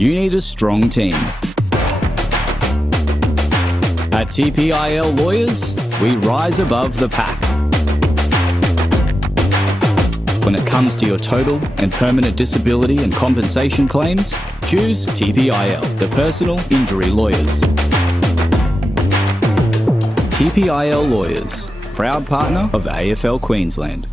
you need a strong team. At TPIL Lawyers, we rise above the pack. When it comes to your total and permanent disability and compensation claims, choose TPIL, the personal injury lawyers. TPIL Lawyers, proud partner of AFL Queensland.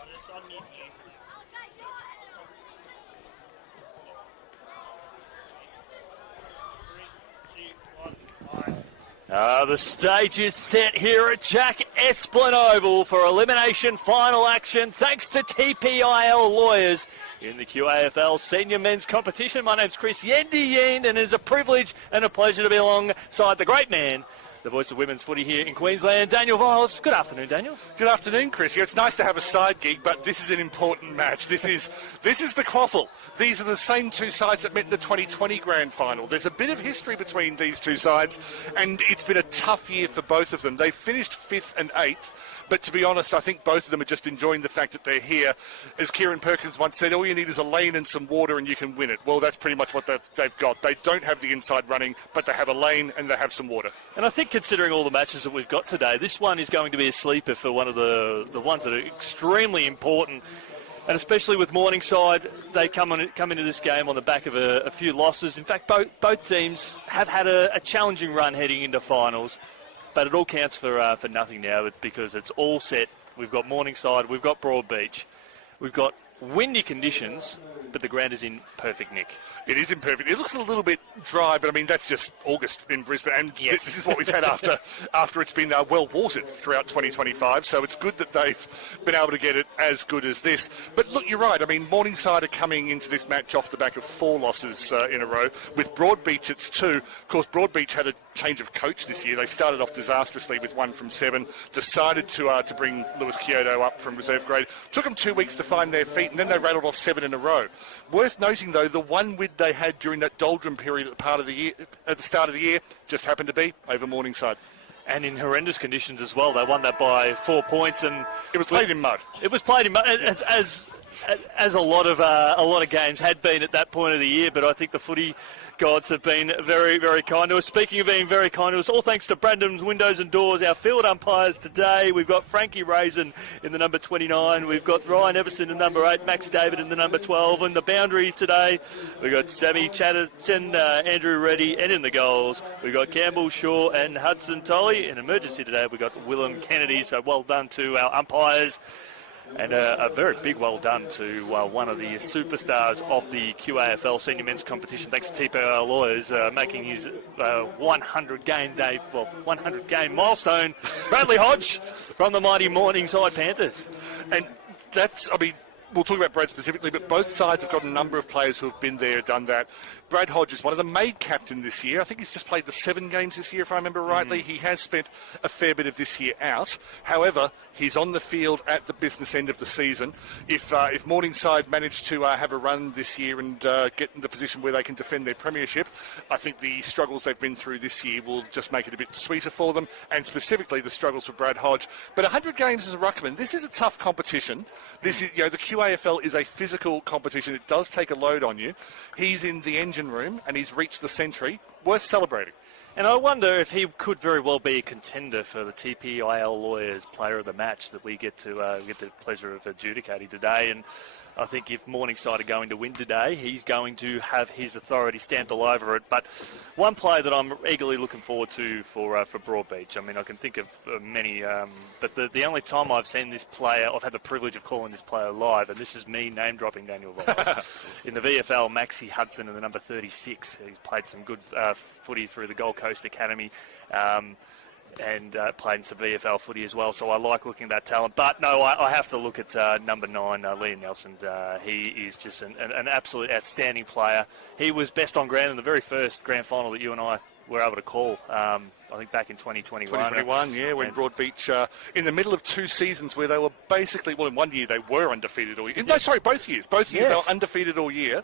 I'll just unmute G for now. The stage is set here at Jack Esplin Oval for elimination final action thanks to TPIL lawyers in the QAFL Senior Men's Competition. My name's Chris Yendi Yeen, and it is a privilege and a pleasure to be alongside the great man, the voice of women's footy here in Queensland, Daniel Viles. Good afternoon, Daniel. Good afternoon, Chris. Yeah, it's nice to have a side gig, but this is an important match. This is the QAFL. These are the same two sides that met in the 2020 Grand Final. There's a bit of history between these two sides, and it's been a tough year for both of them. They finished 5th and 8th, but to be honest, I think both of them are just enjoying the fact that they're here. As Kieran Perkins once said, all you need is a lane and some water and you can win it. Well, that's pretty much what they've got. They don't have the inside running, but they have a lane and they have some water. And I think considering all the matches that we've got today, this one is going to be a sleeper for one of the ones that are extremely important. And especially with Morningside, they come into this game on the back of a few losses. In fact, both teams have had a challenging run heading into finals. But it all counts for nothing now because it's all set. We've got Morningside, we've got Broadbeach, we've got windy conditions, but the ground is in perfect nick. It is imperfect. It looks a little bit dry, but I mean, that's just August in Brisbane. And yes, this is what we've had after it's been well watered throughout 2025. So it's good that they've been able to get it as good as this. But look, you're right. I mean, Morningside are coming into this match off the back of 4 losses in a row. With Broadbeach, it's 2. Of course, Broadbeach had a change of coach this year. They started off disastrously with 1 from 7, decided to bring Lewis Kyoto up from reserve grade. Took them 2 weeks to find their feet, and then they rattled off 7 in a row. Worth noting, though, the one win they had during that doldrum period at the start of the year just happened to be over Morningside. And in horrendous conditions as well. They won that by 4 points, and it was played in mud. It was played in mud, as a lot of games had been at that point of the year. But I think the footy gods have been very, very kind to us. Speaking of being very kind to us, all thanks to Brandon's Windows and Doors, our field umpires today. We've got Frankie Raisin in the number 29. We've got Ryan Everson in number 8, Max David in the number 12. And the boundary today, we've got Sammy Chatterton, Andrew Reddy, and in the goals, we've got Campbell Shaw and Hudson Tolley. In emergency today, we've got Willem Kennedy. So well done to our umpires. And a very big well done to one of the superstars of the QAFL Senior Men's Competition, thanks to TPIL lawyers, making his 100 game milestone, Bradley Hodge from the mighty Morningside Panthers. And that's, I mean, we'll talk about Brad specifically, but both sides have got a number of players who have been there, done that. Brad Hodge is one of the made captain this year. I think he's just played the 7 games this year, if I remember rightly. He has spent a fair bit of this year out. However, he's on the field at the business end of the season. If Morningside manage to have a run this year and get in the position where they can defend their premiership, I think the struggles they've been through this year will just make it a bit sweeter for them, and specifically the struggles for Brad Hodge. But 100 games as a ruckman, this is a tough competition. This is, the QAFL is a physical competition. It does take a load on you. He's in the engine room and he's reached the century. Worth celebrating. And I wonder if he could very well be a contender for the TPIL lawyers player of the match that we get to get the pleasure of adjudicating today. And I think if Morningside are going to win today, he's going to have his authority stamped all over it. But one player that I'm eagerly looking forward to for Broadbeach, I mean, I can think of many, but the only time I've seen this player, I've had the privilege of calling this player live, and this is me name-dropping Daniel Viles. In the VFL, Maxie Hudson in the number 36. He's played some good footy through the Gold Coast Academy. And played in some VFL footy as well, so I like looking at that talent. But no, I have to look at number 9, Liam Nelson. He is just an absolute outstanding player. He was best on ground in the very first grand final that you and I were able to call, I think back in 2021. 2021, yeah, when Broadbeach, in the middle of 2 seasons where they were basically, well, in one year they were undefeated all year. No, sorry, both years. Both years they were undefeated all year,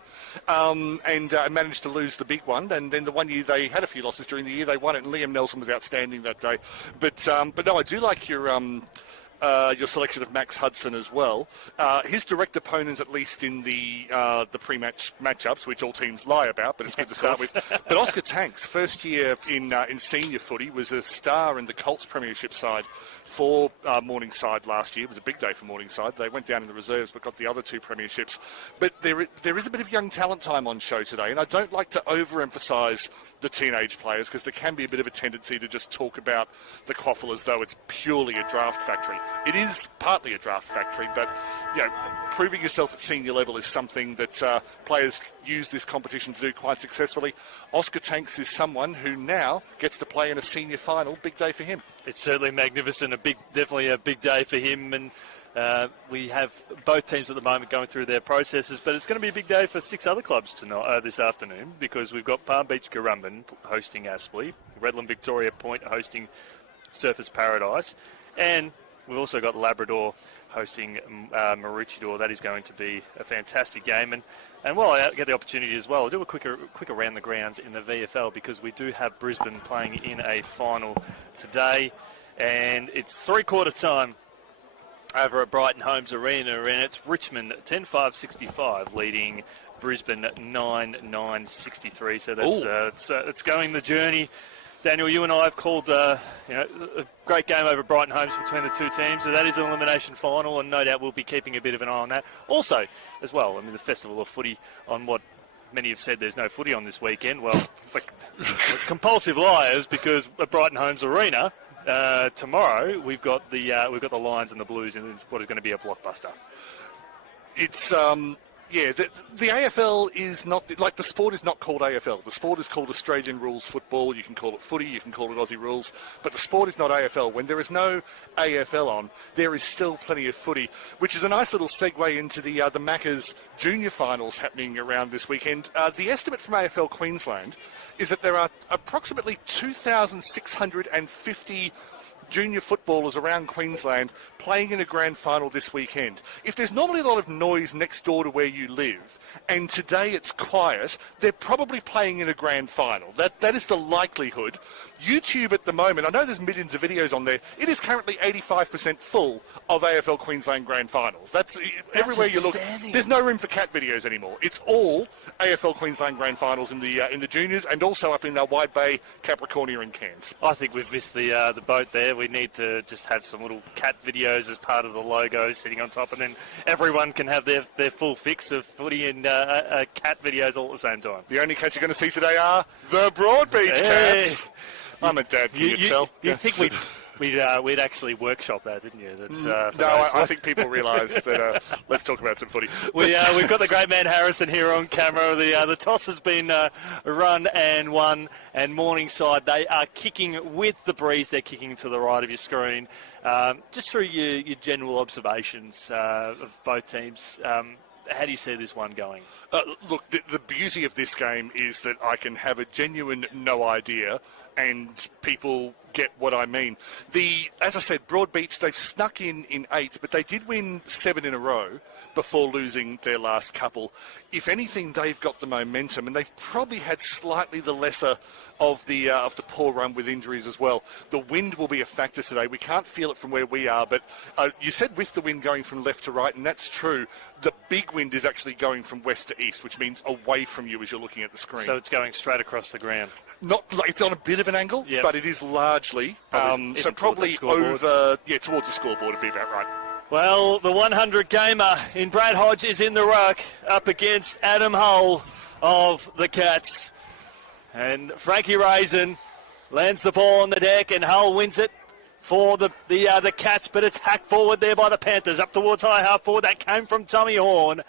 and managed to lose the big one. And then the one year they had a few losses during the year, they won it, and Liam Nelson was outstanding that day. But no, I do like your selection of Max Hudson as well. His direct opponents, at least in the pre-match matchups, which all teams lie about, but it's good to start with. But Oscar Tanks, first year in senior footy, was a star in the Colts Premiership side for Morningside last year. It was a big day for Morningside. They went down in the reserves but got the other 2 premierships. But there is a bit of young talent time on show today, and I don't like to overemphasise the teenage players because there can be a bit of a tendency to just talk about the QAFL as though it's purely a draft factory. It is partly a draft factory, but proving yourself at senior level is something that players use this competition to do quite successfully. Oscar Tanks is someone who now gets to play in a senior final. Big day for him. It's certainly magnificent. Definitely a big day for him, and we have both teams at the moment going through their processes, but it's going to be a big day for 6 other clubs tonight, this afternoon, because we've got Palm Beach Currumbin hosting Aspley, Redland Victoria Point hosting Surfers Paradise, and we've also got Labrador hosting Maroochydore. That is going to be a fantastic game. And while I get the opportunity as well, I'll do a quick around the grounds in the VFL, because we do have Brisbane playing in a final today, and it's three-quarter time over at Brighton Homes Arena, and it's Richmond 10-5-65 leading Brisbane 9-9-63. So that's going the journey. Daniel, you and I have called a great game over Brighton Homes between the two teams. So that is an elimination final, and no doubt we'll be keeping a bit of an eye on that. Also, as well, the Festival of Footy, on what many have said there's no footy on this weekend. Well, we're compulsive liars, because at Brighton Homes Arena tomorrow we've got the Lions and the Blues in what is going to be a blockbuster. It's the AFL is not, the sport is not called AFL. The sport is called Australian Rules Football. You can call it footy, you can call it Aussie Rules, but the sport is not AFL. When there is no AFL on, there is still plenty of footy, which is a nice little segue into the Maccas junior finals happening around this weekend. The estimate from AFL Queensland is that there are approximately 2,650 junior footballers around Queensland playing in a grand final this weekend. If there's normally a lot of noise next door to where you live, and today it's quiet, they're probably playing in a grand final. That is the likelihood. YouTube at the moment, I know there's millions of videos on there, it is currently 85% full of AFL Queensland grand finals. That's everywhere you look. There's no room for cat videos anymore. It's all AFL Queensland grand finals in the juniors, and also up in Wide Bay, Capricornia and Cairns. I think we've missed the boat there. We need to just have some little cat videos as part of the logo sitting on top, and then everyone can have their full fix of footy and cat videos all at the same time. The only cats you're going to see today are the Broadbeach cats. I'm a dad, can you tell? You think we'd actually workshop that, didn't you? I think people realise that. Let's talk about some footy. We've got the great man Harrison here on camera. The toss has been run and won, and Morningside, they are kicking with the breeze. They're kicking to the right of your screen. Just through your general observations of both teams, how do you see this one going? Look, the beauty of this game is that I can have a genuine no idea, and people get what I mean. As I said, Broadbeach, they've snuck in 8, but they did win 7 in a row before losing their last couple. If anything, they've got the momentum, and they've probably had slightly the lesser of the poor run with injuries as well. The wind will be a factor today. We can't feel it from where we are, but you said with the wind going from left to right, and that's true. The big wind is actually going from west to east, which means away from you as you're looking at the screen. So it's going straight across the ground. It's on a bit of an angle, yep, but it is largely probably over towards the scoreboard would be about right. Well, the 100 gamer in Brad Hodge is in the ruck up against Adam Hull of the Cats, and Frankie Raisin lands the ball on the deck, and Hull wins it for the Cats, but it's hacked forward there by the Panthers up towards high half forward. That came from Tommy Horn.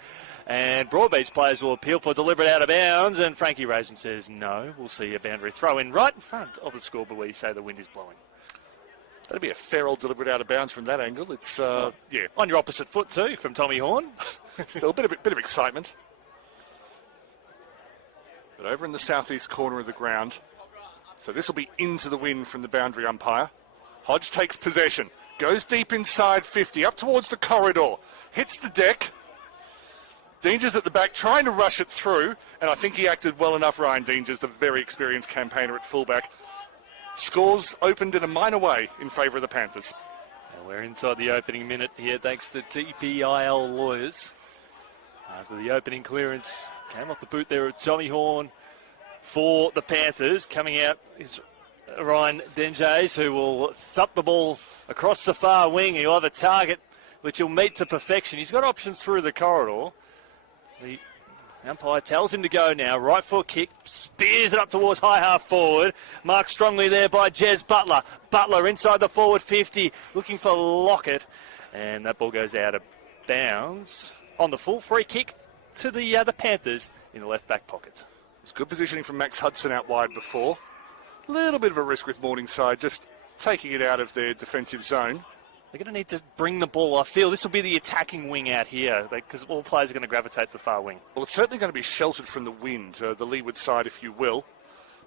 And Broadbeach players will appeal for deliberate out of bounds, and Frankie Raisin says no. We'll see a boundary throw in right in front of the scoreboard where you say the wind is blowing. That'd be a fair old deliberate out of bounds from that angle. It's on your opposite foot too from Tommy Horn. Still a bit of excitement. But over in the southeast corner of the ground, so this will be into the wind from the boundary umpire. Hodge takes possession, goes deep inside 50, up towards the corridor, hits the deck. Dangers at the back, trying to rush it through, and I think he acted well enough, Ryan Dangers, the very experienced campaigner at fullback. Scores opened in a minor way in favour of the Panthers. And we're inside the opening minute here, thanks to TPIL lawyers. After the opening clearance, came off the boot there at Tommy Horn for the Panthers. Coming out is Ryan Dangers, who will thump the ball across the far wing. He'll have a target which he'll meet to perfection. He's got options through the corridor. Umpire tells him to go now. Right foot kick, spears it up towards high half forward. Marked strongly there by Jez Butler. Butler inside the forward 50, looking for Lockett. And that ball goes out of bounds on the full free kick to the Panthers in the left back pocket. It's good positioning from Max Hudson out wide before. A little bit of a risk with Morningside, just taking it out of their defensive zone. They're going to need to bring the ball. I feel this will be the attacking wing out here because all players are going to gravitate to the far wing. Well, it's certainly going to be sheltered from the wind, the leeward side, if you will.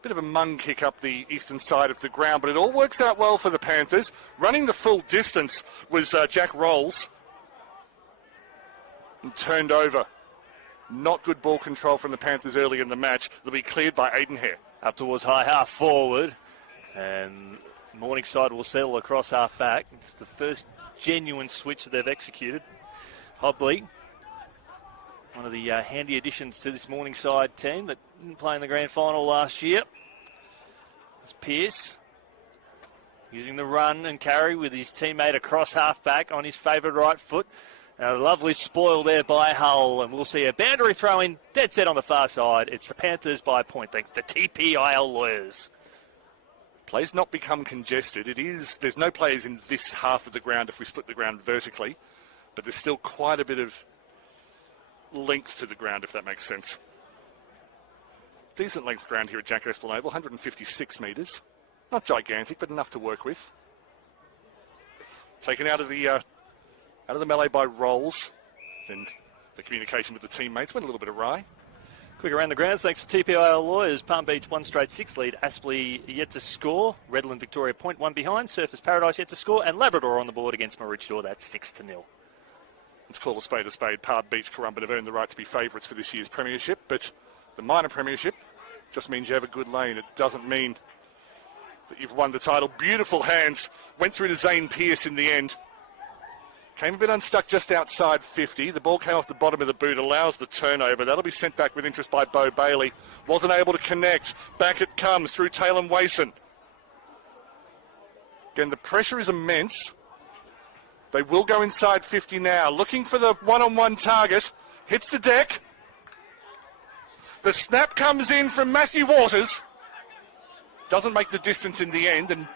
Bit of a mung kick up the eastern side of the ground, but it all works out well for the Panthers. Running the full distance was Jack Rolls. And turned over. Not good ball control from the Panthers early in the match. They'll be cleared by Aiden Hare. Up towards high half forward. And Morningside will settle across half back. It's the first genuine switch that they've executed. Hobley, one of the handy additions to this Morningside team that didn't play in the grand final last year. It's Pearce using the run and carry with his teammate across half back on his favoured right foot. A lovely spoil there by Hull, and we'll see a boundary throw in dead set on the far side. It's the Panthers by a point thanks to TPIL lawyers. Play's not become congested. There's no players in this half of the ground if we split the ground vertically, but there's still quite a bit of length to the ground, if that makes sense. Decent length ground here at Jack Esplanade, 156 metres. Not gigantic, but enough to work with. Taken out of the melee by Rolls. Then the communication with the teammates went a little bit awry. Quick around the grounds, thanks to TPIL lawyers. Palm Beach 1 straight 6 lead. Aspley yet to score. Redland Victoria 0.1 behind. Surfers Paradise yet to score. And Labrador on the board against Maroochydore. That's 6-0. Let's call a spade a spade. Palm Beach Currumbin have earned the right to be favourites for this year's premiership, but the minor premiership just means you have a good lane. It doesn't mean that you've won the title. Beautiful hands. Went through to Zane Pearce in the end. Came a bit unstuck just outside 50. The ball came off the bottom of the boot, allows the turnover. That'll be sent back with interest by Bo Bailey. Wasn't able to connect. Back it comes through Taylor Wason. Again, the pressure is immense. They will go inside 50 now. Looking for the one-on-one target. Hits the deck. The snap comes in from Matthew Waters. Doesn't make the distance in the end, and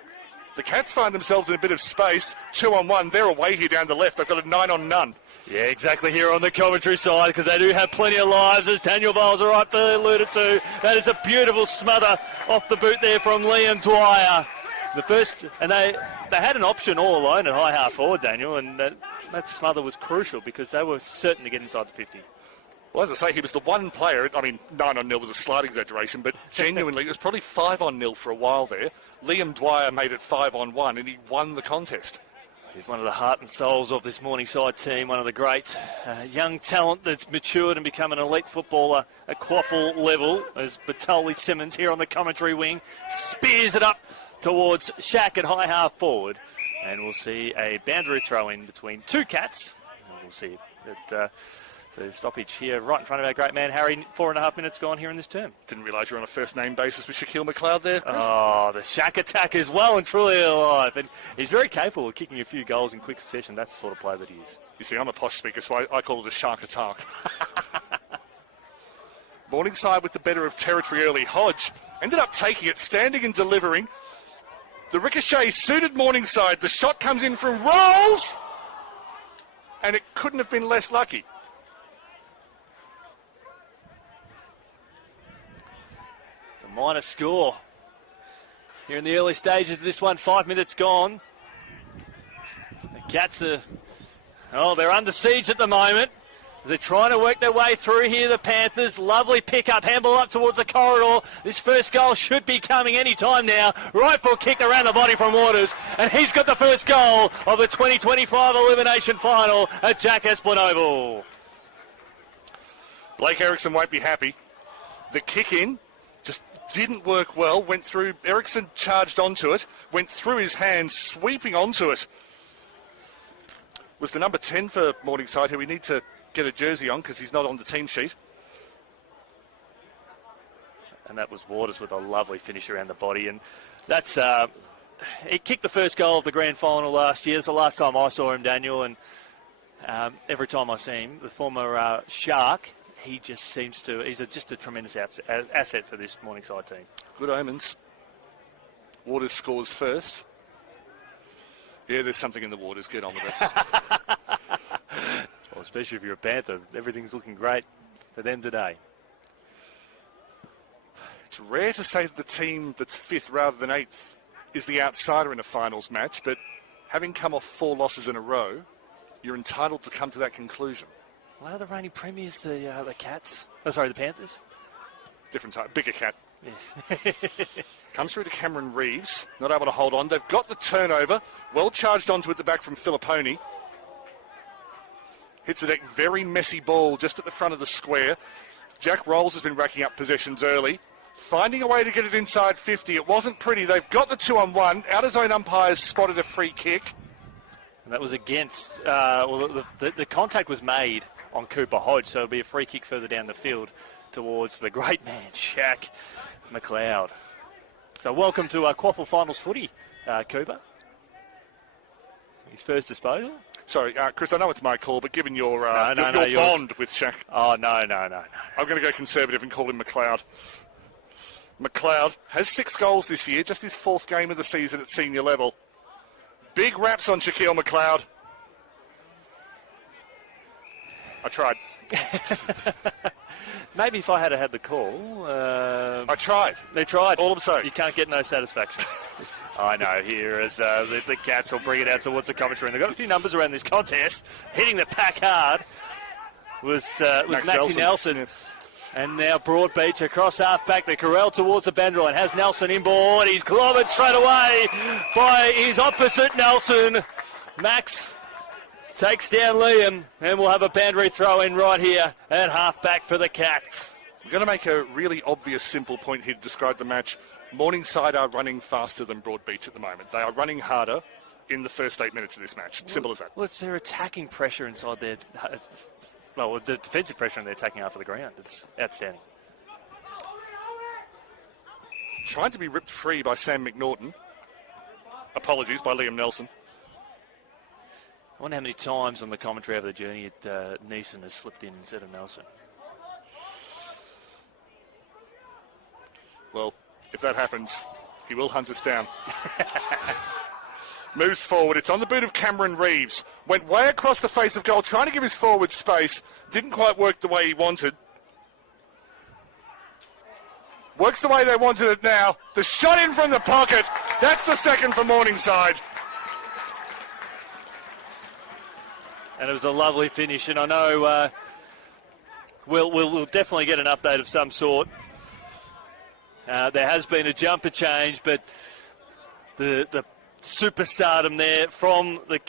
the Cats find themselves in a bit of space. 2-on-1. They're away here down the left. They've got a 9-on-none. Yeah, exactly here on the commentary side, because they do have plenty of lives, as Daniel Viles rightfully alluded to. That is a beautiful smother off the boot there from Liam Dwyer. The first, and they had an option all alone at high half forward, Daniel, and that smother was crucial because they were certain to get inside the 50. Well, as I say, he was the one player. I mean, 9-on-0 was a slight exaggeration, but genuinely, it was probably 5-on-0 for a while there. Liam Dwyer made it 5-on-1, and he won the contest. He's one of the heart and souls of this Morningside team, one of the great young talent that's matured and become an elite footballer at QAFL level, as Batoli Simmons here on the commentary wing spears it up towards Shaq at high half forward. And we'll see a boundary throw in between two Cats. And we'll see that... So stoppage here right in front of our great man Harry. 4.5 minutes gone here in this term. Didn't realise you were on a first name basis with Shaquille McLeod there, Chris. Oh, the Shaq attack is well and truly alive. And he's very capable of kicking a few goals in quick succession. That's the sort of player that he is. You see, I'm a posh speaker, so I call it a shark attack. Morningside with the better of territory early. Hodge ended up taking it, standing and delivering. The ricochet suited Morningside. The shot comes in from Rolls. And it couldn't have been less lucky. Minor score here in the early stages of this one. 5 minutes gone. The Cats are, they're under siege at the moment. They're trying to work their way through here, the Panthers. Lovely pick-up, handball up towards the corridor. This first goal should be coming any time now. Right foot kick around the body from Waters, and he's got the first goal of the 2025 elimination final at Jack Esplanade Oval. Blake Erickson won't be happy. The kick in just didn't work well. Went through. Erickson charged onto it. Went through his hands, sweeping onto it. Was the number 10 for Morningside, who we need to get a jersey on because he's not on the team sheet. And that was Waters with a lovely finish around the body. And that's he kicked the first goal of the grand final last year. It's the last time I saw him, Daniel. And every time I see him, the former Shark, he just seems to, just a tremendous asset for this Morningside team. Good omens. Waters scores first. Yeah, there's something in the Waters. Get on with it. Well, especially if you're a Panther, everything's looking great for them today. It's rare to say that the team that's 5th rather than 8th is the outsider in a finals match, but having come off 4 losses in a row, you're entitled to come to that conclusion. Well, are the reigning premiers the Cats? Oh, sorry, the Panthers? Different type, bigger cat. Yes. Comes through to Cameron Reeves, not able to hold on. They've got the turnover, well charged onto it the back from Filipponi. Hits a very messy ball just at the front of the square. Jack Rolls has been racking up possessions early, finding a way to get it inside 50. It wasn't pretty. They've got the 2-on-1. Out-of-zone umpires spotted a free kick. And that was against, the contact was made on Cooper Hodge, so it'll be a free kick further down the field towards the great man, Shaq McLeod. So welcome to QAFL Finals footy, Cooper. His first disposal. Sorry, Chris, I know it's my call, but given your bond with Shaq... Oh, no. I'm going to go conservative and call him McLeod. McLeod has 6 goals this year, just his 4th game of the season at senior level. Big raps on Shaquille McLeod. I tried. Maybe if I had had the call. I tried. They tried. All I'm saying. You can't get no satisfaction. I know here as the Cats will bring it out towards the commentary. And they've got a few numbers around this contest. Hitting the pack hard was Maxi Nelson. Yeah. And now Broadbeach across half-back. The Corral towards the banderoline. Has Nelson inboard. He's clobbered straight away by his opposite Nelson. Max takes down Liam. And we'll have a boundary throw in right here at half-back for the Cats. I'm going to make a really obvious, simple point here to describe the match. Morningside are running faster than Broadbeach at the moment. They are running harder in the first 8 minutes of this match. Simple as that. Well, it's their attacking pressure inside their... Well, the defensive pressure and they're taking half of the ground. It's outstanding. Trying to be ripped free by Sam McNaughton. Apologies by Liam Nelson. I wonder how many times on the commentary over the journey Neeson has slipped in instead of Nelson. Well, if that happens, he will hunt us down. Moves forward. It's on the boot of Cameron Reeves. Went way across the face of goal, trying to give his forward space. Didn't quite work the way he wanted. Works the way they wanted it now. The shot in from the pocket. That's the second for Morningside. And it was a lovely finish. And I know we'll definitely get an update of some sort. There has been a jumper change, but the superstardom there from the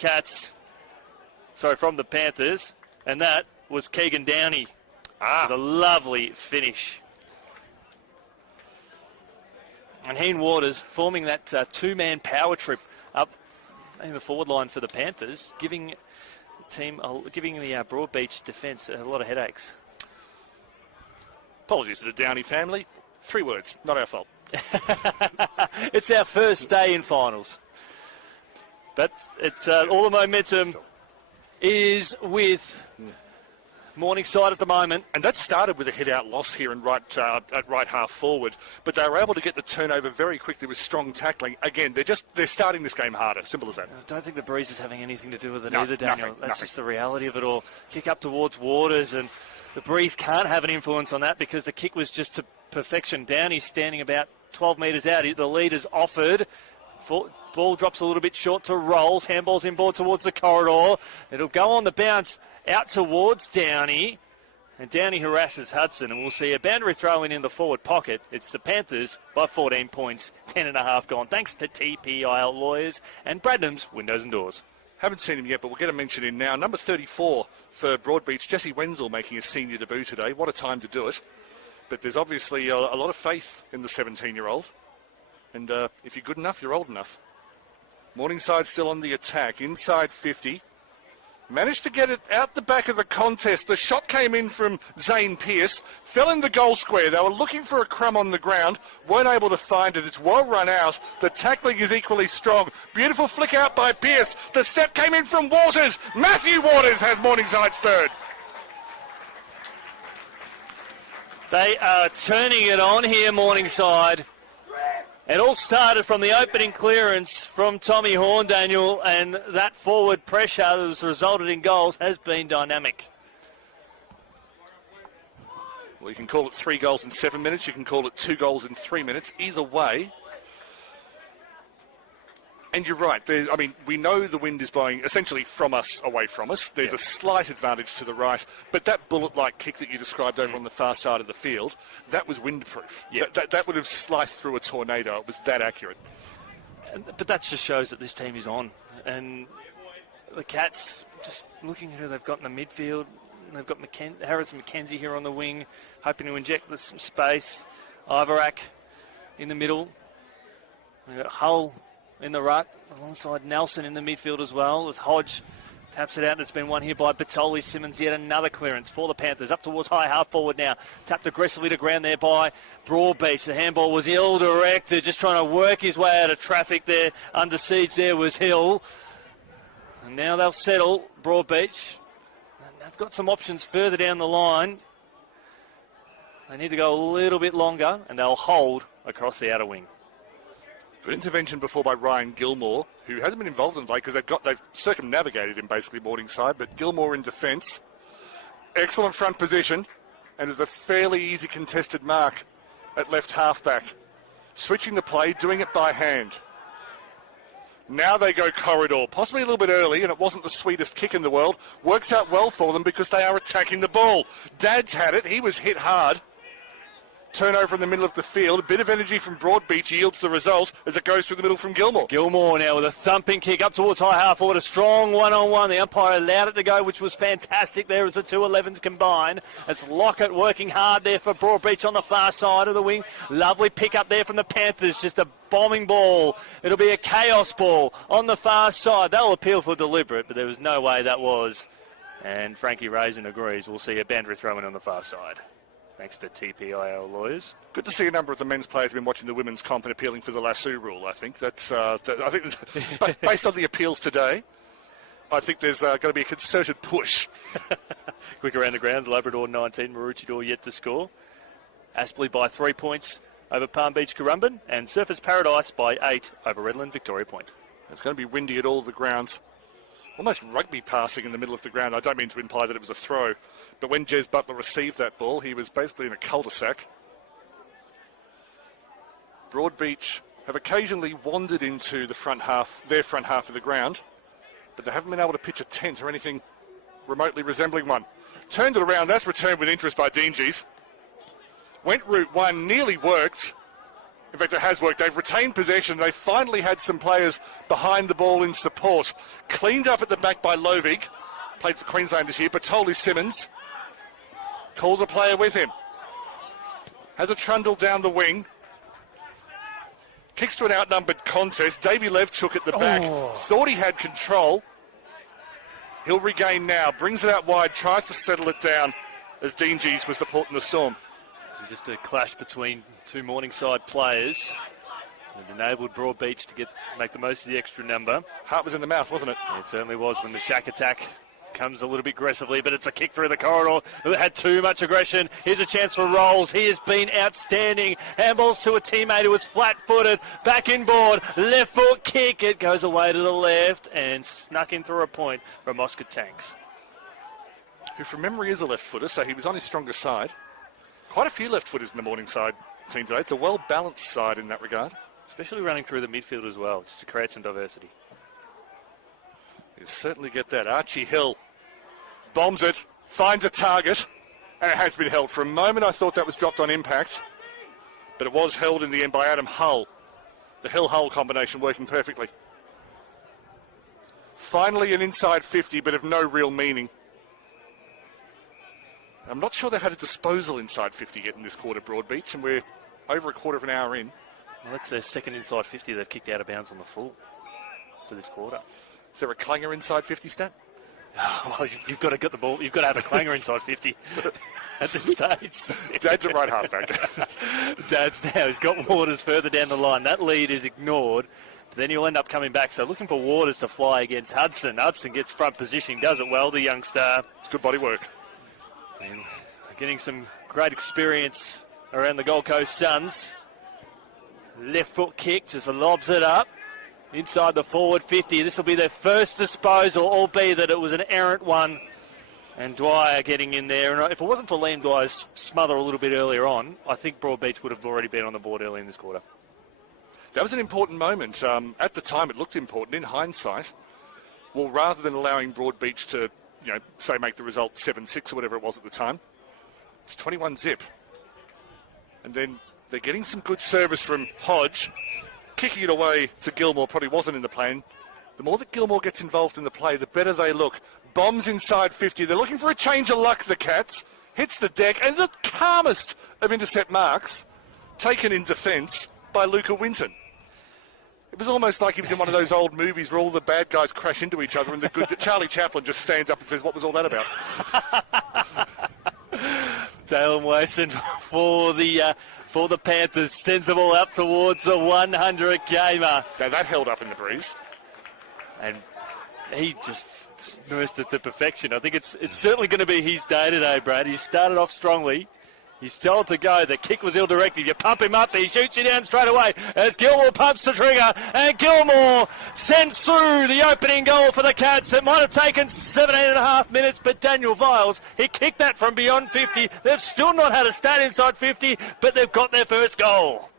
from the Panthers, and that was Keegan Downey. With a lovely finish. And Heen Waters forming that 2-man power trip up in the forward line for the Panthers, giving the Broadbeach defence a lot of headaches. Apologies to the Downey family. 3 words, not our fault. It's our first day in finals. But it's all the momentum is with Morningside at the moment. And that started with a hit-out loss here at right half forward, but they were able to get the turnover very quickly with strong tackling. Again, they're starting this game harder. Simple as that. I don't think the breeze is having anything to do with it No, either, Daniel. nothing. That's just the reality of it all. Kick up towards Waters, and the breeze can't have an influence on that because the kick was just to perfection. Downey's standing about 12 metres out. The lead is offered. Ball drops a little bit short to Rolls. Handball's inboard towards the corridor. It'll go on the bounce out towards Downey. And Downey harasses Hudson. And we'll see a boundary throw in the forward pocket. It's the Panthers by 14 points. 10.5 gone. Thanks to TPIL Lawyers and Bradnam's Windows and Doors. Haven't seen him yet, but we'll get a mention in now. Number 34 for Broadbeach, Jesse Wenzel making his senior debut today. What a time to do it. But there's obviously a lot of faith in the 17-year-old. And if you're good enough, you're old enough. Morningside still on the attack, inside 50. Managed to get it out the back of the contest. The shot came in from Zane Pearce, fell in the goal square. They were looking for a crumb on the ground, weren't able to find it. It's well run out. The tackling is equally strong. Beautiful flick out by Pearce. The step came in from Waters. Matthew Waters has Morningside's third. They are turning it on here, Morningside. It all started from the opening clearance from Tommy Horndaniel, and that forward pressure that has resulted in goals has been dynamic. Well, you can call it 3 goals in 7 minutes. You can call it 2 goals in 3 minutes. Either way. And you're right. We know the wind is blowing essentially from us, away from us. There's a slight advantage to the right. But that bullet-like kick that you described over on the far side of the field, that was windproof. Yep. That would have sliced through a tornado. It was that accurate. But that just shows that this team is on. And the Cats, just looking at who they've got in the midfield, they've got Harris and McKenzie here on the wing, hoping to inject some space. Ivarak in the middle. They've got Hull in the ruck, alongside Nelson in the midfield as well, as Hodge taps it out, and it's been won here by Batoli. Simmons, yet another clearance for the Panthers, up towards high half forward now, tapped aggressively to ground there by Broadbeach. The handball was ill-directed, just trying to work his way out of traffic there. Under siege there was Hill, and now they'll settle Broadbeach. And they've got some options further down the line. They need to go a little bit longer, and they'll hold across the outer wing. Good intervention before by Ryan Gilmore, who hasn't been involved in the play because they've circumnavigated him basically, Morningside, but Gilmore in defence. Excellent front position, and it's a fairly easy contested mark at left halfback. Switching the play, doing it by hand. Now they go corridor, possibly a little bit early, and it wasn't the sweetest kick in the world. Works out well for them because they are attacking the ball. Dad's had it, he was hit hard. Turnover in the middle of the field. A bit of energy from Broadbeach yields the result as it goes through the middle from Gilmore. Gilmore now with a thumping kick up towards high half forward. A strong one-on-one. The umpire allowed it to go, which was fantastic there as the two 11s combine. It's Lockett working hard there for Broadbeach on the far side of the wing. Lovely pick up there from the Panthers. Just a bombing ball. It'll be a chaos ball on the far side. They'll appeal for deliberate, but there was no way that was. And Frankie Raisin agrees. We'll see a boundary throw-in on the far side. Thanks to TPIL lawyers. Good to see a number of the men's players have been watching the women's comp and appealing for the lasso rule. I think that's. Based on the appeals today, I think there's going to be a concerted push. Quick around the grounds. Labrador 19, Maroochydore yet to score. Aspley by 3 points over Palm Beach Currumbin, and Surfers Paradise by 8 over Redland Victoria Point. It's going to be windy at all the grounds. Almost rugby passing in the middle of the ground. I don't mean to imply that it was a throw, but when Jez Butler received that ball, he was basically in a cul-de-sac. Broadbeach have occasionally wandered into the front half, their front half of the ground, but they haven't been able to pitch a tent or anything remotely resembling one. Turned it around. That's returned with interest by Dinges. Went route one, nearly worked. In fact, it has worked. They've retained possession. They finally had some players behind the ball in support. Cleaned up at the back by Lovig. Played for Queensland this year. Batoli Simmons calls a player with him. Has a trundle down the wing. Kicks to an outnumbered contest. Davey Levchuk at the back. Thought he had control. He'll regain now. Brings it out wide. Tries to settle it down as Dinges was the port in the storm. Just a clash between two Morningside players. It enabled Broadbeach to make the most of the extra number. Heart was in the mouth, wasn't it? It certainly was when the shack attack comes a little bit aggressively, but it's a kick through the corridor. It had too much aggression. Here's a chance for Rolls. He has been outstanding. Handballs to a teammate who was flat-footed. Back inboard. Left foot kick. It goes away to the left and snuck in through a point from Oscar Tanks. Who from memory is a left-footer, so he was on his stronger side. Quite a few left-footers in the Morningside team today. It's a well-balanced side in that regard. Especially running through the midfield as well, just to create some diversity. You certainly get that. Archie Hill bombs it, finds a target, and it has been held. For a moment I thought that was dropped on impact, but it was held in the end by Adam Hull. The Hill-Hull combination working perfectly. Finally an inside 50, but of no real meaning. I'm not sure they've had a disposal inside 50 yet in this quarter, Broadbeach, and we're over a quarter of an hour in. Well, that's their second inside 50 they've kicked out of bounds on the full for this quarter. Is there a clanger inside 50 stat? Well, you've got to get the ball. You've got to have a clanger inside 50 at this stage. Dad's a right halfback. Dad's now. He's got Waters further down the line. That lead is ignored. Then he'll end up coming back. So looking for Waters to fly against Hudson. Hudson gets front positioning, does it well, the young star. It's good body work. And getting some great experience around the Gold Coast Suns. Left foot kick, just lobs it up inside the forward 50. This will be their first disposal, albeit that it was an errant one. And Dwyer getting in there. And if it wasn't for Liam Dwyer's smother a little bit earlier on, I think Broadbeach would have already been on the board early in this quarter. That was an important moment. At the time, it looked important. In hindsight, well, rather than allowing Broadbeach to, say make the result 7-6 or whatever it was at the time, it's 21-zip. And then they're getting some good service from Hodge. Kicking it away to Gilmore probably wasn't in the plan. The more that Gilmore gets involved in the play, the better they look. Bombs inside 50. They're looking for a change of luck, the Cats. Hits the deck, and the calmest of intercept marks taken in defence by Luca Winton. It was almost like he was in one of those old movies where all the bad guys crash into each other and the good Charlie Chaplin just stands up and says, "What was all that about?" Dalen Wason for the Panthers sends the ball up towards the 100 gamer. Now that held up in the breeze. And he just nursed it to perfection. I think it's certainly going to be his day today, Brad. He started off strongly. He's told to go. The kick was ill-directed. You pump him up, he shoots you down straight away as Gilmore pumps the trigger. And Gilmore sends through the opening goal for the Cats. It might have taken 17.5 minutes, but Daniel Viles, he kicked that from beyond 50. They've still not had a stat inside 50, but they've got their first goal.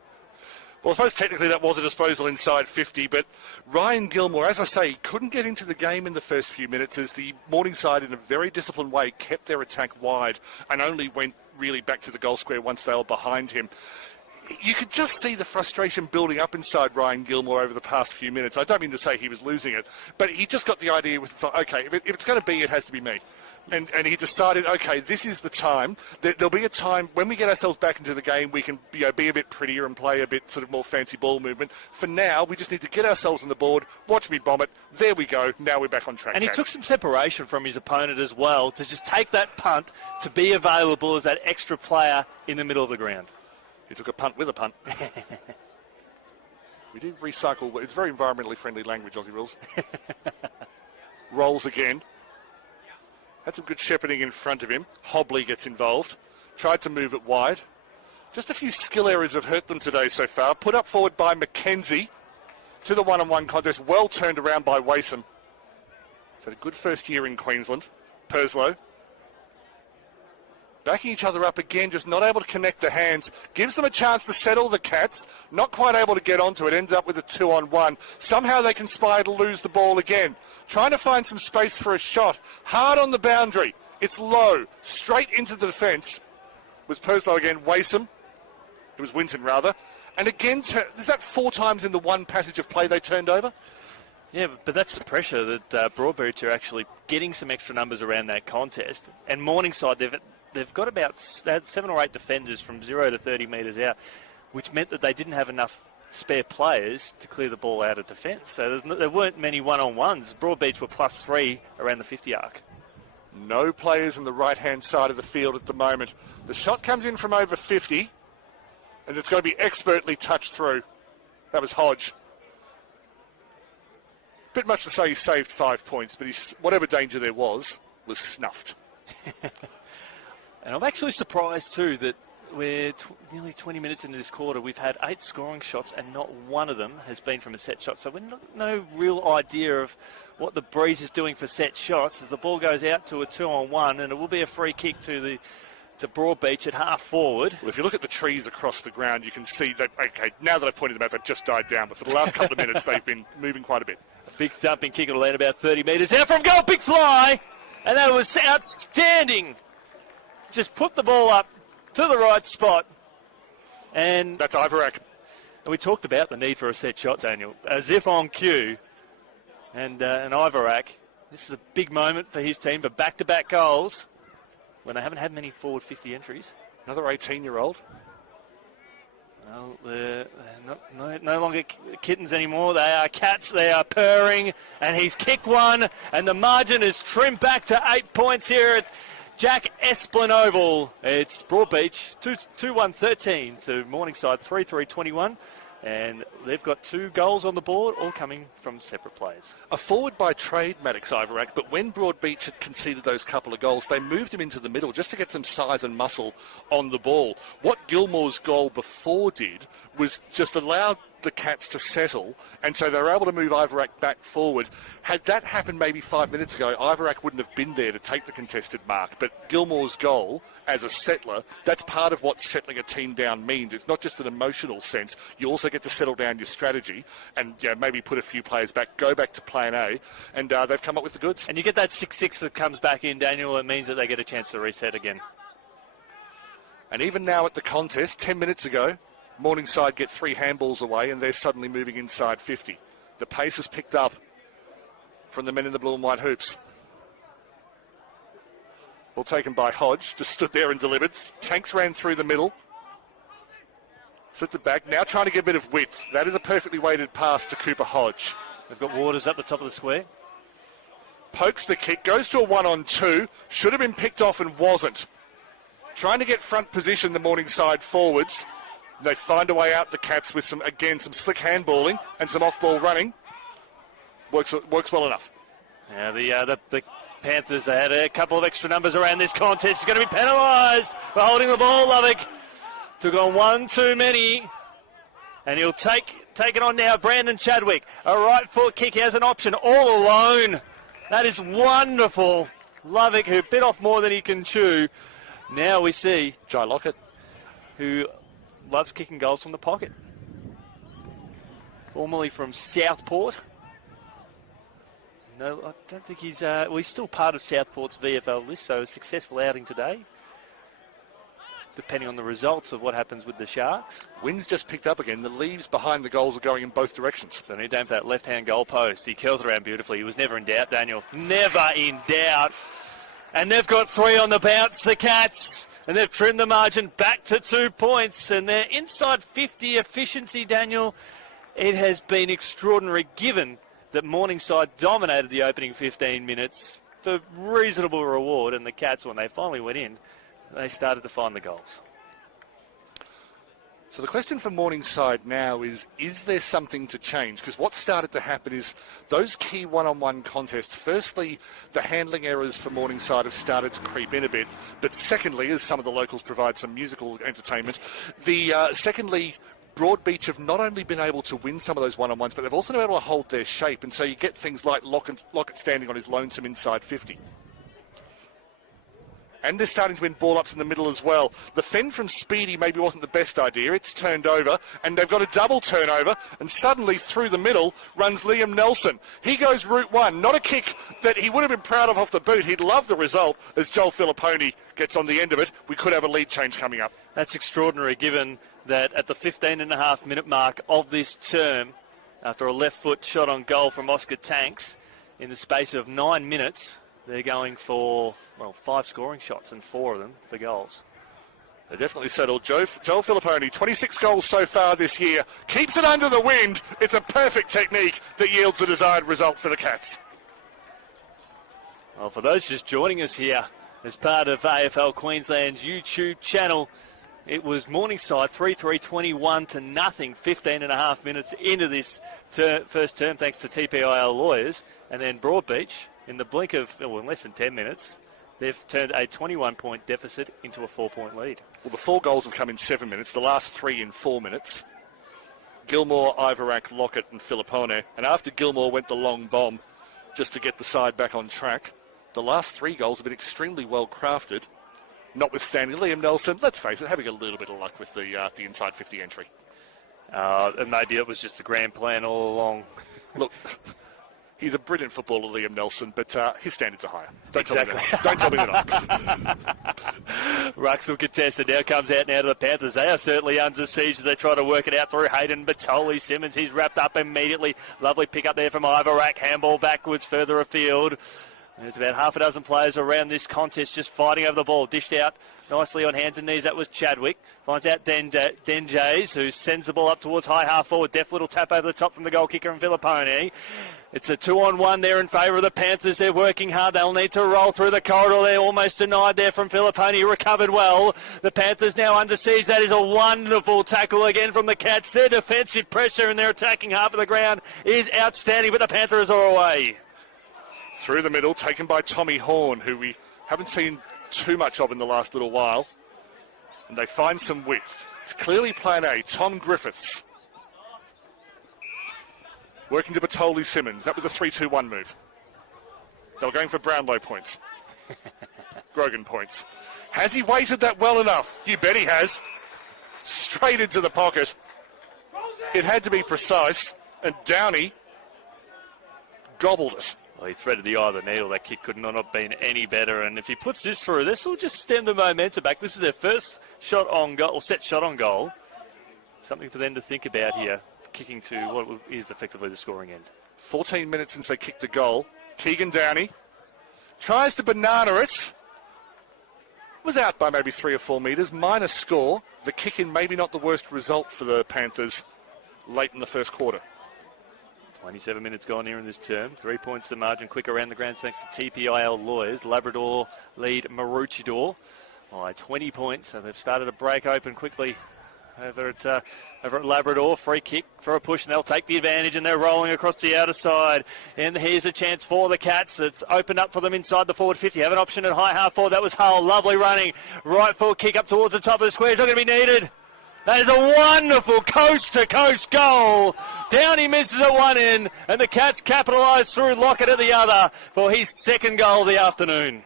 Well, I suppose technically that was a disposal inside 50, but Ryan Gilmore, as I say, couldn't get into the game in the first few minutes as the Morningside, in a very disciplined way, kept their attack wide and only went really back to the goal square once they were behind him. You could just see the frustration building up inside Ryan Gilmore over the past few minutes. I don't mean to say he was losing it, but he just got the idea with, okay, if it's going to be, it has to be me. And he decided, okay, this is the time. There'll be a time when we get ourselves back into the game, we can be a bit prettier and play a bit sort of more fancy ball movement. For now, we just need to get ourselves on the board, watch me bomb it. There we go. Now we're back on track. And he took some separation from his opponent as well to just take that punt to be available as that extra player in the middle of the ground. He took a punt with a punt. We do recycle. It's very environmentally friendly language, Aussie rules. Rolls again. Had some good shepherding in front of him. Hobley gets involved. Tried to move it wide. Just a few skill errors have hurt them today so far. Put up forward by McKenzie to the one-on-one contest. Well turned around by Wason. He's had a good first year in Queensland. Perslow. Backing each other up again, just not able to connect the hands. Gives them a chance to settle the Cats. Not quite able to get onto it. Ends up with a 2-on-1. Somehow they conspire to lose the ball again. Trying to find some space for a shot. Hard on the boundary. It's low. Straight into the defence. Was Perslow again. Wason. It was Winton, rather. And again, is that 4 times in the one passage of play they turned over? Yeah, but that's the pressure that Broadbeach are actually getting some extra numbers around that contest. And Morningside, they've got they had 7 or 8 defenders from 0 to 30 metres out, which meant that they didn't have enough spare players to clear the ball out of defence. So there weren't many one-on-ones. Broadbeach were +3 around the 50 arc. No players on the right-hand side of the field at the moment. The shot comes in from over 50, and it's going to be expertly touched through. That was Hodge. Bit much to say he saved 5 points, but whatever danger there was snuffed. And I'm actually surprised too that we're nearly 20 minutes into this quarter. We've had 8 scoring shots and not one of them has been from a set shot. So we've no real idea of what the Breeze is doing for set shots as the ball goes out to a 2-on-1, and it will be a free kick to Broadbeach at half forward. Well, if you look at the trees across the ground, you can see that, okay, now that I've pointed them out, they've just died down. But for the last couple of minutes, they've been moving quite a bit. A big thumping kick. It'll land about 30 metres out from goal. Big fly. And that was outstanding. Just put the ball up to the right spot. And that's Ivarak. We talked about the need for a set shot, Daniel, as if on cue. And Ivarak, this is a big moment for his team for back-to-back goals when they haven't had many forward 50 entries. Another 18-year-old. Well, they're no longer kittens anymore. They are cats. They are purring. And he's kicked one. And the margin is trimmed back to 8 points here at Jack Esplin Oval. It's Broadbeach 2-1-13 to Morningside 3-3-21. And they've got 2 goals on the board, all coming from separate players. A forward by trade, Maddox Iverack, but when Broadbeach had conceded those couple of goals, they moved him into the middle just to get some size and muscle on the ball. What Gilmore's goal before did was just allowed the Cats to settle, and so they were able to move Iverack back forward. Had that happened maybe 5 minutes ago, Iverack wouldn't have been there to take the contested mark, but Gilmore's goal as a settler, that's part of what settling a team down means. It's not just an emotional sense. You also get to settle down your strategy and maybe put a few players back, go back to plan A, and they've come up with the goods. And you get that 6-6 that comes back in, Daniel, it means that they get a chance to reset again. And even now at the contest, 10 minutes ago, Morningside get 3 handballs away and they're suddenly moving inside 50. The pace has picked up from the men in the blue and white hoops. Well taken by Hodge, just stood there and delivered. Tanks ran through the middle. Slipped it back, now trying to get a bit of width. That is a perfectly weighted pass to Cooper Hodge. They've got Waters up the top of the square. Pokes the kick, goes to a 1-on-2. Should have been picked off and wasn't. Trying to get front position, the Morningside forwards. They find a way out, the Cats, with some slick handballing and some off-ball running. Works well enough. Yeah, the Panthers, they had a couple of extra numbers around this contest. It's going to be penalised for holding the ball, Lovick. Took on one too many. And he'll take it on now, Brandon Chadwick. A right foot kick, he has an option all alone. That is wonderful. Lovick, who bit off more than he can chew. Now we see Jai Lockett, who loves kicking goals from the pocket. Formerly from Southport. No, I don't think he's still part of Southport's VFL list, so a successful outing today. Depending on the results of what happens with the Sharks. Wind's just picked up again. The leaves behind the goals are going in both directions. So need to aim for that left-hand goal post. He curls it around beautifully. He was never in doubt, Daniel. Never in doubt. And they've got 3 on the bounce, the Cats. And they've trimmed the margin back to 2 points. And their inside 50 efficiency, Daniel, it has been extraordinary given that Morningside dominated the opening 15 minutes for reasonable reward. And the Cats, when they finally went in, they started to find the goals. So the question for Morningside now is there something to change? Because what started to happen is those key one-on-one contests, firstly, the handling errors for Morningside have started to creep in a bit. But secondly, as some of the locals provide some musical entertainment, secondly, Broadbeach have not only been able to win some of those one-on-ones, but they've also been able to hold their shape. And so you get things like Lockett standing on his lonesome inside 50. And they're starting to win ball-ups in the middle as well. The fend from Speedy maybe wasn't the best idea. It's turned over, and they've got a double turnover, and suddenly through the middle runs Liam Nelson. He goes route one. Not a kick that he would have been proud of off the boot. He'd love the result as Joel Filipponi gets on the end of it. We could have a lead change coming up. That's extraordinary given that at the 15.5-minute mark of this term, after a left foot shot on goal from Oscar Tanks, in the space of 9 minutes, they're going for, 5 scoring shots and 4 of them for goals. They're definitely settled. Joel Filipponi, 26 goals so far this year. Keeps it under the wind. It's a perfect technique that yields the desired result for the Cats. Well, for those just joining us here as part of AFL Queensland's YouTube channel, it was Morningside 3-3-21 to nothing, 15.5 minutes into this first term, thanks to TPIL lawyers. And then Broadbeach, in the blink of, in less than 10 minutes, they've turned a 21-point deficit into a 4-point lead. Well, the 4 goals have come in 7 minutes, the last 3 in 4 minutes. Gilmore, Iverack, Lockett and Filippone. And after Gilmore went the long bomb just to get the side back on track, the last 3 goals have been extremely well crafted. Notwithstanding Liam Nelson, let's face it, having a little bit of luck with the inside 50 entry. And maybe it was just the grand plan all along. Look, he's a brilliant footballer, Liam Nelson, but his standards are higher. Don't tell me they're not. Ruxell contested now comes out now to the Panthers. They are certainly under siege as they try to work it out through Hayden Batoli. Simmons, he's wrapped up immediately. Lovely pick up there from Iverack. Handball backwards further afield. There's about half a dozen players around this contest just fighting over the ball. Dished out nicely on hands and knees. That was Chadwick. Finds out Denjays, who sends the ball up towards high half forward. Deft little tap over the top from the goal kicker and Filipponi. It's a 2-on-1 there in favour of the Panthers. They're working hard. They'll need to roll through the corridor. They're almost denied there from Filipponi. He recovered well. The Panthers now under siege. That is a wonderful tackle again from the Cats. Their defensive pressure and their attacking half of the ground is outstanding, but the Panthers are away. Through the middle, taken by Tommy Horn, who we haven't seen too much of in the last little while. And they find some width. It's clearly plan A. Tom Griffiths. Working to Batoli Simmons. That was a 3-2-1 move. They were going for Brownlow points. Grogan points. Has he weighted that well enough? You bet he has. Straight into the pocket. It had to be precise, and Downey gobbled it. Well, he threaded the eye of the needle. That kick could not have been any better. And if he puts this through, this will just stem the momentum back. This is their first shot on goal, or set shot on goal. Something for them to think about here. Kicking to what is effectively the scoring end. 14 minutes since they kicked the goal. Keegan Downey tries to banana it. Was out by maybe 3 or 4 metres. Minus score. The kick in maybe not the worst result for the Panthers late in the first quarter. 27 minutes gone here in this term. 3 points to margin. Quick around the ground thanks to TPIL Lawyers. Labrador lead Maroochydore by 20 points. So they've started to break open quickly over at Labrador. Free kick for a push, and they'll take the advantage, and they're rolling across the outer side. And here's a chance for the Cats. It's opened up for them inside the forward 50. Have an option at high half forward. That was Hull. Lovely running. Right foot kick up towards the top of the square. It's not going to be needed. That is a wonderful coast-to-coast goal. Downey misses at one end, and the Cats capitalise through Lockett at the other for his second goal of the afternoon.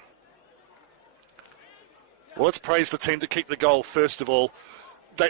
Well, let's praise the team to kick the goal first of all.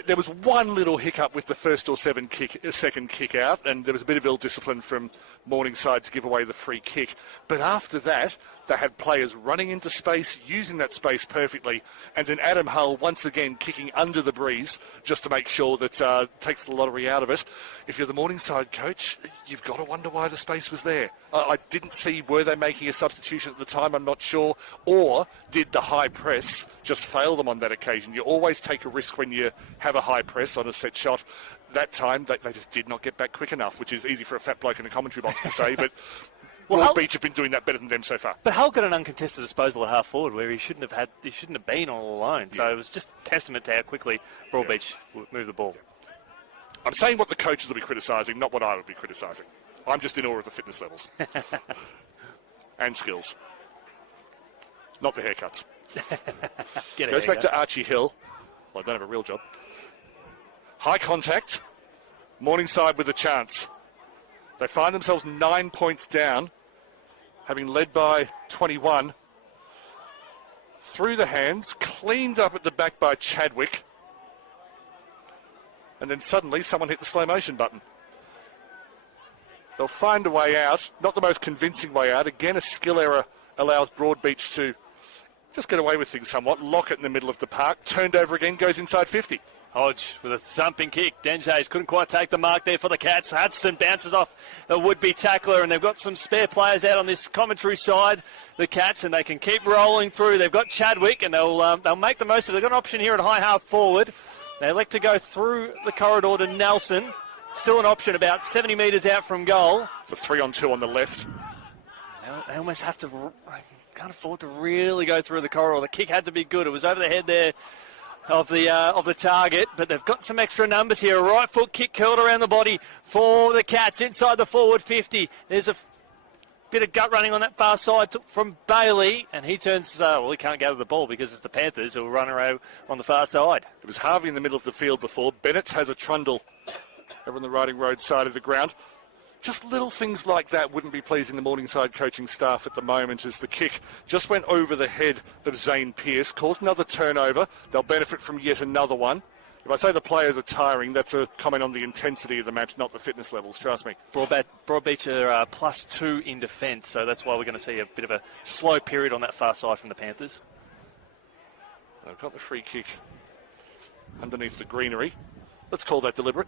There was one little hiccup with the first or second kick out, and there was a bit of ill discipline from Morningside to give away the free kick. But after that, they had players running into space, using that space perfectly, and then Adam Hull once again kicking under the breeze just to make sure that takes the lottery out of it. If you're the Morningside coach, you've got to wonder why the space was there. I didn't see, were they making a substitution at the time? I'm not sure. Or did the high press just fail them on that occasion? You always take a risk when you have a high press on a set shot. That time, they just did not get back quick enough, which is easy for a fat bloke in a commentary box to say, but Broadbeach have been doing that better than them so far. But Hull got an uncontested disposal at half forward where he shouldn't have been all alone. So it was just testament to how quickly Broadbeach moved the ball. I'm saying what the coaches will be criticising, not what I would be criticising. I'm just in awe of the fitness levels. And skills. Not the haircuts. Goes back to Archie Hill. Well, I don't have a real job. High contact. Morningside with a chance. They find themselves 9 points down, having led by 21. Through the hands, cleaned up at the back by Chadwick. And then suddenly someone hit the slow motion button. They'll find a way out. Not the most convincing way out. Again, a skill error allows Broadbeach to just get away with things somewhat. Lockett in the middle of the park. Turned over again, goes inside 50. Hodge with a thumping kick. Denjays couldn't quite take the mark there for the Cats. Hudson bounces off the would-be tackler, and they've got some spare players out on this commentary side, the Cats, and they can keep rolling through. They've got Chadwick, and they'll make the most of it. They've got an option here at high half forward. They elect to go through the corridor to Nelson. Still an option about 70 metres out from goal. It's a 3-on-2 on the left. They almost have to, can't afford to really go through the corridor. The kick had to be good. It was over the head there of the target, but they've got some extra numbers here. A right foot kick curled around the body for the Cats inside the forward 50. There's a bit of gut running on that far side from Bailey, and he turns, he can't gather the ball because it's the Panthers who will run around on the far side. It was Harvey in the middle of the field before. Bennett has a trundle over on the Riding Road side of the ground. Just little things like that wouldn't be pleasing the Morningside coaching staff at the moment, as the kick just went over the head of Zane Pearce, caused another turnover. They'll benefit from yet another one. If I say the players are tiring, that's a comment on the intensity of the match, not the fitness levels, trust me. Broadbeach are +2 in defence, so that's why we're going to see a bit of a slow period on that far side from the Panthers. They've got the free kick underneath the greenery. Let's call that deliberate.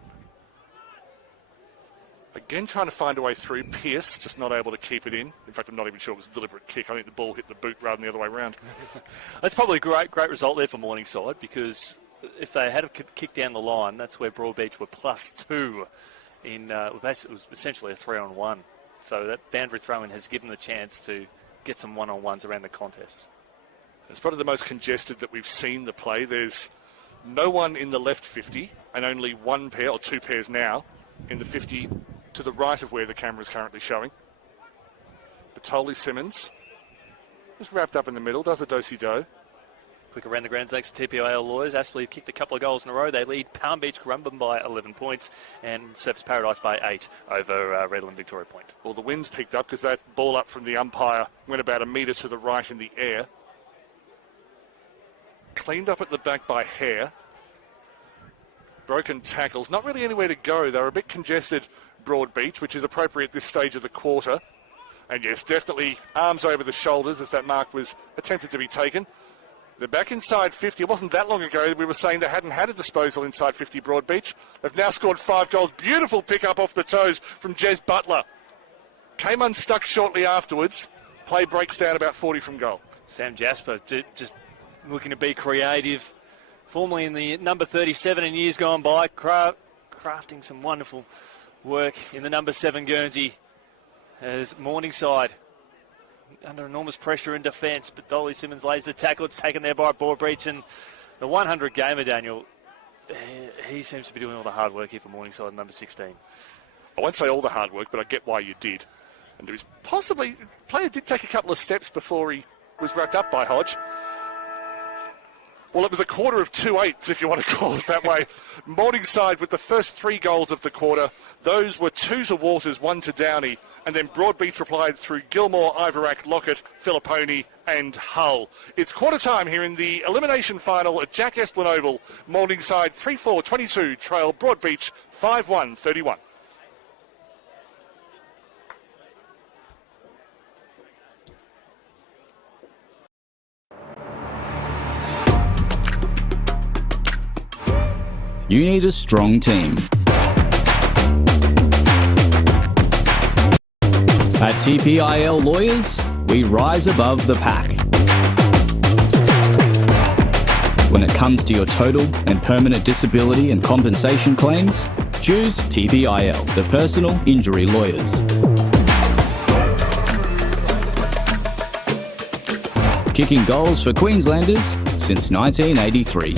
Again, trying to find a way through. Pearce just not able to keep it in. In fact, I'm not even sure it was a deliberate kick. I think the ball hit the boot rather than the other way around. That's probably a great result there for Morningside, because if they had kicked down the line, that's where Broadbeach were +2 in, it was essentially a 3-on-1. So that boundary throw-in has given them the chance to get some one-on-ones around the contest. It's probably the most congested that we've seen the play. There's no one in the left 50 and only one pair or two pairs now in the 50 to the right of where the camera is currently showing. Batoli Simmons just wrapped up in the middle, does a do-si-do. Quick around the grounds next to TPIL Lawyers. Aspley have kicked a couple of goals in a row. They lead Palm Beach Currumbin by 11 points and Surfers Paradise by 8 over Redland Victoria Point. Well, the wind's picked up because that ball up from the umpire went about a metre to the right in the air. Cleaned up at the back by Hare. Broken tackles. Not really anywhere to go. They're a bit congested, Broadbeach, which is appropriate at this stage of the quarter. And yes, definitely arms over the shoulders as that mark was attempted to be taken. They're back inside 50. It wasn't that long ago we were saying they hadn't had a disposal inside 50, Broadbeach. They've now scored 5 goals. Beautiful pick up off the toes from Jez Butler. Came unstuck shortly afterwards. Play breaks down about 40 from goal. Sam Jasper just looking to be creative. Formerly in the number 37 in years gone by, crafting some wonderful work in the number 7 Guernsey as Morningside under enormous pressure in defence, but Dolly Simmons lays the tackle. It's taken there by Broadbeach, and the 100 gamer, Daniel, he seems to be doing all the hard work here for Morningside, number 16. I won't say all the hard work, but I get why you did. And it was possibly, player did take a couple of steps before he was wrapped up by Hodge. Well, it was a quarter of 2/8, if you want to call it that way. Morningside with the first 3 goals of the quarter. Those were 2 to Waters, 1 to Downey. And then Broadbeach replied through Gilmore, Iverack, Lockett, Filipponi and Hull. It's quarter time here in the elimination final at Jack Esplin Oval. Morningside 3-4-22, trail Broadbeach 5-1-31. You need a strong team. At TPIL Lawyers, we rise above the pack. When it comes to your total and permanent disability and compensation claims, choose TPIL, the personal injury lawyers. Kicking goals for Queenslanders since 1983.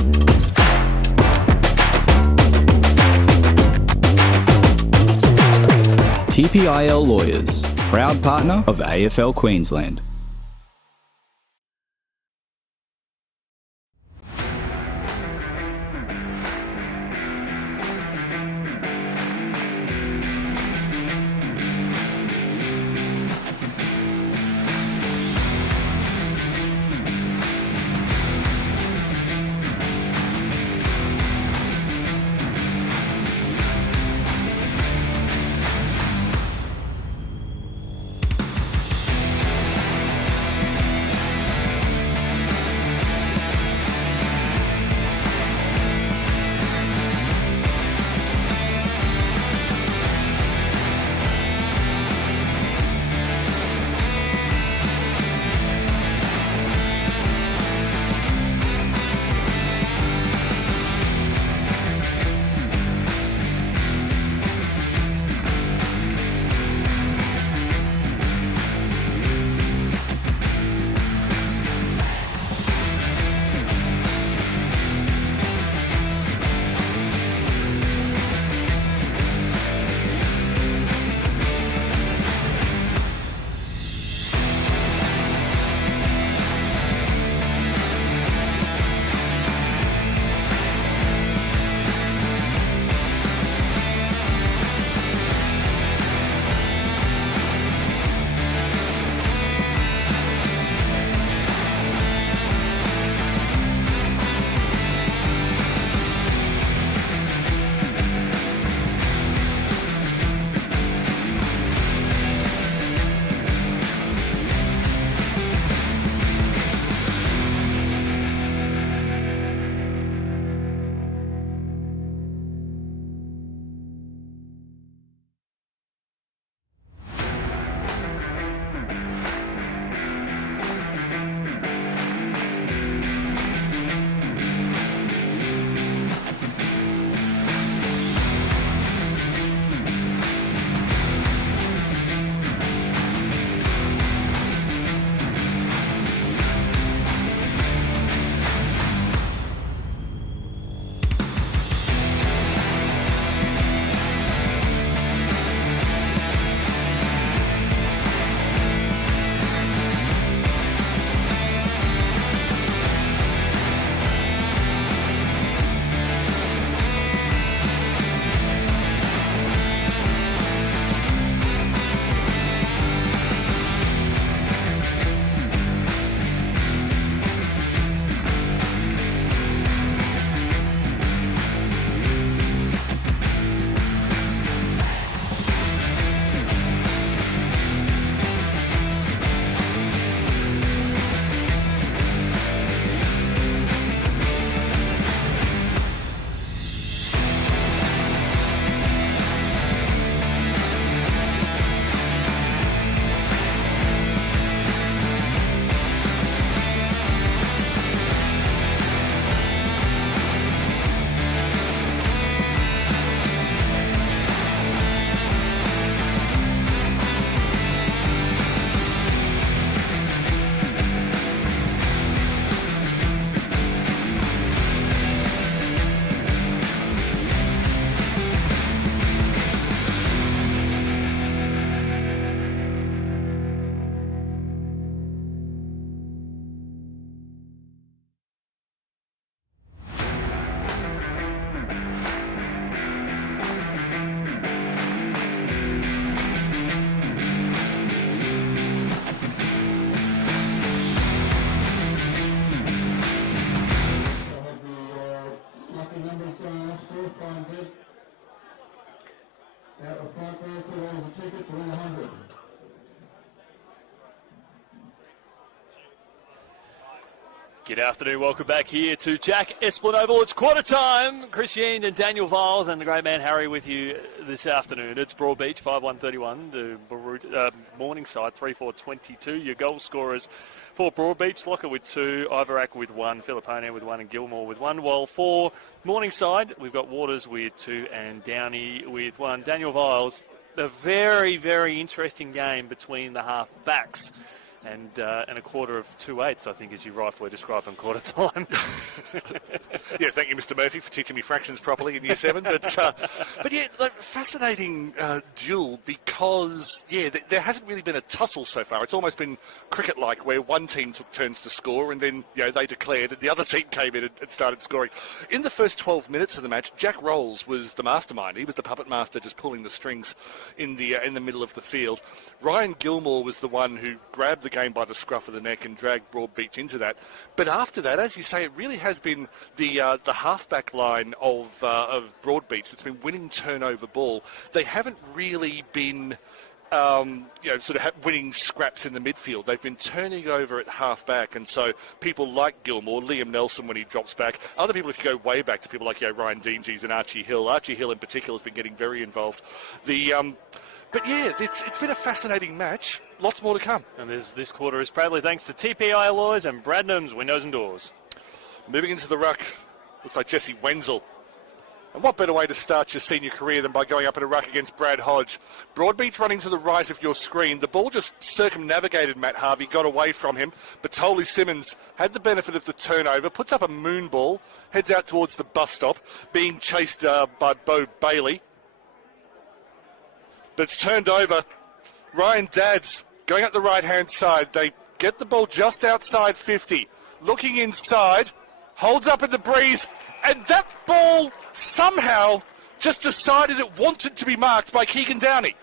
TPIL Lawyers, proud partner of AFL Queensland. Good afternoon, welcome back here to Jack Esplanade. It's quarter time. Chris Sheen and Daniel Viles and the great man Harry with you this afternoon. It's Broadbeach 5-1-31 to Morningside 3-4-22. Your goal scorers for Broadbeach, Locker with 2, Ivarak with 1, Filipponia with 1 and Gilmore with 1. While for Morningside, we've got Waters with 2 and Downey with 1. Daniel Viles, a very, very interesting game between the half backs. And a quarter of 2/8, I think, as you rightfully describe them, quarter time. Yeah, thank you, Mr. Murphy, for teaching me fractions properly in Year 7. But yeah, fascinating duel because, there hasn't really been a tussle so far. It's almost been cricket-like, where one team took turns to score and then, they declared and the other team came in and started scoring. In the first 12 minutes of the match, Jack Rolls was the mastermind. He was the puppet master, just pulling the strings in the middle of the field. Ryan Gilmore was the one who grabbed the game by the scruff of the neck and dragged Broadbeach into that. But after that, as you say, it really has been the halfback line of Broadbeach that's been winning turnover ball. They haven't really been winning scraps in the midfield. They've been turning over at half-back, and so people like Gilmore, Liam Nelson when he drops back, other people, if you go way back to people like Ryan Deangees and Archie Hill in particular has been getting very involved. But yeah, it's been a fascinating match. Lots more to come. And this quarter is proudly thanks to TPIL Lawyers and Bradnam's Windows and Doors. Moving into the ruck, looks like Jesse Wenzel. And what better way to start your senior career than by going up in a ruck against Brad Hodge? Broadbeach running to the right of your screen. The ball just circumnavigated Matt Harvey, got away from him. But Tolly Simmons had the benefit of the turnover, puts up a moon ball, heads out towards the bus stop, being chased by Bo Bailey. But it's turned over. Ryan Dadds going up the right-hand side. They get the ball just outside 50. Looking inside, holds up in the breeze, and that ball somehow just decided it wanted to be marked by Keegan Downey.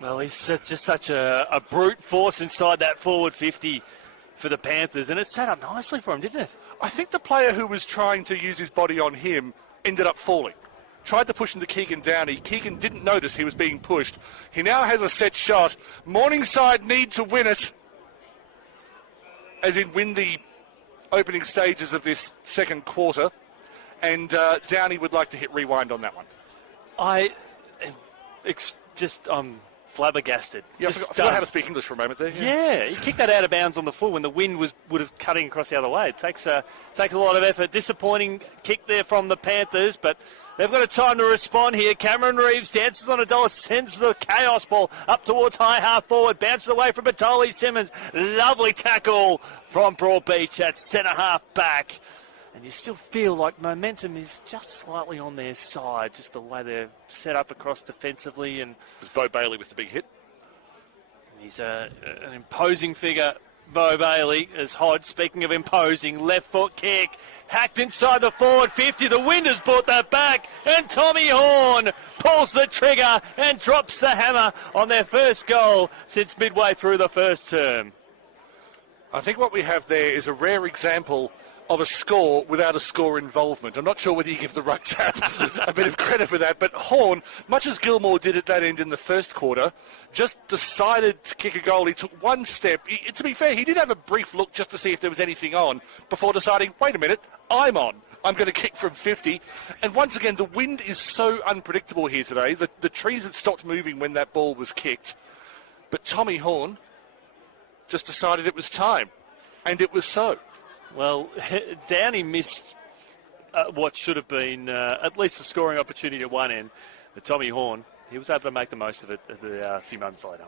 Well, he's just such a brute force inside that forward 50 for the Panthers, and it set up nicely for him, didn't it? I think the player who was trying to use his body on him ended up falling. Tried to push into Keegan Downey. Keegan didn't notice he was being pushed. He now has a set shot. Morningside need to win it, as in win the opening stages of this second quarter. And Downey would like to hit rewind on that one. I'm flabbergasted. Yeah, I forgot how to speak English for a moment there. Yeah, he kicked that out of bounds on the full when the wind would have cutting across the other way. It takes a lot of effort. Disappointing kick there from the Panthers, but they've got a time to respond here. Cameron Reeves dances on a dollar, sends the chaos ball up towards high half forward, bounces away from Batoli Simmons. Lovely tackle from Broadbeach at centre half back. And you still feel like momentum is just slightly on their side, just the way they're set up across defensively. And it was Bo Bailey with the big hit. He's an imposing figure, Bo Bailey, as Hodge, speaking of imposing, left foot kick, hacked inside the forward 50. The wind has brought that back, and Tommy Horn pulls the trigger and drops the hammer on their first goal since midway through the first term. I think what we have there is a rare example of a score without a score involvement. I'm not sure whether you give the ruck tap a bit of credit for that, but Horn, much as Gilmore did at that end in the first quarter, just decided to kick a goal. He took one step. To be fair, he did have a brief look just to see if there was anything on before deciding, wait a minute, I'm on. I'm going to kick from 50. And once again, the wind is so unpredictable here today. The trees had stopped moving when that ball was kicked. But Tommy Horn just decided it was time. And it was so. Well, Downey missed what should have been at least a scoring opportunity at one end. But Tommy Horn, he was able to make the most of it a few moments later.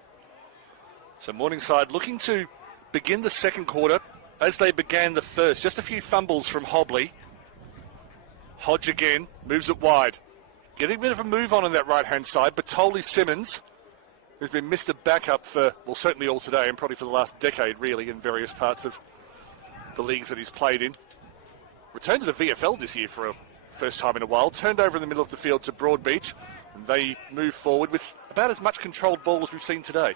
So Morningside looking to begin the second quarter as they began the first. Just a few fumbles from Hobley. Hodge again, moves it wide. Getting a bit of a move on that right-hand side. Batoli Simmons, who's been Mr. Backup for, well, certainly all today and probably for the last decade, really, in various parts of the leagues that he's played in. Returned to the VFL this year for a first time in a while. Turned over in the middle of the field to Broadbeach. And they move forward with about as much controlled ball as we've seen today.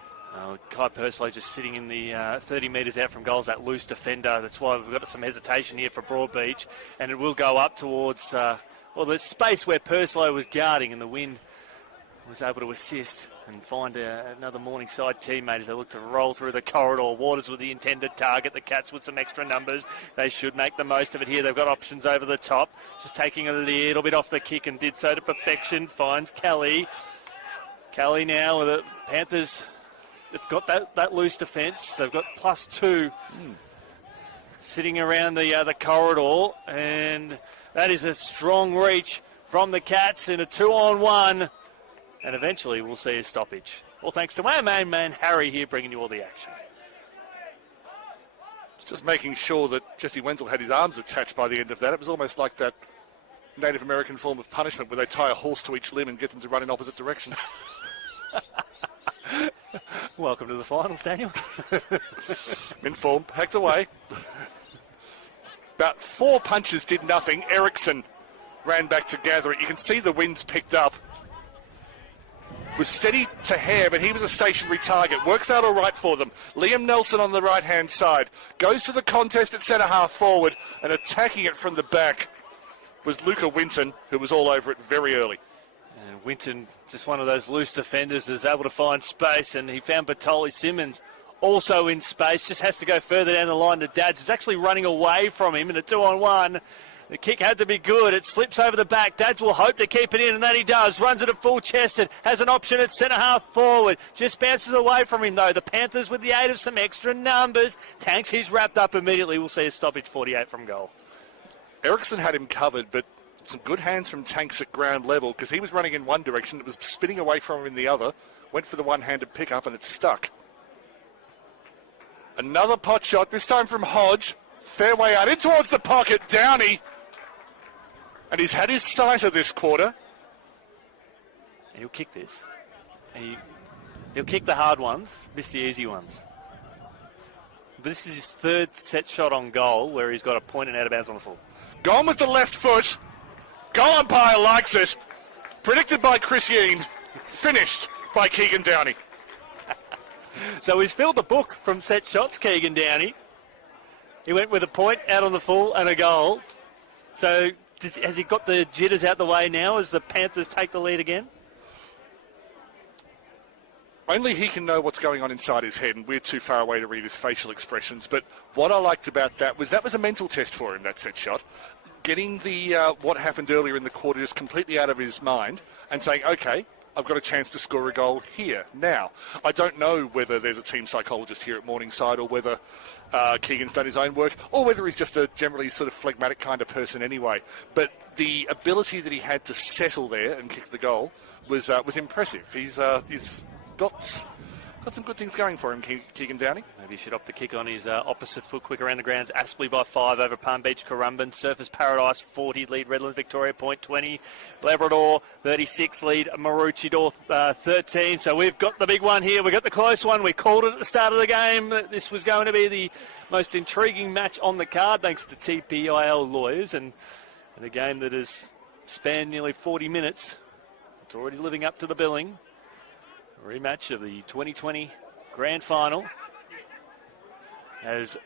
Kai Purslow just sitting in the 30 metres out from goals, that loose defender. That's why we've got some hesitation here for Broadbeach. And it will go up towards, the space where Purslow was guarding, and the wind was able to assist and find another Morningside teammate as they look to roll through the corridor. Waters with the intended target. The Cats with some extra numbers. They should make the most of it here. They've got options over the top. Just taking a little bit off the kick and did so to perfection. Finds Kelly. Kelly now with the Panthers. They've got that loose defence. They've got +2 sitting around the corridor. And that is a strong reach from the Cats in a 2-on-1. And eventually we'll see a stoppage. Well, thanks to my main man, Harry, here bringing you all the action. It's just making sure that Jesse Wenzel had his arms attached by the end of that. It was almost like that Native American form of punishment where they tie a horse to each limb and get them to run in opposite directions. Welcome to the finals, Daniel. In form, hacked away. About 4 punches did nothing. Ericsson ran back to gather it. You can see the winds picked up. Was steady to hair, but he was a stationary target. Works out all right for them. Liam Nelson on the right-hand side. Goes to the contest at centre-half forward, and attacking it from the back was Luca Winton, who was all over it very early. And Winton, just one of those loose defenders, is able to find space, and he found Bartoli Simmons also in space. Just has to go further down the line to Dads, who's actually running away from him in a 2-on-1. The kick had to be good. It slips over the back. Dads will hope to keep it in, and that he does. Runs it at full-chested. Has an option at centre-half forward. Just bounces away from him, though. The Panthers, with the aid of some extra numbers. Tanks, he's wrapped up immediately. We'll see a stoppage 48 from goal. Ericsson had him covered, but some good hands from Tanks at ground level because he was running in one direction. It was spinning away from him in the other. Went for the one-handed pickup, and it stuck. Another pot shot, this time from Hodge. Fair way out in towards the pocket. Downey. And he's had his sighter this quarter. He'll kick this. He'll kick the hard ones, miss the easy ones. But this is his 3rd set shot on goal where he's got a point and out of bounds on the full. Gone with the left foot. Goal umpire likes it. Predicted by Chris Yeen. Finished by Keegan Downey. So he's filled the book from set shots, Keegan Downey. He went with a point out on the full and a goal. So has he got the jitters out the way now as the Panthers take the lead again? Only he can know what's going on inside his head, and we're too far away to read his facial expressions. But what I liked about that was a mental test for him, that set shot. Getting the what happened earlier in the quarter just completely out of his mind and saying, okay, I've got a chance to score a goal here, now. I don't know whether there's a team psychologist here at Morningside or whether Keegan's done his own work or whether he's just a generally sort of phlegmatic kind of person anyway. But the ability that he had to settle there and kick the goal was impressive. He's got some good things going for him, Keegan Downey. Maybe he should opt to kick on his opposite foot quick around the grounds. Aspley by 5 over Palm Beach, Currumbin. Surfers Paradise 40 lead Redland Victoria point 20. Labrador 36 lead Maroochydore 13. So we've got the big one here. We've got the close one. We called it at the start of the game. This was going to be the most intriguing match on the card thanks to TPIL lawyers and a game that has spanned nearly 40 minutes. It's already living up to the billing. Rematch of the 2020 Grand Final as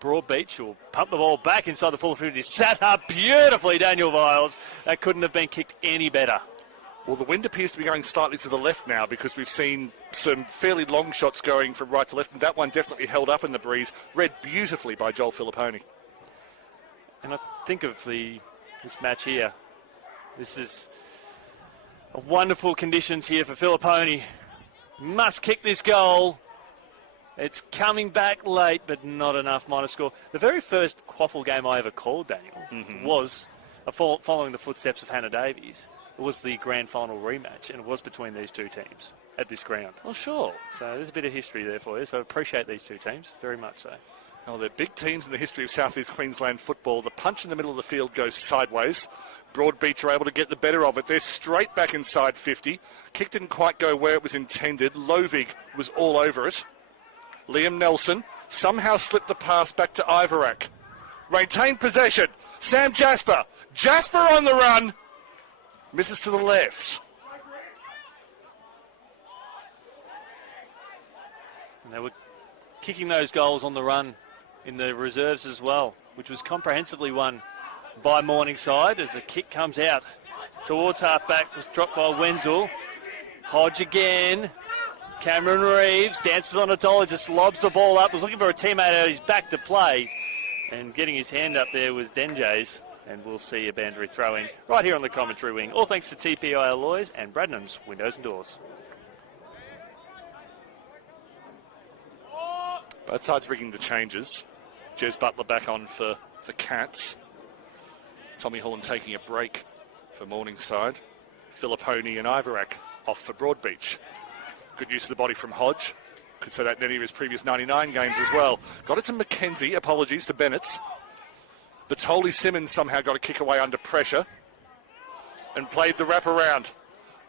Broadbeach will pump the ball back inside the full field. He sat up beautifully, Daniel Viles. That couldn't have been kicked any better. Well, the wind appears to be going slightly to the left now because we've seen some fairly long shots going from right to left, and that one definitely held up in the breeze, read beautifully by Joel Filipponi. And I think of this match here. This is a wonderful conditions here for Filipponi. Must kick this goal. It's coming back late, but not enough minor score. The very first QAFL game I ever called, Daniel, was following the footsteps of Hannah Davies. It was the grand final rematch, and it was between these two teams at this ground. Oh, sure. So there's a bit of history there for you. So I appreciate these two teams very much so. Oh, they're big teams in the history of South East Queensland football. The punch in the middle of the field goes sideways. Broadbeach are able to get the better of it. They're straight back inside 50. Kick didn't quite go where it was intended. Lovig was all over it. Liam Nelson somehow slipped the pass back to Ivarak. Retained possession. Sam Jasper. Jasper on the run. Misses to the left. And they were kicking those goals on the run in the reserves as well, which was comprehensively won by Morningside as the kick comes out towards half-back. Was dropped by Wenzel. Hodge again. Cameron Reeves dances on a dollar, just lobs the ball up. Was looking for a teammate out of his back to play. And getting his hand up there was Denjay's. And we'll see a boundary throw in right here on the commentary wing. All thanks to TPIL Lawyers and Bradnam's Windows and Doors. Both sides bringing the changes. Jez Butler back on for the Cats. Tommy Holland taking a break for Morningside. Filipponi and Ivarak off for Broadbeach. Good use of the body from Hodge. Could say that in any of his previous 99 games as well. Got it to McKenzie. Apologies to Bennett. But Holy Simmons somehow got a kick away under pressure and played the wraparound.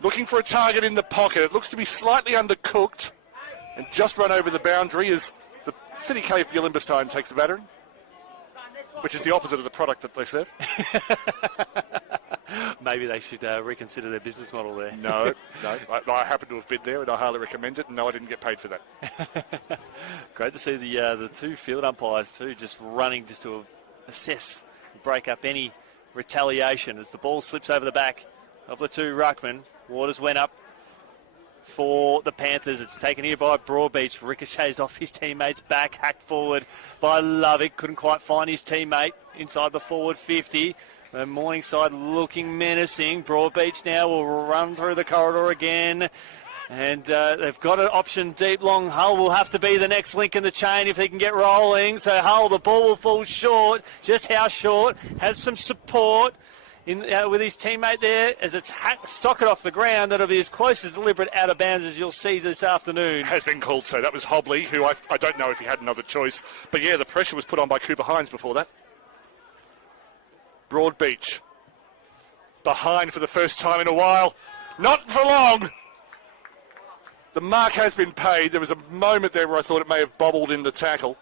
Looking for a target in the pocket. It looks to be slightly undercooked and just run over the boundary as the City QAFL Imbecine takes the battering, which is the opposite of the product that they serve. Maybe they should reconsider their business model there. No. I happen to have been there and I highly recommend it, and no, I didn't get paid for that. Great to see the two field umpires too just running just to assess, break up any retaliation as the ball slips over the back of the two ruckmen. Waters went up for the Panthers. It's taken here by Broadbeach. Ricochets off his teammate's back, hacked forward by Lovick. Couldn't quite find his teammate inside the forward 50. The Morningside looking menacing. Broadbeach now will run through the corridor again. And they've got an option deep long. Hull will have to be the next link in the chain if he can get rolling. So Hull, the ball will fall short. Just how short? Has some support with his teammate there as it's socket off the ground. That'll be as close as deliberate out of bounds as you'll see this afternoon. Has been called so. That was Hobley, who I don't know if he had another choice. But yeah, the pressure was put on by Cooper Hines before that. Broadbeach behind for the first time in a while. Not for long. The mark has been paid. There was a moment there where I thought it may have bobbled in the tackle.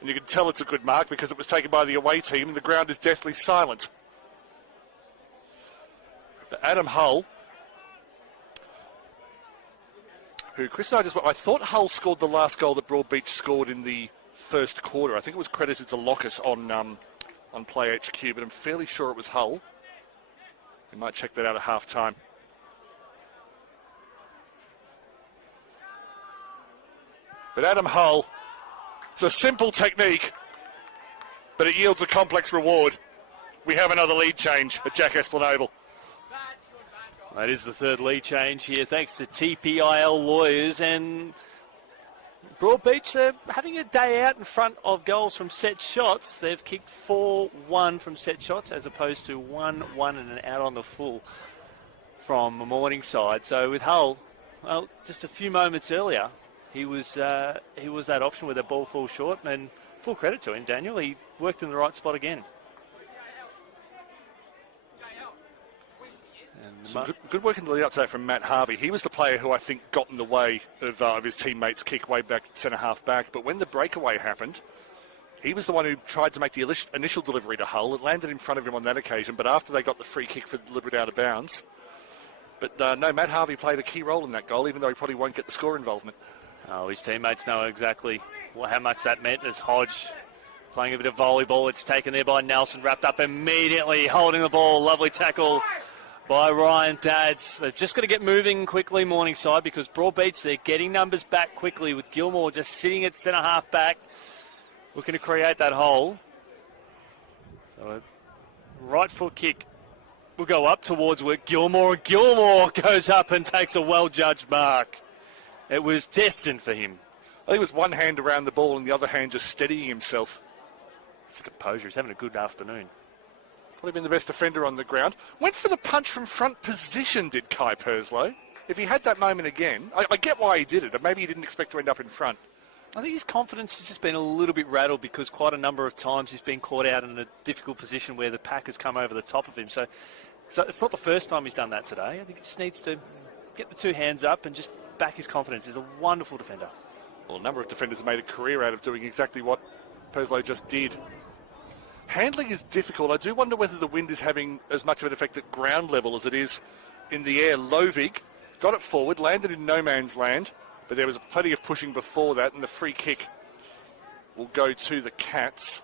And you can tell it's a good mark because it was taken by the away team and the ground is deathly silent. But Adam Hull, who Chris and I thought Hull scored the last goal that Broadbeach scored in the first quarter. I think it was credited to Lockus on Play HQ, but I'm fairly sure it was Hull. We might check that out at half-time. But Adam Hull, it's a simple technique, but it yields a complex reward. We have another lead change at Jack Esplanade Oval. That is the third lead change here, thanks to TPIL Lawyers. And Broadbeach, they're having a day out in front of goals from set shots. They've kicked 4-1 from set shots as opposed to 1-1 and an out on the full from Morningside. So with Hull, well, just a few moments earlier, he was that option where the ball falls short, and full credit to him, Daniel. He worked in the right spot again. Some good work in the lead up to that from Matt Harvey. He was the player who I think got in the way of his teammates' kick way back centre-half back. But when the breakaway happened, he was the one who tried to make the initial delivery to Hull. It landed in front of him on that occasion, but after they got the free kick for deliberate out of bounds. But no, Matt Harvey played a key role in that goal, even though he probably won't get the score involvement. Oh, his teammates know exactly how much that meant as Hodge playing a bit of volleyball. It's taken there by Nelson, wrapped up immediately, holding the ball. Lovely tackle by Ryan Dadds. They're just got to get moving quickly, Morningside, because Broadbeach, they're getting numbers back quickly with Gilmore just sitting at centre-half back, looking to create that hole. So a right foot kick will go up towards where Gilmore goes up and takes a well-judged mark. It was destined for him. I think it was one hand around the ball and the other hand just steadying himself. It's a composure. He's having a good afternoon. Probably been the best defender on the ground. Went for the punch from front position, did Kai Perslow. If he had that moment again, I get why he did it. But maybe he didn't expect to end up in front. I think his confidence has just been a little bit rattled because quite a number of times he's been caught out in a difficult position where the pack has come over the top of him. So it's not the first time he's done that today. I think he just needs to get the two hands up and just back his confidence. He's a wonderful defender. Well, a number of defenders have made a career out of doing exactly what Perslow just did. Handling is difficult. I do wonder whether the wind is having as much of an effect at ground level as it is in the air. Lovig got it forward, landed in no man's land, but there was plenty of pushing before that, and the free kick will go to the Cats.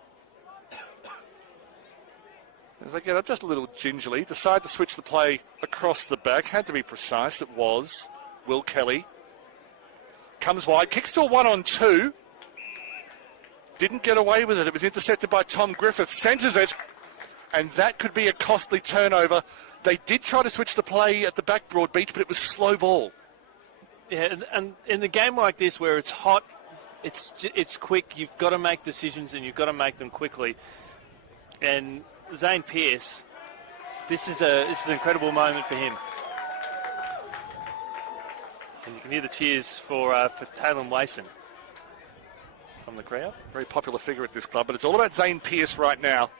As they get up just a little gingerly, decide to switch the play across the back. Had to be precise. It was Will Kelly. Comes wide, kicks to a 1-on-2. Didn't get away with it. It was intercepted by Tom Griffith. Centres it. And that could be a costly turnover. They did try to switch the play at the back, Broadbeach, but it was slow ball. Yeah, and in the game like this where it's hot, it's quick, you've got to make decisions and you've got to make them quickly. And Zane Pearce, this is an incredible moment for him. And you can hear the cheers for Taylor Wason from the crowd. Very popular figure at this club, but it's all about Zane Pearce right now.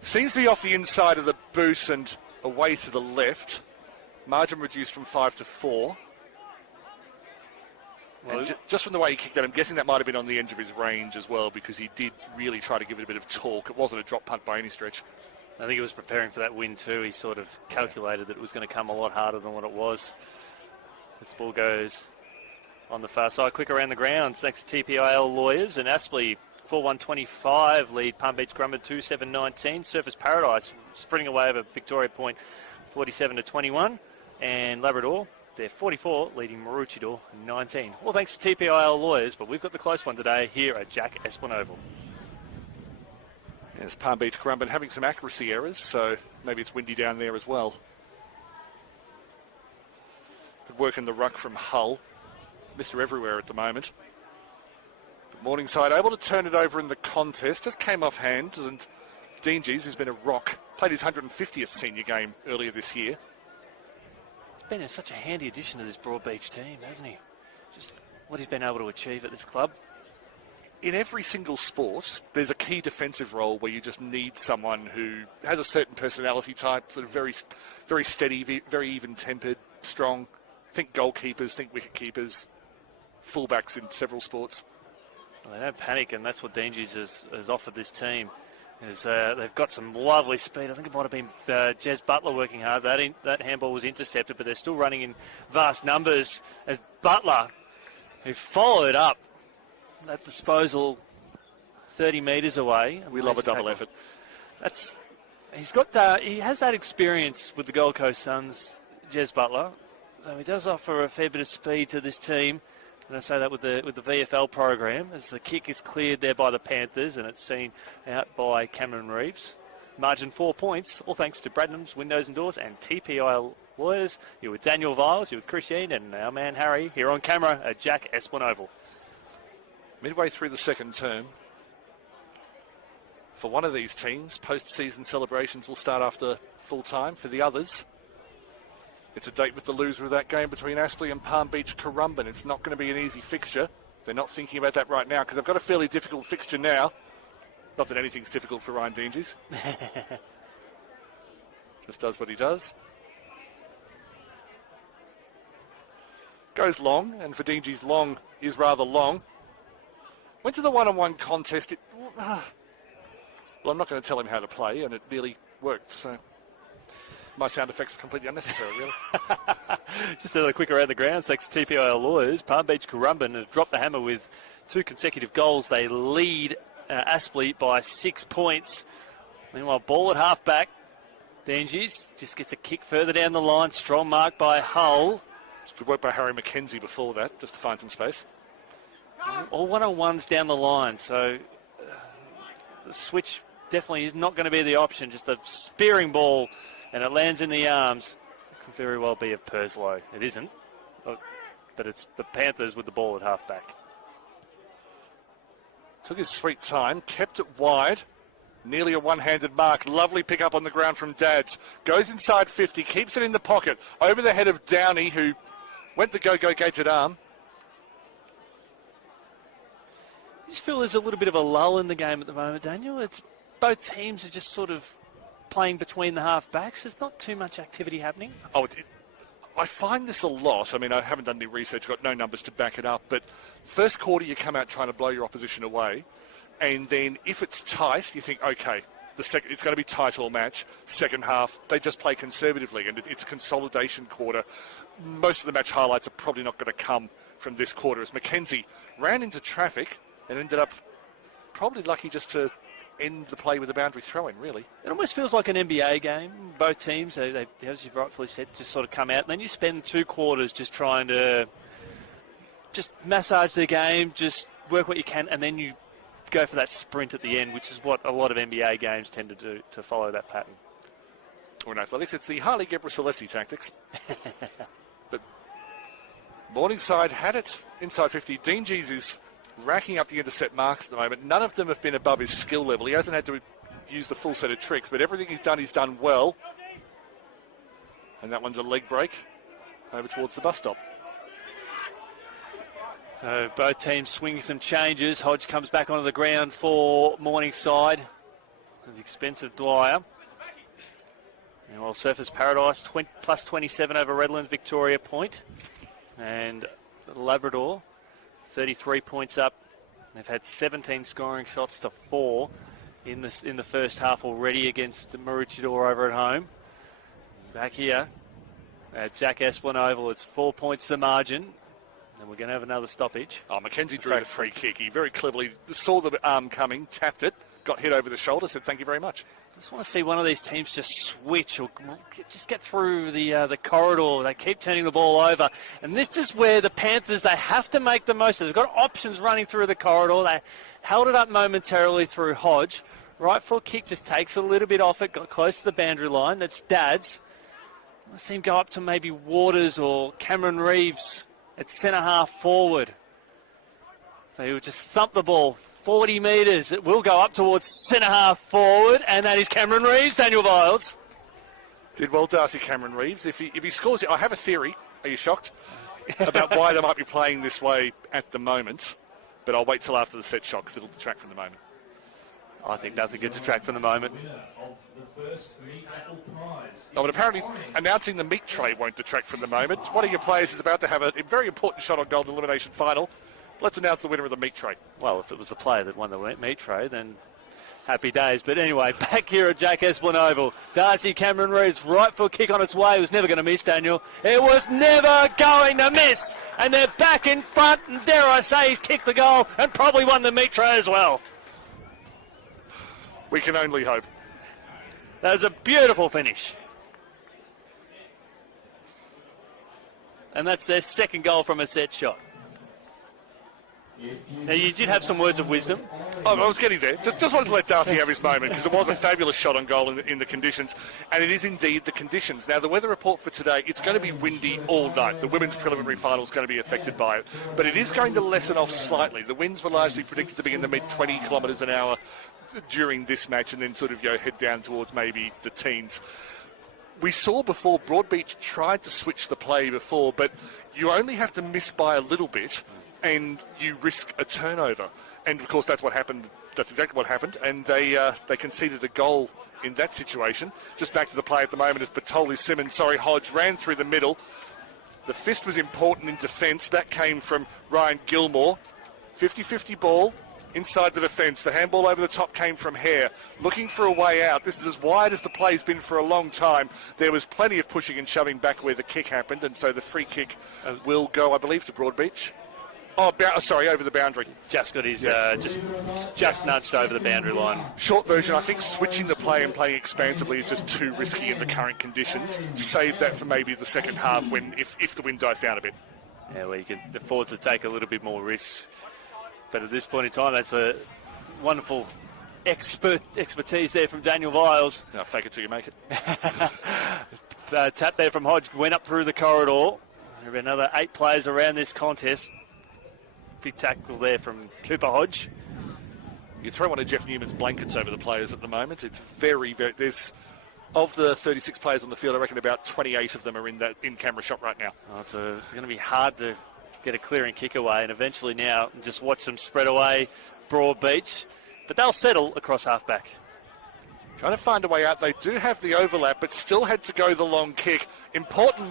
Seems to be off the inside of the boot and away to the left. Margin reduced from 5 to 4. Well, just from the way he kicked that, I'm guessing that might have been on the edge of his range as well, because he did really try to give it a bit of torque. It wasn't a drop punt by any stretch. I think he was preparing for that win too. He sort of calculated that it was going to come a lot harder than what it was. This ball goes on the far side, quick around the grounds, thanks to TPIL lawyers. And Aspley 4-1-25 lead Palm Beach Currumbin 2-7-19. Surfers Paradise sprinting away over Victoria Point 47-21. And Labrador, they're 44, leading Maroochydore 19. Well, thanks to TPIL lawyers, but we've got the close one today here at Jack Esplin Oval. Yes, Palm Beach Currumbin having some accuracy errors, so maybe it's windy down there as well. Good work in the ruck from Hull. Mr. Everywhere at the moment. But Morningside able to turn it over in the contest. Just came off hand, and Dinges, who's been a rock, played his 150th senior game earlier this year. He's been such a handy addition to this Broadbeach team, hasn't he? Just what he's been able to achieve at this club. In every single sport, there's a key defensive role where you just need someone who has a certain personality type, sort of very, very steady, very even-tempered, strong. Think goalkeepers, think wicket-keepers, fullbacks in several sports. Well, they don't panic, and that's what Dinges has offered this team. They've got some lovely speed. I think it might have been Jez Butler working hard. That handball was intercepted, but they're still running in vast numbers as Butler, who followed up that disposal 30 metres away. We love a double effort. He has that experience with the Gold Coast Suns, Jez Butler. So he does offer a fair bit of speed to this team. And I say that with the VFL program, as the kick is cleared there by the Panthers and it's seen out by Cameron Reeves. Margin 4 points, all thanks to Bradnam's Windows and Doors and TPIL lawyers. You're with Daniel Viles, you're with Chris Sheen and our man Harry here on camera at Jack Esplin Oval. Midway through the second term, for one of these teams, post-season celebrations will start after full time. For the others, it's a date with the loser of that game between Aspley and Palm Beach Currumbin. It's not going to be an easy fixture. They're not thinking about that right now because they've got a fairly difficult fixture now. Not that anything's difficult for Ryan Dinges. Just does what he does. Goes long, and for Dinges, long is rather long. Went to the one-on-one contest. Well, I'm not going to tell him how to play, and it nearly worked, so... My sound effects were completely unnecessary, really. Just a quick around the grounds, thanks to TPIL lawyers. Palm Beach Currumbin have dropped the hammer with 2 consecutive goals. They lead Aspley by 6 points. Meanwhile, ball at half-back. Dinges just gets a kick further down the line. Strong mark by Hull. It's good work by Harry McKenzie before that, just to find some space. All one-on-ones down the line, so the switch definitely is not going to be the option. Just a spearing ball. And it lands in the arms. It could very well be of Perslow. It isn't. But it's the Panthers with the ball at half-back. Took his sweet time. Kept it wide. Nearly a one-handed mark. Lovely pick up on the ground from Dads. Goes inside 50. Keeps it in the pocket. Over the head of Downey, who went the go-go gated arm. I just feel there's a little bit of a lull in the game at the moment, Daniel. It's both teams are just sort of playing between the half-backs. There's not too much activity happening. I find this a lot. I mean, I haven't done any research, got no numbers to back it up, but first quarter you come out trying to blow your opposition away, and then if it's tight, you think, okay, it's going to be tight all match. Second half, they just play conservatively, and it's a consolidation quarter. Most of the match highlights are probably not going to come from this quarter, as McKenzie ran into traffic and ended up probably lucky just to end the play with a boundary throw-in, really. It almost feels like an NBA game. Both teams, they, as you've rightfully said, just sort of come out. And then you spend 2 quarters just trying to just massage the game, just work what you can, and then you go for that sprint at the end, which is what a lot of NBA games tend to do, to follow that pattern. Or in athletics, it's the Harley Gebrselassie tactics. But Morningside had it inside 50. Dean Gees is racking up the intercept marks at the moment. None of them have been above his skill level. He hasn't had to use the full set of tricks, but everything he's done well. And that one's a leg break over towards the bus stop. So both teams swinging some changes. Hodge comes back onto the ground for Morningside. The expensive Dwyer. And while Surfers Paradise plus 27 over Redlands, Victoria point. And Labrador 33 points up. They've had 17 scoring shots to 4 in the first half already against Maroochydore over at home. Back here at Jack Esplin Oval, it's 4 points the margin. And we're going to have another stoppage. Oh, Mackenzie drew the free kick. He very cleverly saw the arm coming, tapped it, got hit over the shoulder, said thank you very much. I just want to see one of these teams just switch or just get through the corridor. They keep turning the ball over. And this is where the Panthers, they have to make the most of it. They've got options running through the corridor. They held it up momentarily through Hodge. Right foot kick just takes a little bit off it, got close to the boundary line. That's Dad's. I see him go up to maybe Waters or Cameron Reeves at centre half forward. So he'll just thump the ball 40 metres. It will go up towards centre half forward, and that is Cameron Reeves, Daniel Viles. Did well, Darcy Cameron Reeves. If he scores it, I have a theory. Are you shocked? About why they might be playing this way at the moment. But I'll wait till after the set shot because it'll detract from the moment. I think nothing could detract from the moment. Oh, but apparently announcing the meat tray won't detract from the moment. One of your players is about to have a very important shot on goal in the elimination final. Let's announce the winner of the meat tray. Well, if it was the player that won the meat tray, then happy days. But anyway, back here at Jack Esplin Oval, Darcy Cameron Reeves, right foot kick on its way. It was never going to miss, Daniel. It was never going to miss. And they're back in front, and dare I say he's kicked the goal and probably won the meat tray as well. We can only hope. That was a beautiful finish. And that's their second goal from a set shot. Now, you did have some words of wisdom. Oh, I was getting there. Just wanted to let Darcy have his moment because it was a fabulous shot on goal in the conditions, and it is indeed the conditions. Now, the weather report for today, it's going to be windy all night. The women's preliminary final is going to be affected by it, but it is going to lessen off slightly. The winds were largely predicted to be in the mid-20 kilometres an hour during this match and then sort of head down towards maybe the teens. We saw before Broadbeach tried to switch the play before, but you only have to miss by a little bit and you risk a turnover. And, of course, that's what happened. That's exactly what happened. And they conceded a goal in that situation. Just back to the play at the moment as Hodge ran through the middle. The fist was important in defence. That came from Ryan Gilmore. 50-50 ball inside the defence. The handball over the top came from Hare. Looking for a way out. This is as wide as the play's been for a long time. There was plenty of pushing and shoving back where the kick happened, and so the free kick will go, I believe, to Broadbeach. Oh, over the boundary. Just got his, just nudged over the boundary line. Short version, I think switching the play and playing expansively is just too risky in the current conditions. Save that for maybe the second half when, if the wind dies down a bit. Yeah, well, you can afford to take a little bit more risks. But at this point in time, that's a wonderful expertise there from Daniel Viles. No, fake it till you make it. Tap there from Hodge, went up through the corridor. There will be another 8 players around this contest. Big tackle there from Cooper Hodge. You throw one of Jeff Newman's blankets over the players at the moment. It's very, there's, of the 36 players on the field, I reckon about 28 of them are in camera shot right now. Oh, it's going to be hard to get a clearing kick away, and eventually now just watch them spread away Broadbeach. But they'll settle across halfback. Trying to find a way out. They do have the overlap, but still had to go the long kick. Important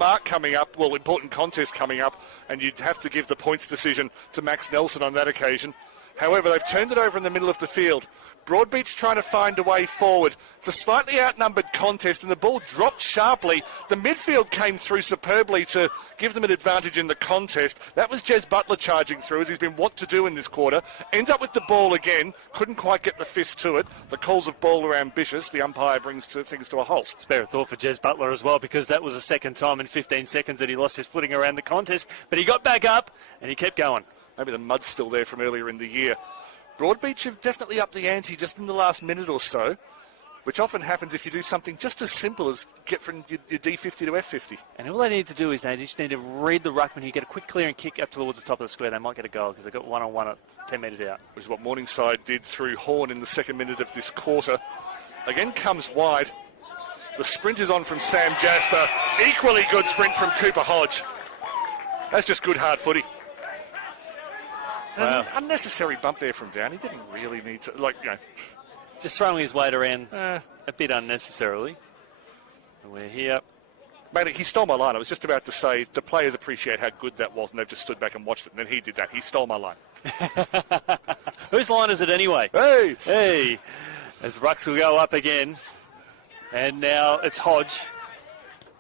contest coming up, and you'd have to give the points decision to Max Nelson on that occasion. However, they've turned it over in the middle of the field. Broadbeach trying to find a way forward. It's a slightly outnumbered contest and the ball dropped sharply. The midfield came through superbly to give them an advantage in the contest. That was Jez Butler charging through, as he's been wont to do in this quarter. Ends up with the ball again. Couldn't quite get the fist to it. The calls of ball are ambitious. The umpire brings things to a halt. Spare a thought for Jez Butler as well, because that was the second time in 15 seconds that he lost his footing around the contest. But he got back up and he kept going. Maybe the mud's still there from earlier in the year. Broadbeach have definitely upped the ante just in the last minute or so, which often happens if you do something just as simple as get from your D50 to F50. And all they need to do is they just need to read the ruckman. He get a quick clearing kick up towards the top of the square. They might get a goal because they've got one-on-one at 10 metres out. Which is what Morningside did through Horn in the second minute of this quarter. Again comes wide. The sprint is on from Sam Jasper. Equally good sprint from Cooper Hodge. That's just good hard footy. Wow. An unnecessary bump there from Down. He didn't really need to, Just throwing his weight around a bit unnecessarily. And we're here. Mate, he stole my line. I was just about to say the players appreciate how good that was and they've just stood back and watched it. And then he did that. He stole my line. Whose line is it anyway? Hey! As Rucks will go up again. And now it's Hodge.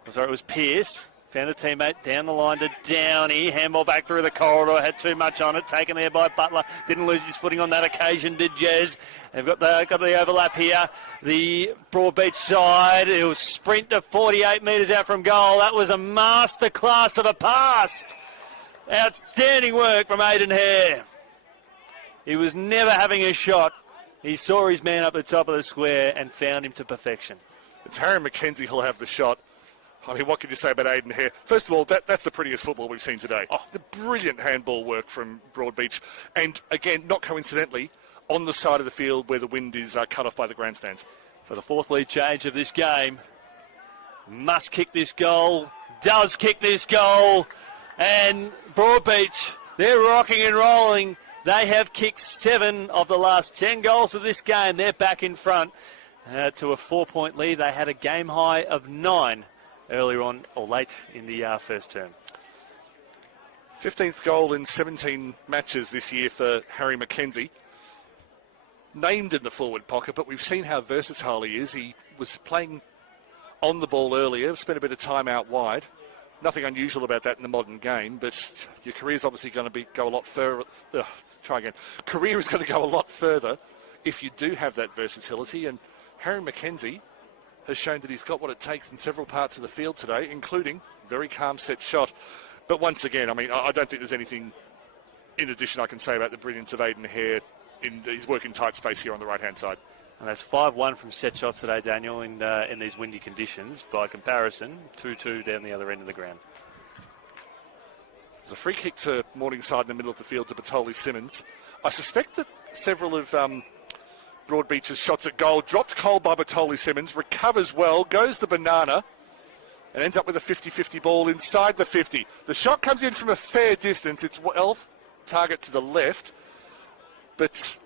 Sorry, it was Pearce. Found a teammate down the line to Downey. Handball back through the corridor. Had too much on it. Taken there by Butler. Didn't lose his footing on that occasion, did Jez. They've got the overlap here. The Broadbeach side. It was sprint to 48 metres out from goal. That was a masterclass of a pass. Outstanding work from Aidan Hare. He was never having a shot. He saw his man up the top of the square and found him to perfection. It's Harry McKenzie who'll have the shot. I mean, what can you say about Aidan Hare? First of all, that's the prettiest football we've seen today. Oh, the brilliant handball work from Broadbeach. And, again, not coincidentally, on the side of the field where the wind is cut off by the grandstands. For the fourth lead change of this game, must kick this goal, does kick this goal. And Broadbeach, they're rocking and rolling. They have kicked 7 of the last 10 goals of this game. They're back in front to a 4-point lead. They had a game high of 9. Earlier on, or late in the first term. 15th goal in 17 matches this year for Harry McKenzie. Named in the forward pocket, but we've seen how versatile he is. He was playing on the ball earlier, spent a bit of time out wide. Nothing unusual about that in the modern game, but your career's obviously going to go a lot further. Career is going to go a lot further if you do have that versatility, and Harry McKenzie has shown that he's got what it takes in several parts of the field today, including very calm set shot. But once again, I mean, I don't think there's anything in addition I can say about the brilliance of Aidan Hare in his work in tight space here on the right-hand side. And that's 5-1 from set shots today, Daniel, in these windy conditions. By comparison, 2-2 down the other end of the ground. There's a free kick to Morningside in the middle of the field to Batoli Simmons. I suspect that several of Broadbeach's shots at goal dropped cold by Batoli Simmons, recovers well, goes the banana, and ends up with a 50-50 ball inside the 50. The shot comes in from a fair distance. It's Elf, target to the left, but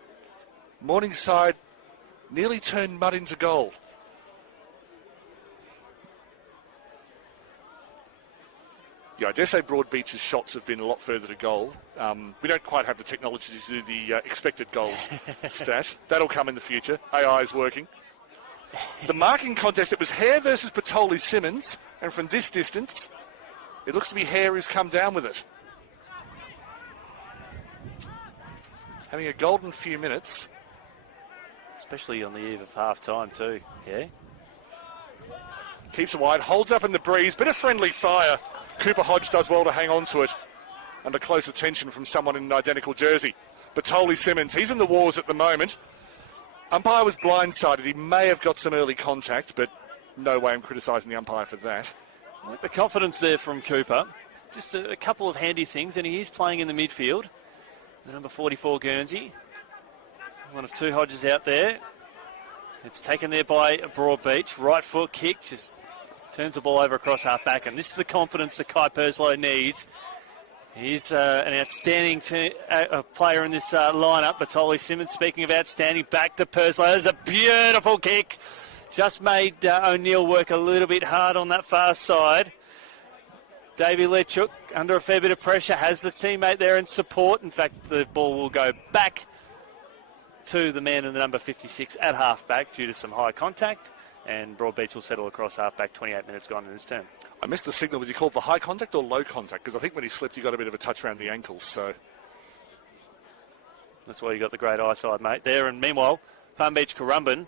Morningside nearly turned mud into goal. Yeah, I dare say Broadbeach's shots have been a lot further to goal. We don't quite have the technology to do the expected goals stat. That'll come in the future. AI is working. The marking contest, it was Hare versus Batoli Simmons, and from this distance, it looks to be Hare who's come down with it. Having a golden few minutes. Especially on the eve of half-time too, yeah? Keeps it wide, holds up in the breeze, bit of friendly fire. Cooper Hodge does well to hang on to it under close attention from someone in an identical jersey. Batoli Simmons, he's in the wars at the moment. Umpire was blindsided. He may have got some early contact, but no way I'm criticising the umpire for that. I like the confidence there from Cooper. Just a couple of handy things, and he is playing in the midfield. The number 44, Guernsey. One of 2 Hodges out there. It's taken there by Broadbeach. Right foot kick, just turns the ball over across half back, and this is the confidence that Kai Perslow needs. He's an outstanding player in this lineup. Batoli Simmons, speaking of outstanding, back to Perslow. There's a beautiful kick. Just made O'Neill work a little bit hard on that far side. Davey Lechuk, under a fair bit of pressure, has the teammate there in support. In fact, the ball will go back to the man in the number 56 at half-back due to some high contact, and Broadbeach will settle across half-back, 28 minutes gone in his turn. I missed the signal. Was he called for high contact or low contact? Because I think when he slipped, he got a bit of a touch around the ankles. So that's why you got the great eyesight, mate, there. And meanwhile, Palm Beach Currumbin,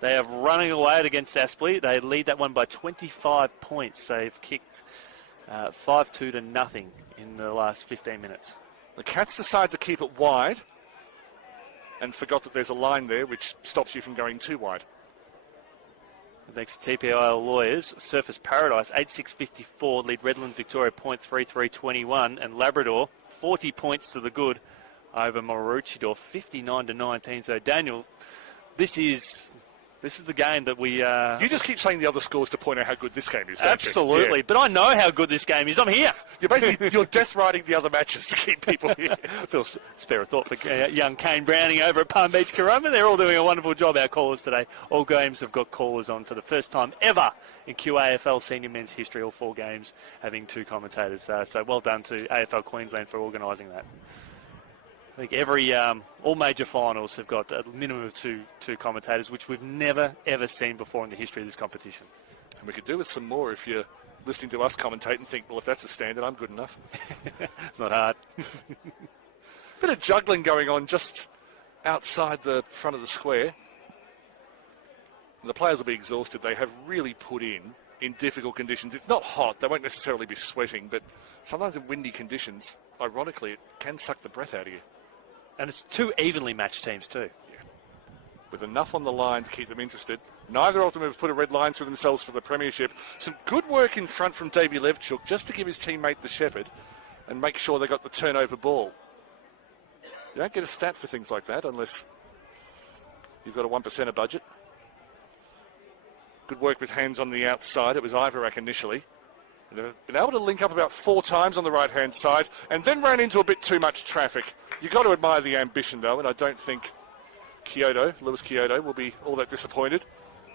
they are running away against Aspley. They lead that one by 25 points. They've kicked 5-2 to nothing in the last 15 minutes. The Cats decide to keep it wide and forgot that there's a line there which stops you from going too wide. Thanks to TPIL Lawyers, Surface Paradise 8-6-54 lead Redlands Victoria point 3-3-21, and Labrador 40 points to the good over Maroochydore 59 to 19. So Daniel, this is the game that we... You just keep saying the other scores to point out how good this game is, don't absolutely, you? Yeah. But I know how good this game is. I'm here. You're death riding the other matches to keep people here. I feel spare a thought for young Kane Browning over at Palm Beach Currumbin. They're all doing a wonderful job, our callers today. All games have got callers on for the first time ever in QAFL senior men's history, all 4 games having 2 commentators. So well done to AFL Queensland for organising that. I think all major finals have got a minimum of two commentators, which we've never, ever seen before in the history of this competition. And we could do with some more if you're listening to us commentate and think, well, if that's a standard, I'm good enough. It's not hard. Bit of juggling going on just outside the front of the square. The players will be exhausted. They have really put in difficult conditions. It's not hot. They won't necessarily be sweating, but sometimes in windy conditions, ironically, it can suck the breath out of you. And it's 2 evenly matched teams too. Yeah. With enough on the line to keep them interested. Neither of them have put a red line through themselves for the premiership. Some good work in front from Davey Levchuk just to give his teammate the shepherd and make sure they got the turnover ball. You don't get a stat for things like that unless you've got a 1% budget. Good work with hands on the outside. It was Ivorak initially. They've been able to link up about 4 times on the right-hand side and then ran into a bit too much traffic. You've got to admire the ambition, though, and I don't think Lewis Kyoto, will be all that disappointed.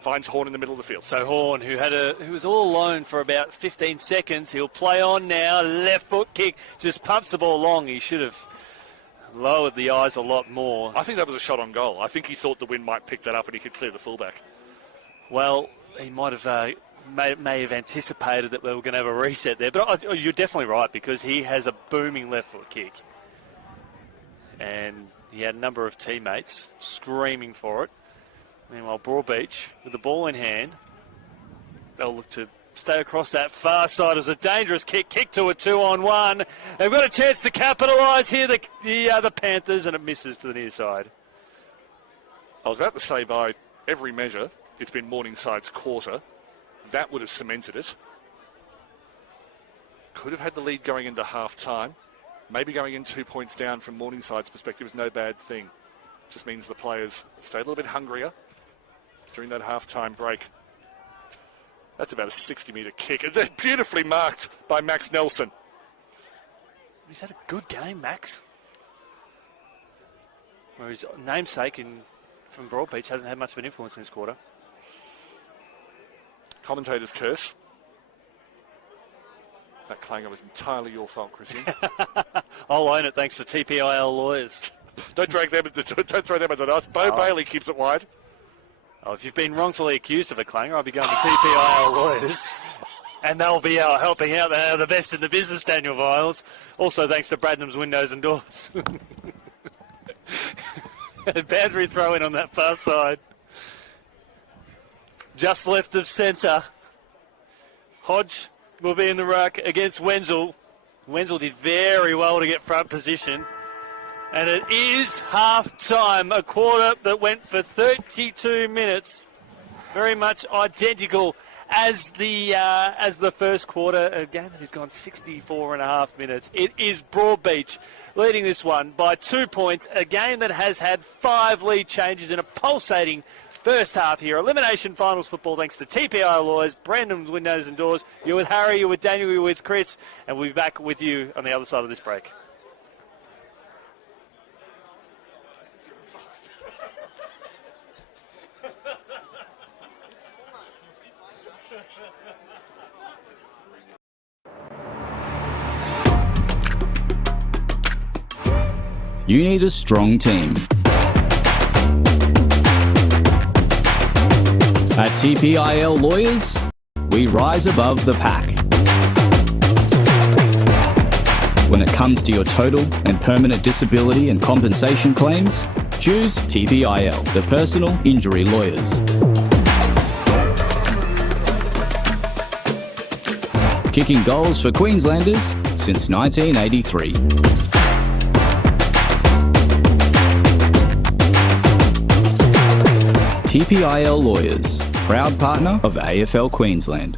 Finds Horn in the middle of the field. So Horn, who was all alone for about 15 seconds, he'll play on now. Left foot kick, just pumps the ball along. He should have lowered the eyes a lot more. I think that was a shot on goal. I think he thought the wind might pick that up and he could clear the fullback. Well, he might have... May have anticipated that we were going to have a reset there. But you're definitely right, because he has a booming left foot kick. And he had a number of teammates screaming for it. Meanwhile, Broadbeach, with the ball in hand, they'll look to stay across that far side. It was a dangerous kick to a 2-on-1. They've got a chance to capitalise here, the Panthers, and it misses to the near side. I was about to say, by every measure, it's been Morningside's quarter. That would have cemented it. Could have had the lead going into half-time. Maybe going in 2 points down from Morningside's perspective is no bad thing. Just means the players stay a little bit hungrier during that half-time break. That's about a 60-metre kick. And then beautifully marked by Max Nelson. He's had a good game, Max. Where his namesake from Broadbeach hasn't had much of an influence in this quarter. Commentator's curse. That clanger was entirely your fault, Christian. I'll own it, thanks to TPIL Lawyers. Don't throw them at us. Bo Bailey keeps it wide. Oh, if you've been wrongfully accused of a clanger, I'll be going to TPIL Lawyers. And they'll be helping out. They're the best in the business, Daniel Viles. Also thanks to Bradnam's Windows and Doors. Boundary throw in on that far side. Just left of centre. Hodge will be in the ruck against Wenzel. Wenzel did very well to get front position. And it is half-time, a quarter that went for 32 minutes. Very much identical as the first quarter. A game that has gone 64.5 minutes. It is Broadbeach leading this one by 2 points. A game that has had 5 lead changes in a pulsating first half here. Elimination finals football thanks to TPI Lawyers, Brandon's Windows and Doors. You're with Harry, you're with Daniel, you're with Chris, and we'll be back with you on the other side of this break. You need a strong team. At TPIL Lawyers, we rise above the pack. When it comes to your total and permanent disability and compensation claims, choose TPIL, the Personal Injury Lawyers. Kicking goals for Queenslanders since 1983. TPIL Lawyers, proud partner of AFL Queensland.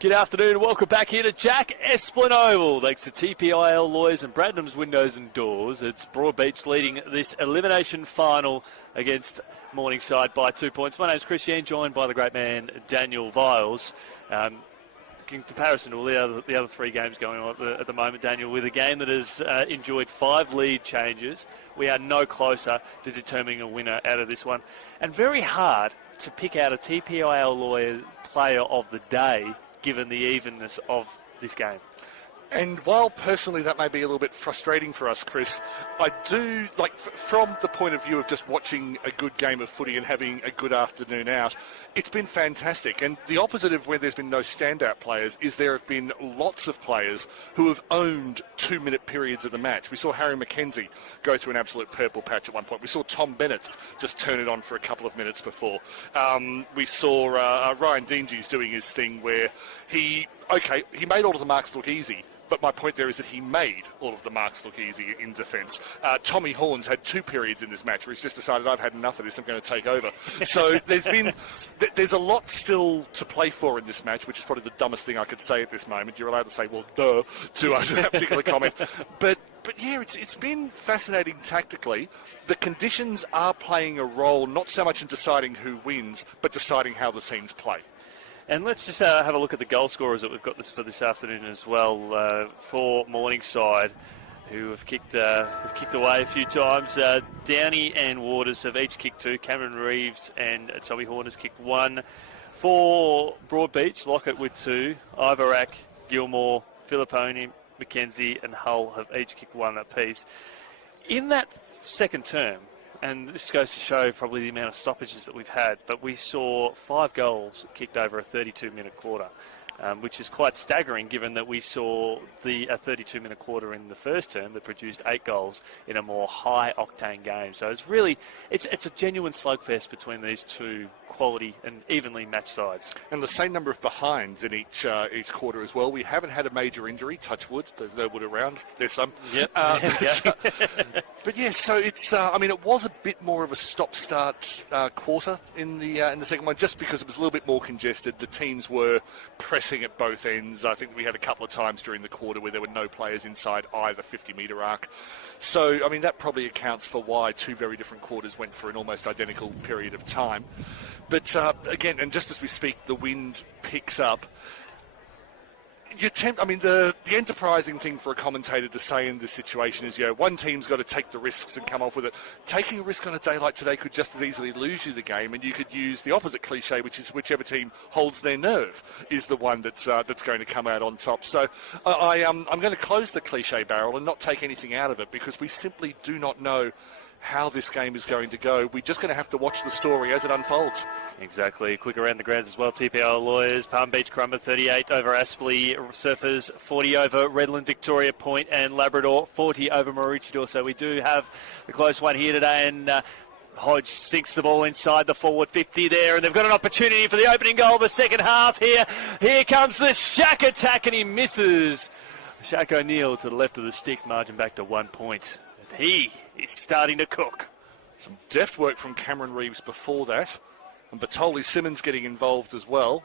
Good afternoon and welcome back here to Jack Esplin Oval. Thanks to TPIL Lawyers and Bradnam's Windows and Doors. It's Broadbeach leading this elimination final against Morningside by 2 points. My name's Chris Yan, joined by the great man Daniel Viles. In comparison to all the other three games going on at the moment, Daniel, with a game that has enjoyed 5 lead changes, we are no closer to determining a winner out of this one. And very hard to pick out a TPIL Lawyer player of the day, given the evenness of this game. And while personally that may be a little bit frustrating for us, Chris, I do, like, from the point of view of just watching a good game of footy and having a good afternoon out, it's been fantastic. And the opposite of where there's been no standout players is there have been lots of players who have owned 2-minute periods of the match. We saw Harry McKenzie go through an absolute purple patch at one point. We saw Tom Bennett's just turn it on for a couple of minutes before. We saw Ryan Dingy's doing his thing where he made all of the marks look easy. But my point there is that he made all of the marks look easy in defence. Tommy Horns had 2 periods in this match where he's just decided, I've had enough of this, I'm going to take over. So there's a lot still to play for in this match, which is probably the dumbest thing I could say at this moment. You're allowed to say, well, duh, to that particular comment. But yeah, it's been fascinating tactically. The conditions are playing a role, not so much in deciding who wins, but deciding how the teams play. And let's just have a look at the goal scorers that we've got for this afternoon as well. For Morningside, who have kicked away a few times. Downey and Waters have each kicked 2. Cameron Reeves and Tommy Horn has kicked 1. For Broadbeach, Lockett with 2. Ivarak, Gilmore, Filipponi, McKenzie and Hull have each kicked 1 apiece. In that second term, and this goes to show probably the amount of stoppages that we've had, but we saw 5 goals kicked over a 32-minute quarter, which is quite staggering given that we saw a 32-minute quarter in the first term that produced 8 goals in a more high-octane game. So it's really, it's a genuine slugfest between these two quality and evenly matched sides. And the same number of behinds in each quarter as well. We haven't had a major injury, touch wood. There's no wood around. There's some. Yep. But yeah, so it's. It was a bit more of a stop-start quarter in the second one, just because it was a little bit more congested. The teams were pressing at both ends. I think we had a couple of times during the quarter where there were no players inside either 50-metre arc. So that probably accounts for why 2 very different quarters went for an almost identical period of time. But again, and just as we speak, the wind picks up. The enterprising thing for a commentator to say in this situation is, one team's got to take the risks and come off with it. Taking a risk on a day like today could just as easily lose you the game, and you could use the opposite cliche, which is whichever team holds their nerve is the one that's going to come out on top. So I'm going to close the cliche barrel and not take anything out of it, because we simply do not know how this game is going to go. We're just going to have to watch the story as it unfolds. Exactly. Quick around the grounds as well. TPIL Lawyers, Palm Beach Crummer 38 over Aspley Surfers, 40 over Redland Victoria Point and Labrador, 40 over Maroochydore. So we do have the close one here today, and Hodge sinks the ball inside the forward 50 there, and they've got an opportunity for the opening goal of the second half here. Here comes the Shaq attack, and he misses. Shaq O'Neill to the left of the stick, margin back to 1 point. He is starting to cook. Some deft work from Cameron Reeves before that. And Batoli Simmons getting involved as well.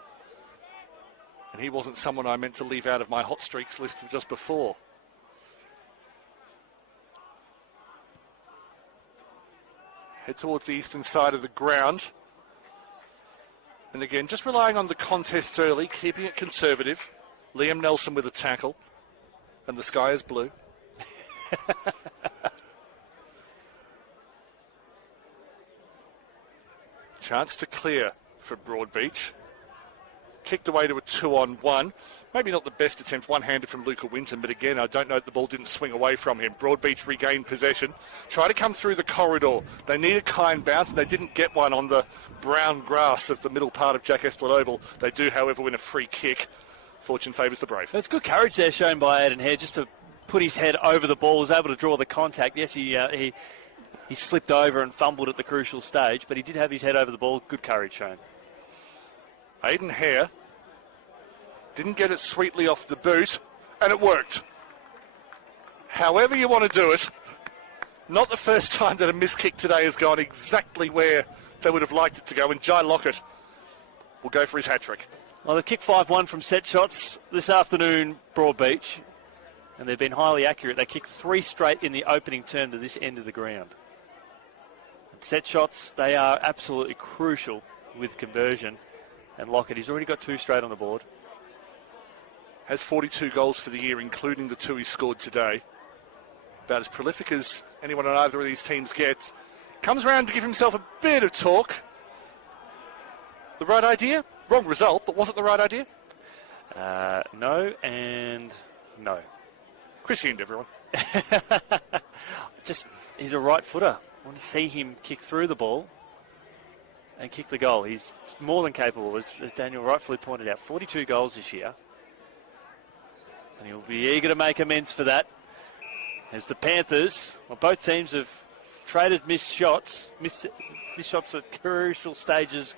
And he wasn't someone I meant to leave out of my hot streaks list just before. Head towards the eastern side of the ground. And again, just relying on the contests early, keeping it conservative. Liam Nelson with a tackle. And the sky is blue. Chance to clear for Broadbeach. Kicked away to a 2-on-1. Maybe not the best attempt, one-handed from Luca Winton, but again, I don't know if the ball didn't swing away from him. Broadbeach regained possession. Try to come through the corridor. They need a kind bounce, and they didn't get one on the brown grass of the middle part of Jack Esplin Oval. They do, however, win a free kick. Fortune favours the Brave. It's good courage there shown by Aidan Hare just to put his head over the ball, was able to draw the contact. Yes, he slipped over and fumbled at the crucial stage, but he did have his head over the ball. Good courage shown. Aidan Hare didn't get it sweetly off the boot, and it worked. However you want to do it, not the first time that a missed kick today has gone exactly where they would have liked it to go, and Jai Lockett will go for his hat-trick. Well, they've kicked 5-1 from set shots this afternoon, Broadbeach, and they've been highly accurate. They kicked 3 straight in the opening term to this end of the ground. And set shots, they are absolutely crucial with conversion. And Lockett, he's already got 2 straight on the board. Has 42 goals for the year, including the 2 he scored today. About as prolific as anyone on either of these teams gets. Comes around to give himself a bit of talk. The right idea? Wrong result, but was it the right idea? No and no. Chris Hind, everyone. He's a right footer. I want to see him kick through the ball and kick the goal. He's more than capable, as Daniel rightfully pointed out. 42 goals this year. And he'll be eager to make amends for that. As the Panthers, well, both teams have traded missed shots at crucial stages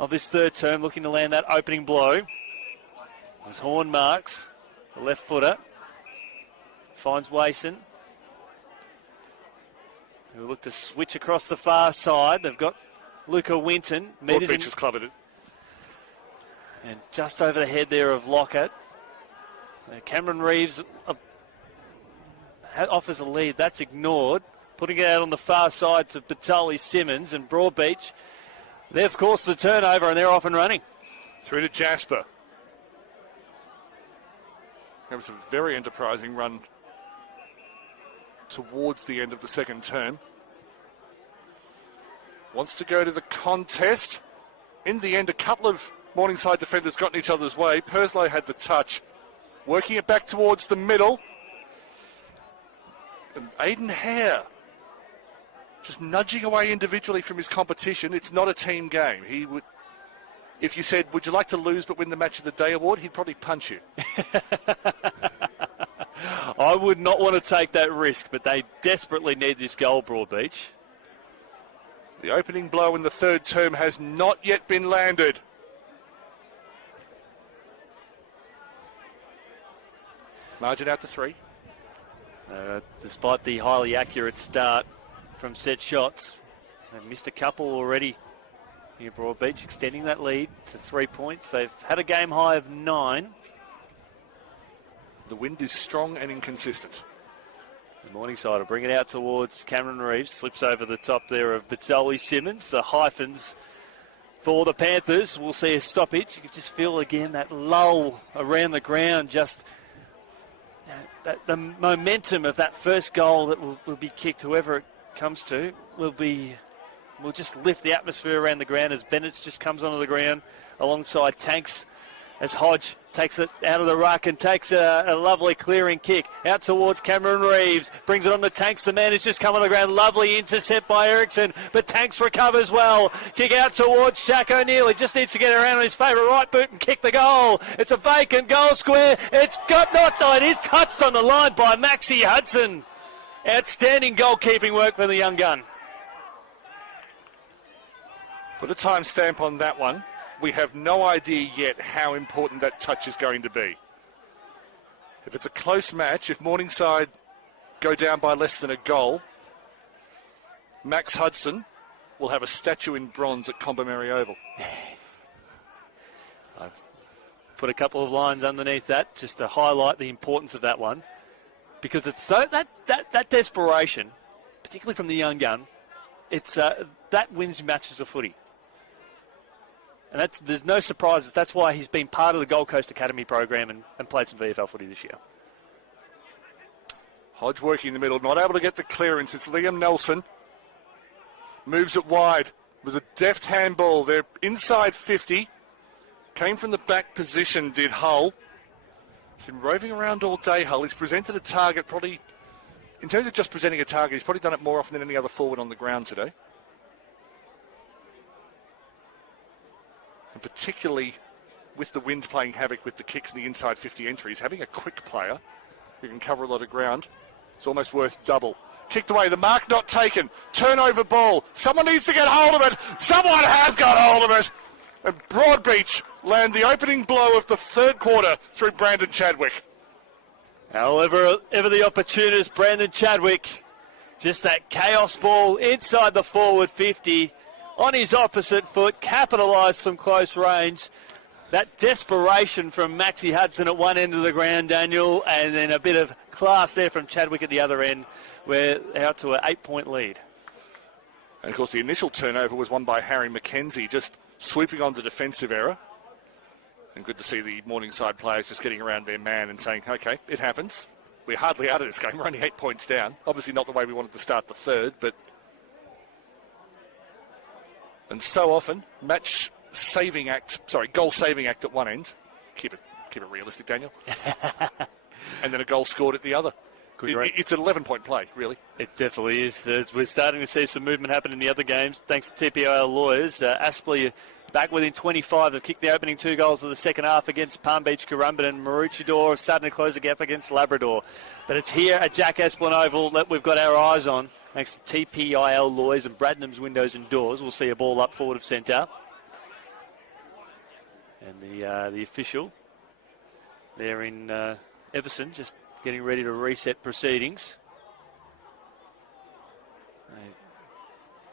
of this third term, looking to land that opening blow. As Horn marks, the left footer, finds Wason, who look to switch across the far side. They've got Luca Winton. Broadbeach has clubbed it. And just over the head there of Lockett. Cameron Reeves offers a lead. That's ignored. Putting it out on the far side to Batali Simmons and Broadbeach. They've forced the turnover and they're off and running. Through to Jasper. That was a very enterprising run towards the end of the second term. Wants to go to the contest. In the end, a couple of Morningside defenders got in each other's way. Perslow had the touch. Working it back towards the middle. And Aiden Hare just nudging away individually from his competition. It's not a team game. He would, if you said, would you like to lose but win the Match of the Day award, he'd probably punch you. I would not want to take that risk, but they desperately need this goal, Broadbeach. The opening blow in the third term has not yet been landed. Margin out to 3. Despite the highly accurate start from set shots, they've missed a couple already here, Broadbeach, extending that lead to 3 points. They've had a game high of 9. The wind is strong and inconsistent. The Morningside will bring it out towards Cameron Reeves. Slips over the top there of Batali Simmons. The hyphens for the Panthers. We'll see a stoppage. You can just feel again that lull around the ground. Just the momentum of that first goal that will be kicked, whoever it comes to, will just lift the atmosphere around the ground as Bennett just comes onto the ground alongside Tanks, as Hodge takes it out of the ruck and takes a lovely clearing kick out towards Cameron Reeves. Brings it on to Tanks. The man has just come on the ground. Lovely intercept by Eriksson, but Tanks recovers well. Kick out towards Shaq O'Neill. He just needs to get around on his favourite right boot and kick the goal. It's a vacant goal square. It's got not it is touched on the line by Maxie Hudson. Outstanding goalkeeping work for the young gun. Put a time stamp on that one. We have no idea yet how important that touch is going to be. If it's a close match, if Morningside go down by less than a goal, Max Hudson will have a statue in bronze at Combermary Oval. I've put a couple of lines underneath that just to highlight the importance of that one, because it's that desperation, particularly from the young gun, it's that wins matches of footy. And there's no surprises. That's why he's been part of the Gold Coast Academy program and played some VFL footy this year. Hodge working in the middle, not able to get the clearance. It's Liam Nelson. Moves it wide. It was a deft handball. They're inside 50. Came from the back position, did Hull. He's been roving around all day, Hull. He's presented a target, probably, in terms of just presenting a target, he's probably done it more often than any other forward on the ground today. And particularly with the wind playing havoc with the kicks and the inside 50 entries, having a quick player who can cover a lot of ground, it's almost worth double. Kicked away, the mark not taken, turnover ball. Someone needs to get hold of it. Someone has got hold of it. And Broadbeach land the opening blow of the third quarter through Brandon Chadwick. However, ever the opportunist, Brandon Chadwick, just that chaos ball inside the forward 50. On his opposite foot, capitalised some close range. That desperation from Maxie Hudson at one end of the ground, Daniel, and then a bit of class there from Chadwick at the other end. We're out to an 8-point lead. And, of course, the initial turnover was won by Harry McKenzie, just swooping on the defensive error. And good to see the Morningside players just getting around their man and saying, OK, it happens. We're hardly out of this game. We're only 8 points down. Obviously not the way we wanted to start the third, but... And so often, goal-saving act at one end. Keep it realistic, Daniel. And then a goal scored at the other. It's an 11-point play, really. It definitely is. We're starting to see some movement happen in the other games, thanks to TPIL lawyers. Aspley back within 25. They've kicked the opening 2 goals of the second half against Palm Beach Currumbin, and Maroochydore starting to close the gap against Labrador. But it's here at Jack Esplin Oval that we've got our eyes on. Thanks to TPIL lawyers and Bradnam's windows and doors. We'll see a ball up forward of centre. And the official there in Everson just getting ready to reset proceedings.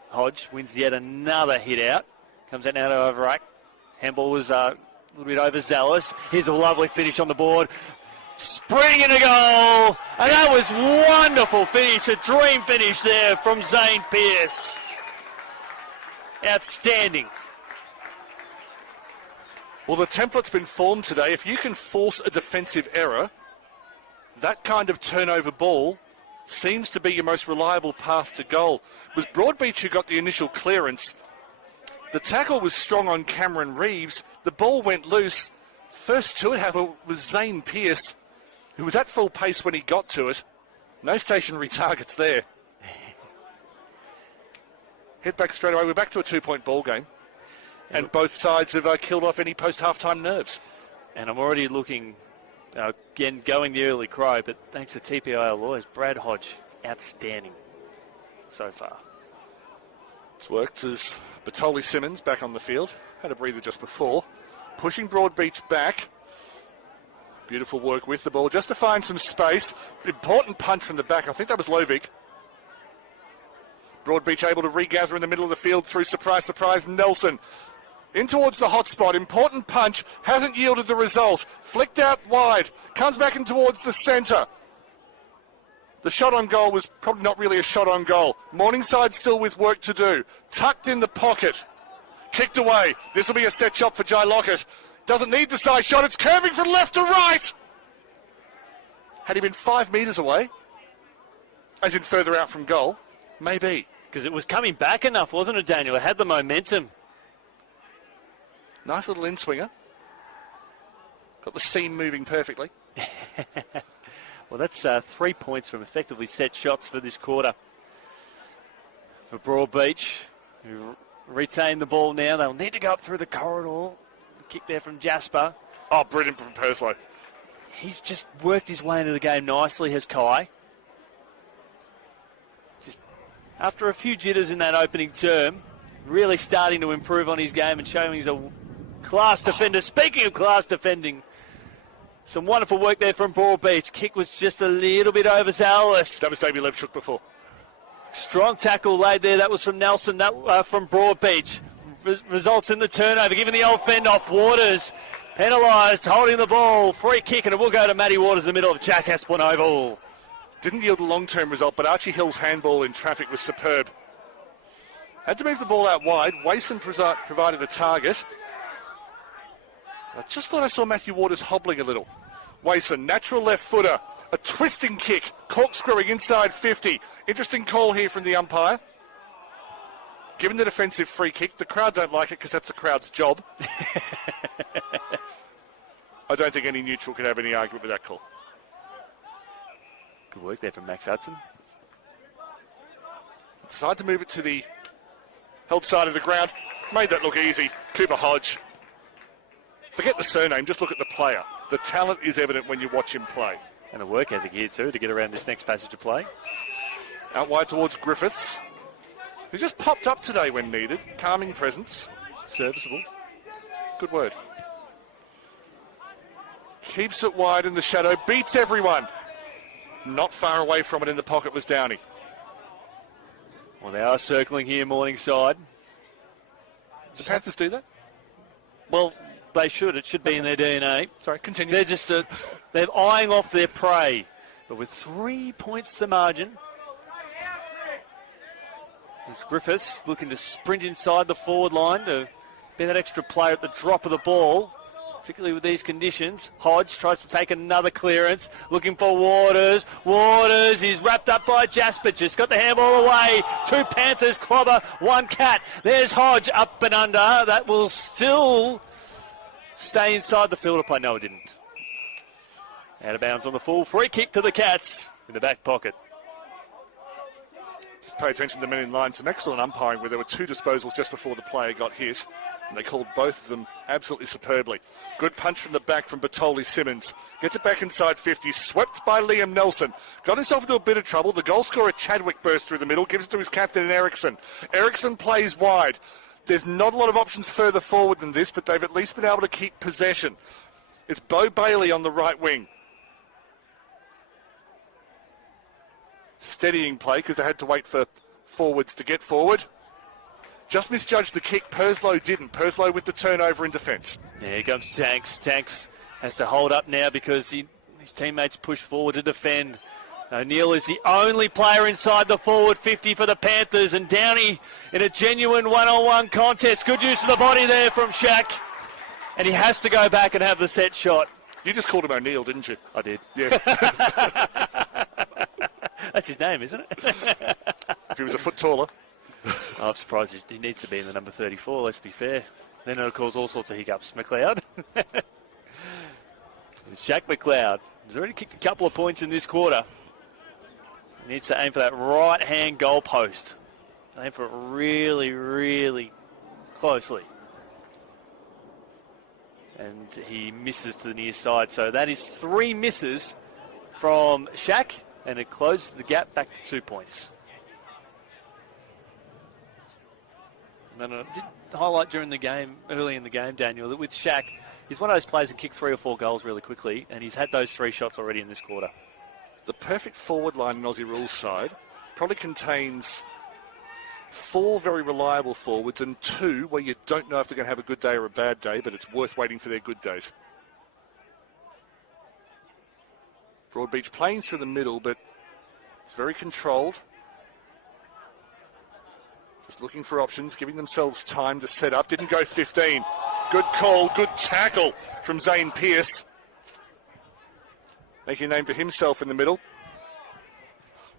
Hodge wins yet another hit out. Comes out now to Overack. Handball was a little bit overzealous. Here's a lovely finish on the board. Spring in a goal. And that was wonderful finish. A dream finish there from Zane Pearce. Outstanding. Well, the template's been formed today. If you can force a defensive error, that kind of turnover ball seems to be your most reliable path to goal. It was Broadbeach who got the initial clearance. The tackle was strong on Cameron Reeves. The ball went loose. First to it, however, was Zane Pearce, who was at full pace when he got to it. No stationary targets there. Head back straight away. We're back to a 2-point ball game. And both sides have killed off any post-halftime nerves. And I'm already looking... again, going the early crow, but thanks to TPIL lawyers, Brad Hodge, outstanding so far. It's worked as Batoli Simmons back on the field. Had a breather just before. Pushing Broadbeach back. Beautiful work with the ball, just to find some space. Important punch from the back. I think that was Lovick. Broadbeach able to regather in the middle of the field through surprise, Nelson. In towards the hot spot, important punch, hasn't yielded the result. Flicked out wide, comes back in towards the centre. The shot on goal was probably not really a shot on goal. Morningside still with work to do. Tucked in the pocket. Kicked away. This will be a set shot for Jai Lockett. Doesn't need the side shot, it's curving from left to right. Had he been 5 metres away, as in further out from goal, maybe. Because it was coming back enough, wasn't it, Daniel? It had the momentum. Nice little in-swinger. Got the seam moving perfectly. Well, that's 3 points from effectively set shots for this quarter. For Broadbeach, who retain the ball now. They'll need to go up through the corridor. Kick there from Jasper. Oh, brilliant from Perslow. He's just worked his way into the game nicely, has Kai. Just after a few jitters in that opening term, really starting to improve on his game and showing he's a class defender. Speaking of class defending, some wonderful work there from Broadbeach. Kick was just a little bit overzealous. That was Davey Levchuk before. Strong tackle laid there. That was from Nelson, that from Broadbeach. Results in the turnover, giving the old fend off. Waters penalised, holding the ball. Free kick, and it will go to Matty Waters in the middle of Jack Esplin Oval. Didn't yield a long-term result, but Archie Hill's handball in traffic was superb. Had to move the ball out wide. Wason provided a target. I just thought I saw Matthew Waters hobbling a little. Wason, natural left footer. A twisting kick, corkscrewing inside 50. Interesting call here from the umpire. Given the defensive free kick, the crowd don't like it because that's the crowd's job. I don't think any neutral can have any argument with that call. Good work there from Max Hudson. Decide to move it to the held side of the ground. Made that look easy. Cooper Hodge. Forget the surname, just look at the player. The talent is evident when you watch him play. And the work ethic here too to get around this next passage of play. Out wide towards Griffiths, who's just popped up today when needed. Calming presence. Serviceable. Good word. Keeps it wide in the shadow, beats everyone. Not far away from it in the pocket was Downey. Well, they are circling here, Morningside. The Panthers do that? Well, they should. It should be in their DNA. Sorry, continue. They're just they're eyeing off their prey. But with 3 points the margin, as Griffiths looking to sprint inside the forward line to be that extra player at the drop of the ball, particularly with these conditions. Hodge tries to take another clearance, looking for Waters. Waters is wrapped up by Jasper, just got the handball away. 2 Panthers clobber, 1 Cat. There's Hodge up and under. That will still stay inside the field of play. No, it didn't. Out of bounds on the full. Free kick to the Cats in the back pocket. Just pay attention to the men in line. Some excellent umpiring where there were 2 disposals just before the player got hit. And they called both of them absolutely superbly. Good punch from the back from Bartoli Simmons. Gets it back inside 50. Swept by Liam Nelson. Got himself into a bit of trouble. The goal scorer Chadwick burst through the middle. Gives it to his captain in Ericsson. Ericsson plays wide. There's not a lot of options further forward than this, but they've at least been able to keep possession. It's Bo Bailey on the right wing. Steadying play because they had to wait for forwards to get forward. Just misjudged the kick. Perslow didn't. Perslow with the turnover in defence. Yeah, here comes Tanks. Tanks has to hold up now because his teammates push forward to defend. O'Neill is the only player inside the forward 50 for the Panthers, and Downey in a genuine one-on-one contest. Good use of the body there from Shaq. And he has to go back and have the set shot. You just called him O'Neill, didn't you? I did. Yeah. That's his name, isn't it? If he was a foot taller. I'm surprised he needs to be in the number 34, let's be fair. Then it'll cause all sorts of hiccups. McLeod. Shaq McLeod has already kicked a couple of points in this quarter. He needs to aim for that right-hand goal post. Aim for it really, really closely. And he misses to the near side. So that is 3 misses from Shaq, and it closes the gap back to 2 points. And I did highlight during the game, early in the game, Daniel, that with Shaq, he's one of those players that kick 3 or 4 goals really quickly, and he's had those 3 shots already in this quarter. The perfect forward line in Aussie rules side probably contains 4 very reliable forwards and 2 where you don't know if they're going to have a good day or a bad day, but it's worth waiting for their good days. Broadbeach playing through the middle, but it's very controlled. Just looking for options, giving themselves time to set up. Didn't go 15. Good call, good tackle from Zane Pearce. Making a name for himself in the middle.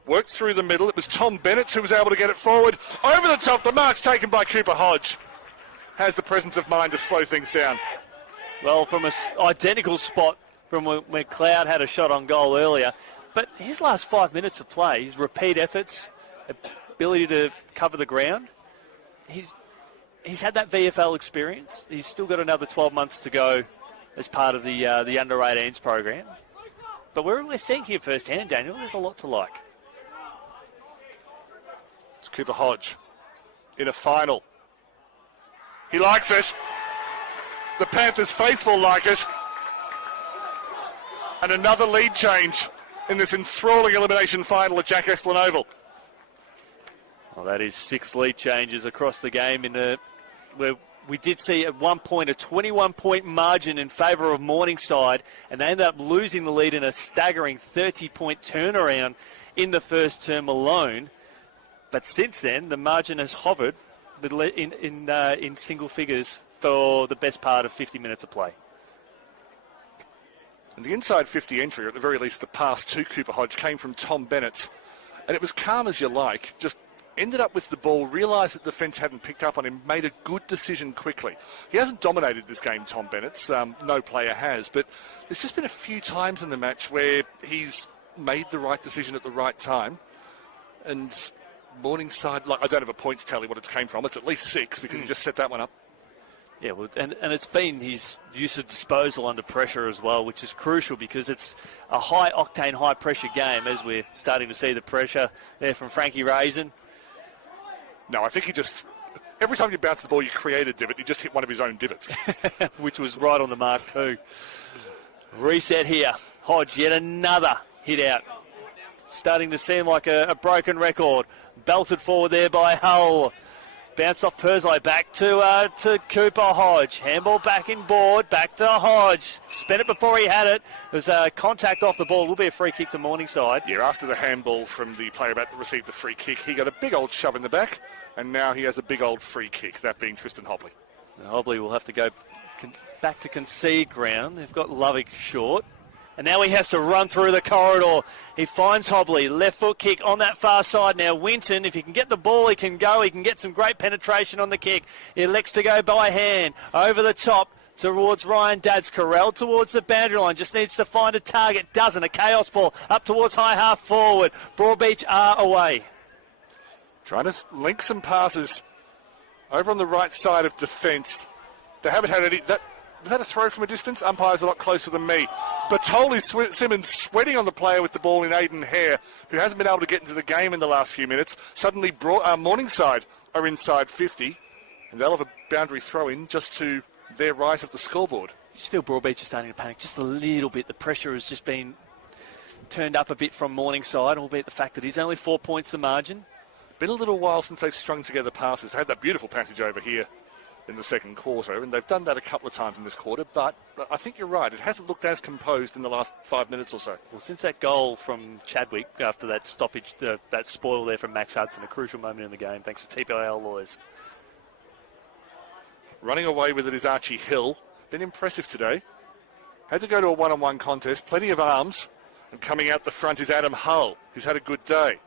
Worked through the middle. It was Tom Bennett who was able to get it forward. Over the top, the mark's taken by Cooper Hodge. Has the presence of mind to slow things down. Well, from an identical spot from when Cloud had a shot on goal earlier. But his last 5 minutes of play, his repeat efforts, ability to cover the ground, he's had that VFL experience. He's still got another 12 months to go as part of the under 18s program. But we're seeing here firsthand, Daniel, there's a lot to like. It's Cooper Hodge in a final. He likes it. The Panthers faithful like it. And another lead change in this enthralling elimination final at Jack Esplin Oval. Well, that is 6 lead changes across the game where we did see at one point a 21-point margin in favour of Morningside, and they ended up losing the lead in a staggering 30-point turnaround in the first term alone. But since then, the margin has hovered in single figures for the best part of 50 minutes of play. And the inside 50 entry, or at the very least the pass to Cooper Hodge, came from Tom Bennett. And it was calm as you like, just ended up with the ball, realised that the defence hadn't picked up on him, made a good decision quickly. He hasn't dominated this game, Tom Bennett. No player has, but there's just been a few times in the match where he's made the right decision at the right time. And Morningside, I don't have a points tally what it came from. It's at least 6 because he just set that one up. Yeah, well, and it's been his use of disposal under pressure as well, which is crucial because it's a high-octane, high-pressure game, as we're starting to see the pressure there from Frankie Raisin. No, I think he just... Every time you bounce the ball, you create a divot. He just hit one of his own divots. Which was right on the mark too. Reset here. Hodge, yet another hit out. Starting to seem like a broken record. Belted forward there by Hull. Bounced off Purslow, back to Cooper Hodge. Handball back in board, back to Hodge. Spent it before he had it. There's contact off the ball. Will be a free kick to Morningside. Yeah, after the handball from the player about to receive the free kick, he got a big old shove in the back, and now he has a big old free kick, that being Tristan Hobley. Hobley will have to go back to concede ground. They've got Lovick short. And now he has to run through the corridor. He finds Hobley. Left foot kick on that far side. Now Winton, if he can get the ball, he can go. He can get some great penetration on the kick. He elects to go by hand. Over the top towards Ryan Dad's. Corral towards the boundary line. Just needs to find a target. Doesn't. A chaos ball up towards high half forward. Broadbeach are away. Trying to link some passes over on the right side of defence. They haven't had any... Was that a throw from a distance? Umpires a lot closer than me. Batoli Simmons sweating on the player with the ball in Aiden Hare, who hasn't been able to get into the game in the last few minutes. Suddenly, Morningside are inside 50, and they'll have a boundary throw-in just to their right of the scoreboard. You just feel Broadbeach is starting to panic just a little bit. The pressure has just been turned up a bit from Morningside, albeit the fact that he's only 4 points the margin. Been a little while since they've strung together passes. They had that beautiful passage over here in the second quarter, and they've done that a couple of times in this quarter, but I think you're right. It hasn't looked as composed in the last 5 minutes or so. Well, since that goal from Chadwick after that stoppage, that spoil there from Max Hudson, a crucial moment in the game, thanks to TPIL lawyers. Running away with it is Archie Hill. Been impressive today. Had to go to a one-on-one contest, plenty of arms, and coming out the front is Adam Hull, who's had a good day.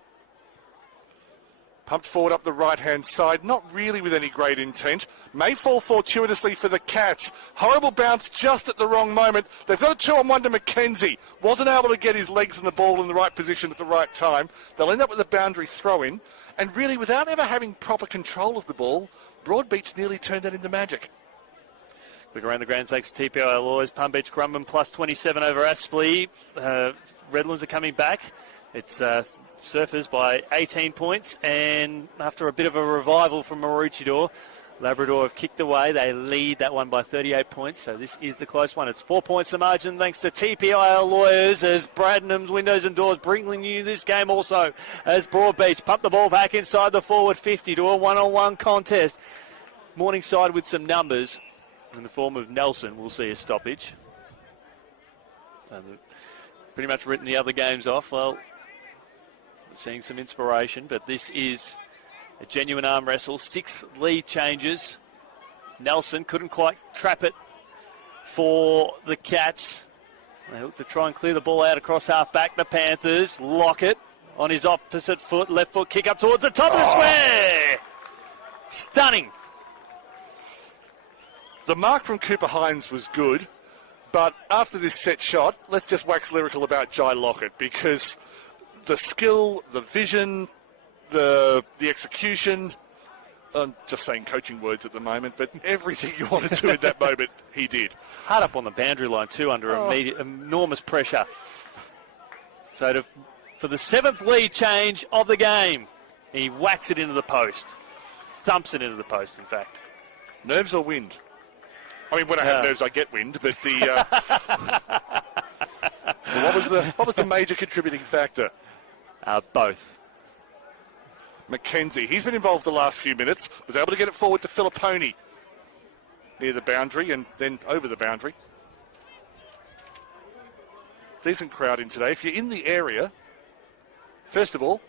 Pumped forward up the right-hand side, not really with any great intent. May fall fortuitously for the Cats. Horrible bounce just at the wrong moment. They've got a 2-on-1 to McKenzie. Wasn't able to get his legs and the ball in the right position at the right time. They'll end up with a boundary throw-in. And really, without ever having proper control of the ball, Broadbeach nearly turned that into magic. Quick around the ground, thanks to TPIL lawyers. Palm Beach Grumman plus 27 over Aspley. Redlands are coming back. It's Surfers by 18 points, and after a bit of a revival from Maroochydore, Labrador have kicked away. They lead that one by 38 points, so this is the close one. It's 4 points the margin thanks to TPIL lawyers as Bradenham's Windows and Doors bringing you this game also as Broadbeach pump the ball back inside the forward 50 to a one-on-one contest. Morningside with some numbers in the form of Nelson will see a stoppage. So pretty much written the other games off. Well, seeing some inspiration, but this is a genuine arm wrestle. 6 lead changes. Nelson couldn't quite trap it for the Cats. They look to try and clear the ball out across half back. The Panthers. Lockett on his opposite foot. Left foot kick up towards the top of the square. Stunning. The mark from Cooper Hines was good, but after this set shot, let's just wax lyrical about Jai Lockett, because the skill, the vision, the execution, I'm just saying coaching words at the moment, but everything you want to do in that moment, he did. Hard up on the boundary line too, under enormous pressure. So for the 7th lead change of the game, he whacks it into the post. Thumps it into the post, in fact. Nerves or wind? I mean, when I have nerves, I get wind, but the... what was the major contributing factor? Both. McKenzie, he's been involved the last few minutes, was able to get it forward to Filipponi near the boundary and then over the boundary. Decent crowd in today. If you're in the area, first of all,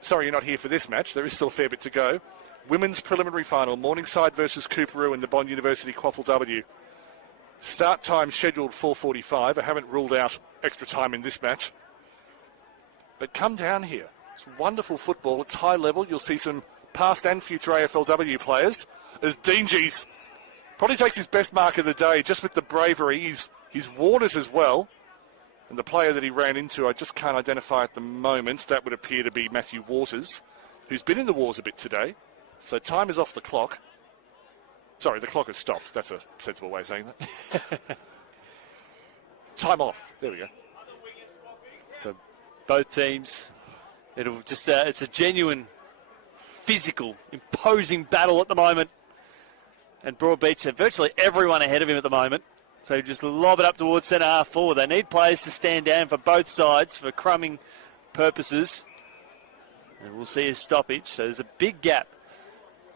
sorry you're not here for this match, there is still a fair bit to go. Women's preliminary final, Morningside versus Cooperoo in the Bond University QAFL W. Start time scheduled 4:45. I haven't ruled out extra time in this match. But come down here. It's wonderful football. It's high level. You'll see some past and future AFLW players. As Dingy's probably takes his best mark of the day, just with the bravery. He's worn it as well. And the player that he ran into, I just can't identify at the moment. That would appear to be Matthew Waters, who's been in the wars a bit today. So time is off the clock. Sorry, the clock has stopped. That's a sensible way of saying that. Time off. There we go. For both teams, it'll just it's a genuine, physical, imposing battle at the moment. And Broadbeach have virtually everyone ahead of him at the moment. So just lob it up towards centre half forward. They need players to stand down for both sides for crumbing purposes. And we'll see a stoppage. So there's a big gap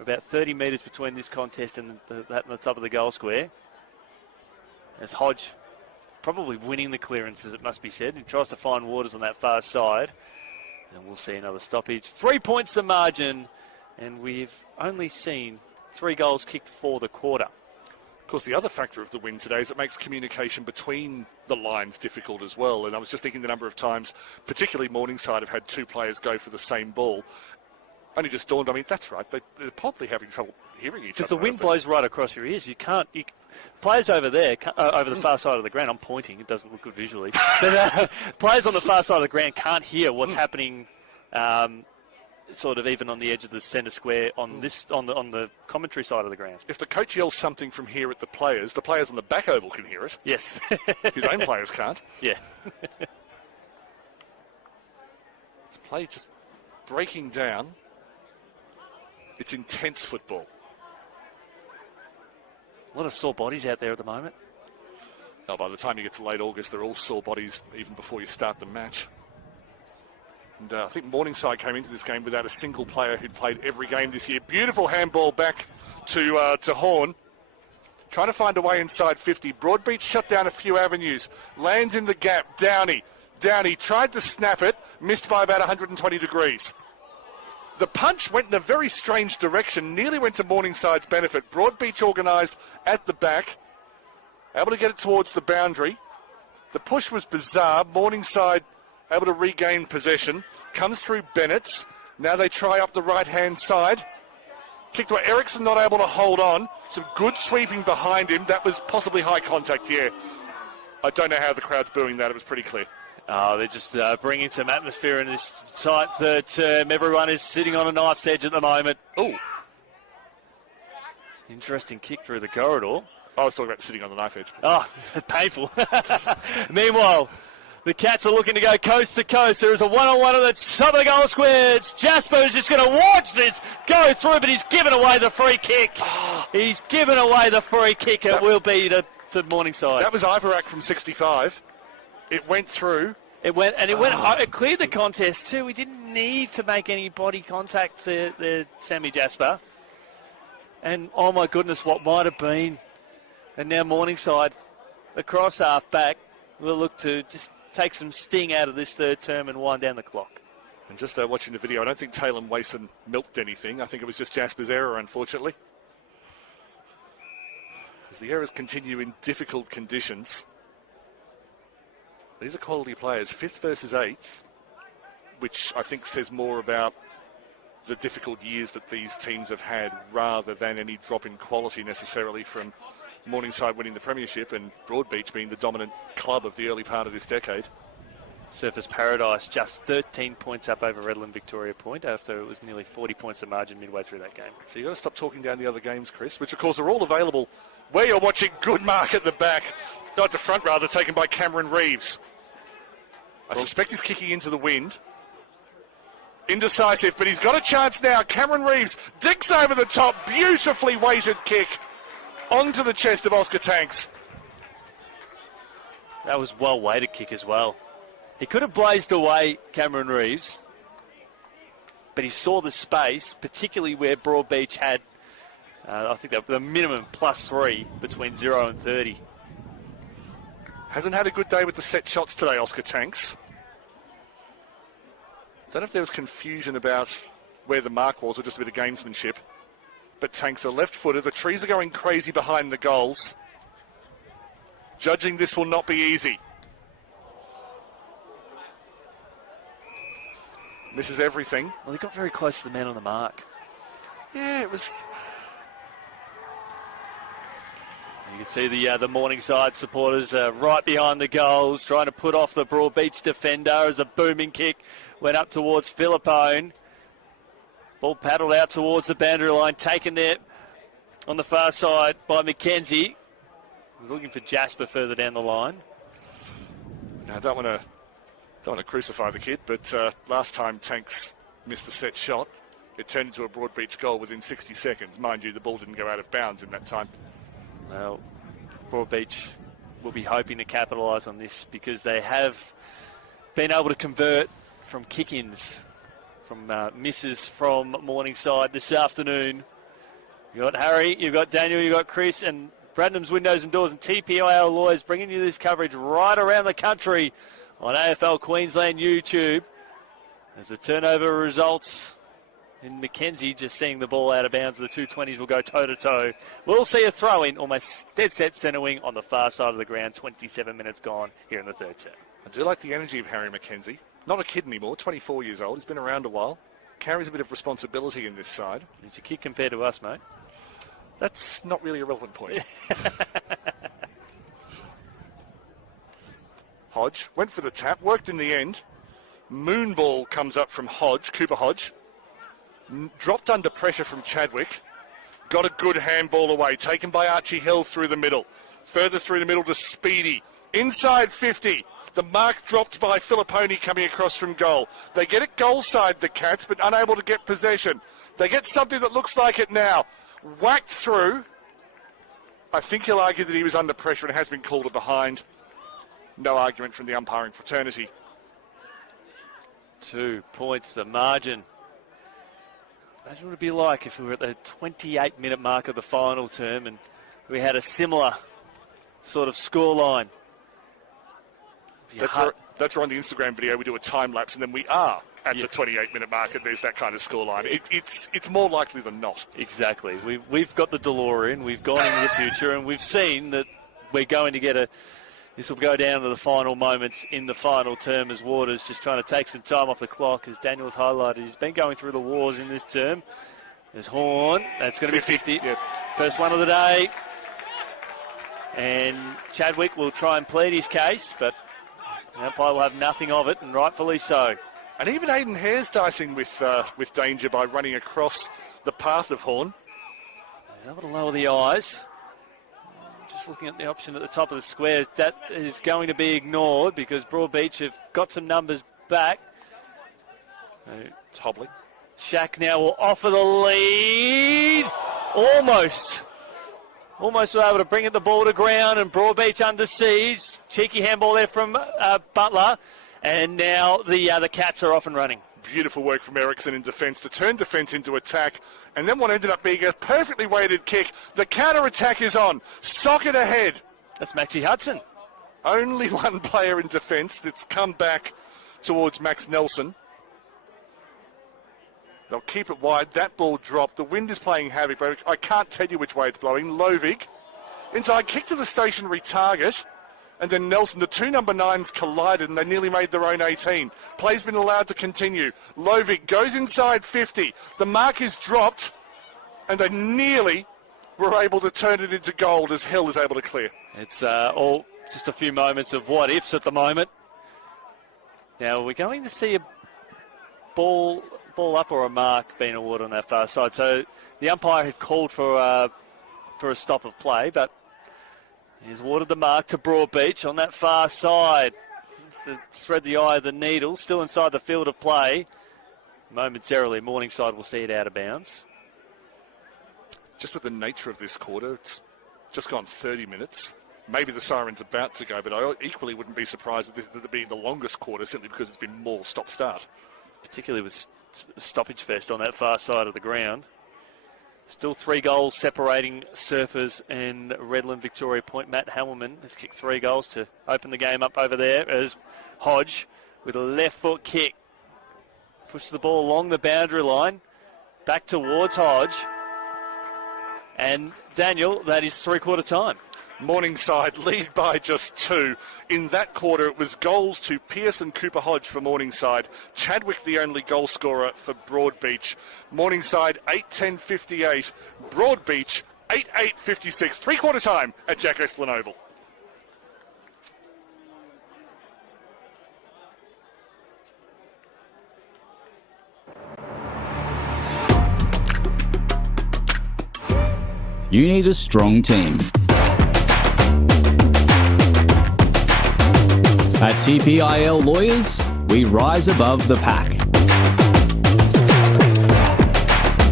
About 30 metres between this contest and that on the top of the goal square. As Hodge probably winning the clearances, it must be said. He tries to find Waters on that far side. And we'll see another stoppage. 3 points the margin. And we've only seen 3 goals kicked for the quarter. Of course, the other factor of the win today is it makes communication between the lines difficult as well. And I was just thinking the number of times, particularly Morningside, have had 2 players go for the same ball. Only just dawned on me, that's right, they're probably having trouble hearing each other. Because the wind blows right across your ears. Players over there, over the far side of the ground, I'm pointing, it doesn't look good visually. But players on the far side of the ground can't hear what's happening sort of even on the edge of the centre square on the commentary side of the ground. If the coach yells something from here at the players on the back oval can hear it. Yes. His own players can't. Yeah. This play just breaking down. It's intense football. A lot of sore bodies out there at the moment. Oh, by the time you get to late August, they're all sore bodies even before you start the match. And I think Morningside came into this game without a single player who'd played every game this year. Beautiful handball back to Horn. Trying to find a way inside 50. Broadbeach shut down a few avenues. Lands in the gap. Downey tried to snap it. Missed by about 120 degrees. The punch went in a very strange direction. Nearly went to Morningside's benefit. Broadbeach organised at the back. Able to get it towards the boundary. The push was bizarre. Morningside able to regain possession. Comes through Bennett's. Now they try up the right-hand side. Kick to Ericsson, not able to hold on. Some good sweeping behind him. That was possibly high contact, yeah. I don't know how the crowd's booing that. It was pretty clear. Oh, they're just bringing some atmosphere in this tight third term. Everyone is sitting on a knife's edge at the moment. Oh. Interesting kick through the corridor. I was talking about sitting on the knife edge. Oh, painful. Meanwhile, the Cats are looking to go coast to coast. There is a one-on-one at the top of the goal square. It's Jasper who's just going to watch this go through, but he's given away the free kick. He's given away the free kick. It will be to Morningside. That was Ivarak from 65. It went through. It cleared the contest too. We didn't need to make any body contact to Sammy Jasper. And, oh my goodness, what might have been. And now Morningside, the cross half back, will look to just take some sting out of this third term and wind down the clock. And just watching the video, I don't think Taylor Wason milked anything. I think it was just Jasper's error, unfortunately. As the errors continue in difficult conditions. These are quality players, 5th versus 8th, which I think says more about the difficult years that these teams have had rather than any drop in quality necessarily from Morningside winning the premiership and Broadbeach being the dominant club of the early part of this decade. Surfers Paradise just 13 points up over Redland Victoria Point after it was nearly 40 points of margin midway through that game. So you've got to stop talking down the other games, Chris, which of course are all available where you're watching. Good mark at the back, not at the front rather, taken by Cameron Reeves. I suspect he's kicking into the wind. Indecisive, but he's got a chance now. Cameron Reeves digs over the top, beautifully weighted kick onto the chest of Oscar Tanks. That was well-weighted kick as well. He could have blazed away Cameron Reeves, but he saw the space, particularly where Broadbeach had, I think, the minimum +3 between 0 and 30. Hasn't had a good day with the set shots today, Oscar Tanks. Don't know if there was confusion about where the mark was or just a bit of gamesmanship. But Tanks are left-footed. The trees are going crazy behind the goals. Judging this will not be easy. Misses everything. Well, he got very close to the man on the mark. Yeah, it was... You can see the Morningside supporters right behind the goals, trying to put off the Broadbeach defender as a booming kick went up towards Philippone. Ball paddled out towards the boundary line, taken there on the far side by McKenzie. He's looking for Jasper further down the line. Now, I don't want to crucify the kid, but last time Tanks missed a set shot, it turned into a Broadbeach goal within 60 seconds. Mind you, the ball didn't go out of bounds in that time. Well, Broadbeach will be hoping to capitalise on this because they have been able to convert from kick-ins, from misses from Morningside this afternoon. You've got Harry, you've got Daniel, you've got Chris, and Bradnam's Windows and Doors and TPIL Lawyers bringing you this coverage right around the country on AFL Queensland YouTube. As the turnover results in Mackenzie, just seeing the ball out of bounds, the 220s will go toe-to-toe. We'll see a throw-in, almost dead set centre wing on the far side of the ground, 27 minutes gone here in the third term. I do like the energy of Harry Mackenzie. Not a kid anymore, 24 years old. He's been around a while. Carries a bit of responsibility in this side. He's a kid compared to us, mate. That's not really a relevant point. Hodge went for the tap, worked in the end. Moonball comes up from Hodge, Cooper Hodge. Dropped under pressure from Chadwick. Got a good handball away, taken by Archie Hill through the middle. Further through the middle to Speedy. Inside 50. The mark dropped by Filipponi coming across from goal. They get it goal side, the Cats, but unable to get possession. They get something that looks like it now. Whacked through. I think he'll argue that he was under pressure and has been called a behind. No argument from the umpiring fraternity. 2 points, the margin. Imagine what it'd be like if we were at the 28-minute mark of the final term and we had a similar sort of scoreline. That's where on the Instagram video we do a time lapse and then we are at the 28-minute mark and there's that kind of scoreline. It's more likely than not. Exactly. We've got the DeLorean, we've gone into the future, and we've seen that we're going to get this will go down to the final moments in the final term as Waters just trying to take some time off the clock, as Daniel's highlighted. He's been going through the wars in this term. There's Horn. That's going to be 50. Yep. First one of the day. And Chadwick will try and plead his case, but the umpire will have nothing of it, and rightfully so. And even Aiden Hare's dicing with danger by running across the path of Horn. He's able to lower the eyes. Just looking at the option at the top of the square, that is going to be ignored because Broadbeach have got some numbers back. It's hobbling. Shaq now will offer the lead. Almost were able to bring the ball to ground, and Broadbeach under siege. Cheeky handball there from Butler. And now the Cats are off and running. Beautiful work from Ericsson in defence to turn defence into attack. And then what ended up being a perfectly weighted kick. The counter-attack is on. Socket ahead. That's Maxie Hudson. Only one player in defence that's come back towards Max Nelson. They'll keep it wide. That ball dropped. The wind is playing havoc. I can't tell you which way it's blowing. Lovig. Inside kick to the stationary target. And then Nelson, the two number 9s collided and they nearly made their own 18. Play's been allowed to continue. Lovig goes inside 50. The mark is dropped and they nearly were able to turn it into gold as Hill is able to clear. It's all just a few moments of what ifs at the moment. Now we're going to see a ball up or a mark being awarded on that far side. So the umpire had called for a stop of play, but he's awarded the mark to Broadbeach on that far side. Just to thread the eye of the needle, still inside the field of play. Momentarily, Morningside will see it out of bounds. Just with the nature of this quarter, it's just gone 30 minutes. Maybe the siren's about to go, but I equally wouldn't be surprised if this being the longest quarter, simply because it's been more stop-start. Particularly with stoppage fest on that far side of the ground. Still 3 goals separating Surfers and Redland Victoria Point. Matt Hamilman has kicked 3 goals to open the game up over there as Hodge with a left foot kick pushes the ball along the boundary line back towards Hodge. And Daniel, that is 3/4 time. Morningside lead by just 2. In that quarter, it was goals to Pearce and Cooper Hodge for Morningside. Chadwick, the only goal scorer for Broadbeach. Morningside, 8-10-58. Broadbeach, 8-8-56. 3/4 time at Jack Esplin Oval. You need a strong team. At TPIL Lawyers, we rise above the pack.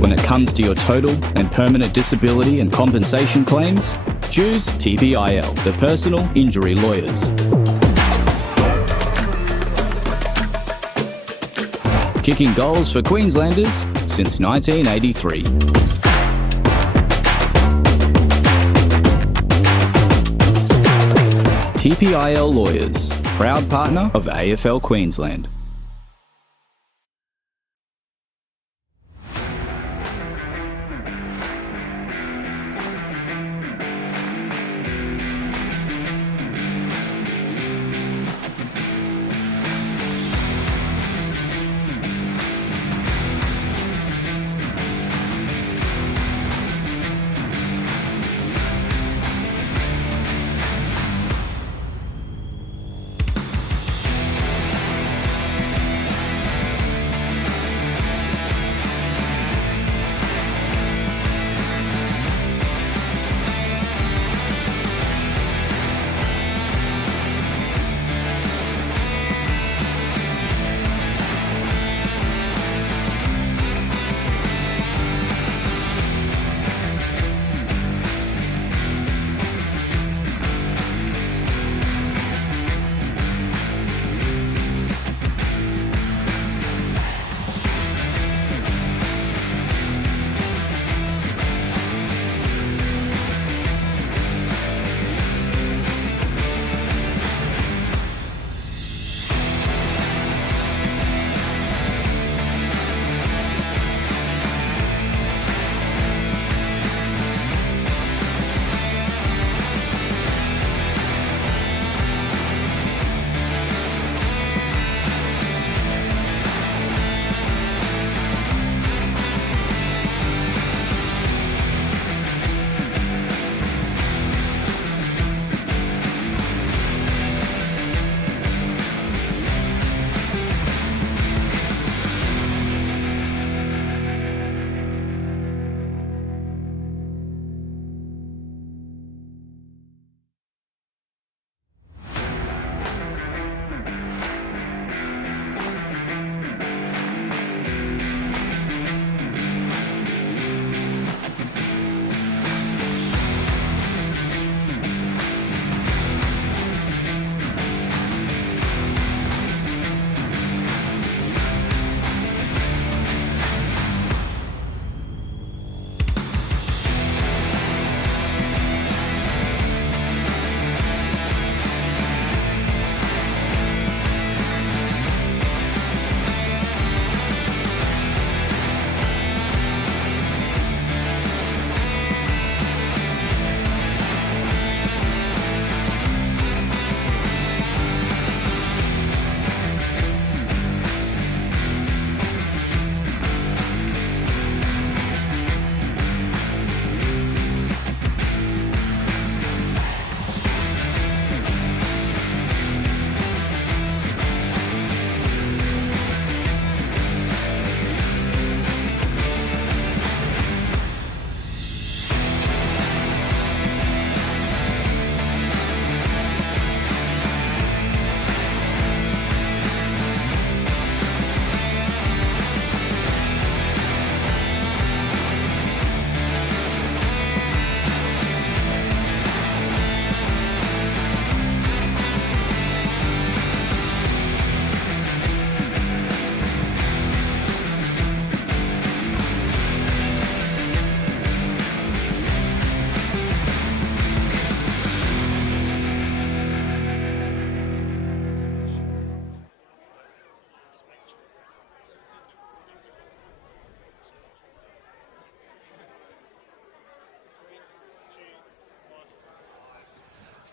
When it comes to your total and permanent disability and compensation claims, choose TPIL, the personal injury lawyers. Kicking goals for Queenslanders since 1983. TPIL Lawyers, proud partner of AFL Queensland.